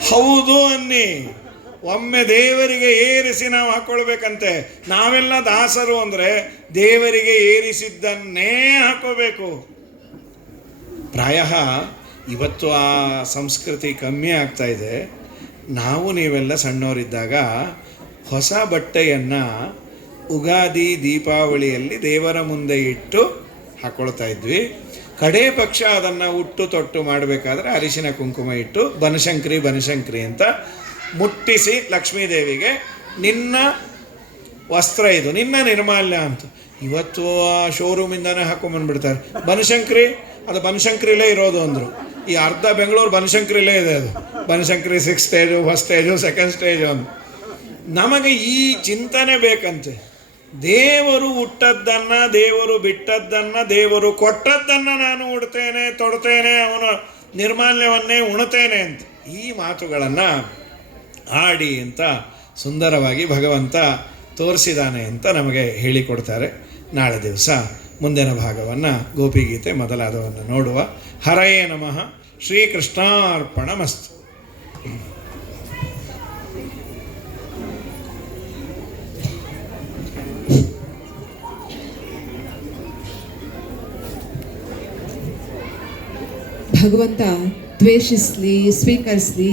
ಹೌದು ಅನ್ನಿ, ಒಮ್ಮೆ ದೇವರಿಗೆ ಏರಿಸಿ ನಾವು ಹಾಕ್ಕೊಳ್ಬೇಕಂತೆ. ನಾವೆಲ್ಲ ದಾಸರು ಅಂದರೆ ದೇವರಿಗೆ ಏರಿಸಿದ್ದನ್ನೇ ಹಾಕೋಬೇಕು. ಪ್ರಾಯ ಇವತ್ತು ಆ ಸಂಸ್ಕೃತಿ ಕಮ್ಮಿ ಆಗ್ತಾ ಇದೆ. ನಾವು ನೀವೆಲ್ಲ ಸಣ್ಣವರಿದ್ದಾಗ ಹೊಸ ಬಟ್ಟೆಯನ್ನು ಉಗಾದಿ ದೀಪಾವಳಿಯಲ್ಲಿ ದೇವರ ಮುಂದೆ ಇಟ್ಟು ಹಾಕ್ಕೊಳ್ತಾ ಇದ್ವಿ. ಕಡೇ ಪಕ್ಷ ಅದನ್ನು ಉಟ್ಟು ತೊಟ್ಟು ಮಾಡಬೇಕಾದ್ರೆ ಅರಿಶಿನ ಕುಂಕುಮ ಇಟ್ಟು ಬನಶಂಕರಿ ಅಂತ ಮುಟ್ಟಿಸಿ ಲಕ್ಷ್ಮೀದೇವಿಗೆ, ನಿನ್ನ ವಸ್ತ್ರ ಇದು, ನಿನ್ನ ನಿರ್ಮಾಲ್ಯ ಅಂತ. ಇವತ್ತು ಆ ಶೋರೂಮಿಂದನೇ ಹಾಕೊಂಬಂದ್ಬಿಡ್ತಾರೆ. ಬನಶಂಕರಿ, ಅದು ಬನಶಂಕರಿಲೇ ಇರೋದು ಅಂದರು. ಈ ಅರ್ಧ ಬೆಂಗಳೂರು ಬನಶಂಕರಿಲೇ ಇದೆ. ಅದು Banashankari 6th stage, 1st stage, 2nd stage ಅಂತ. ನಮಗೆ ಈ ಚಿಂತನೆ ಬೇಕಂತೆ. ದೇವರು ಹುಟ್ಟದ್ದನ್ನು, ದೇವರು ಬಿಟ್ಟದ್ದನ್ನು, ದೇವರು ಕೊಟ್ಟದ್ದನ್ನು ನಾನು ಉಡ್ತೇನೆ, ತೊಡ್ತೇನೆ, ಅವನ ನಿರ್ಮಾಲ್ಯವನ್ನೇ ಉಣ್ತೇನೆ ಅಂತ ಈ ಮಾತುಗಳನ್ನು ಆಡಿ ಅಂತ ಸುಂದರವಾಗಿ ಭಗವಂತ ತೋರಿಸಿದ್ದಾನೆ ಅಂತ ನಮಗೆ ಹೇಳಿಕೊಡ್ತಾರೆ. ನಾಳೆ ದಿವಸ ಮುಂದಿನ ಭಾಗವನ್ನು, ಗೋಪಿಗೀತೆ ಮೊದಲಾದವನ್ನು ನೋಡುವ. ಹರಯೇ ನಮಃ. ಶ್ರೀಕೃಷ್ಣಾರ್ಪಣಮಸ್ತು. ಭಗವಂತ ದ್ವೇಷಿಸಲಿ ಸ್ವೀಕರಿಸಲಿ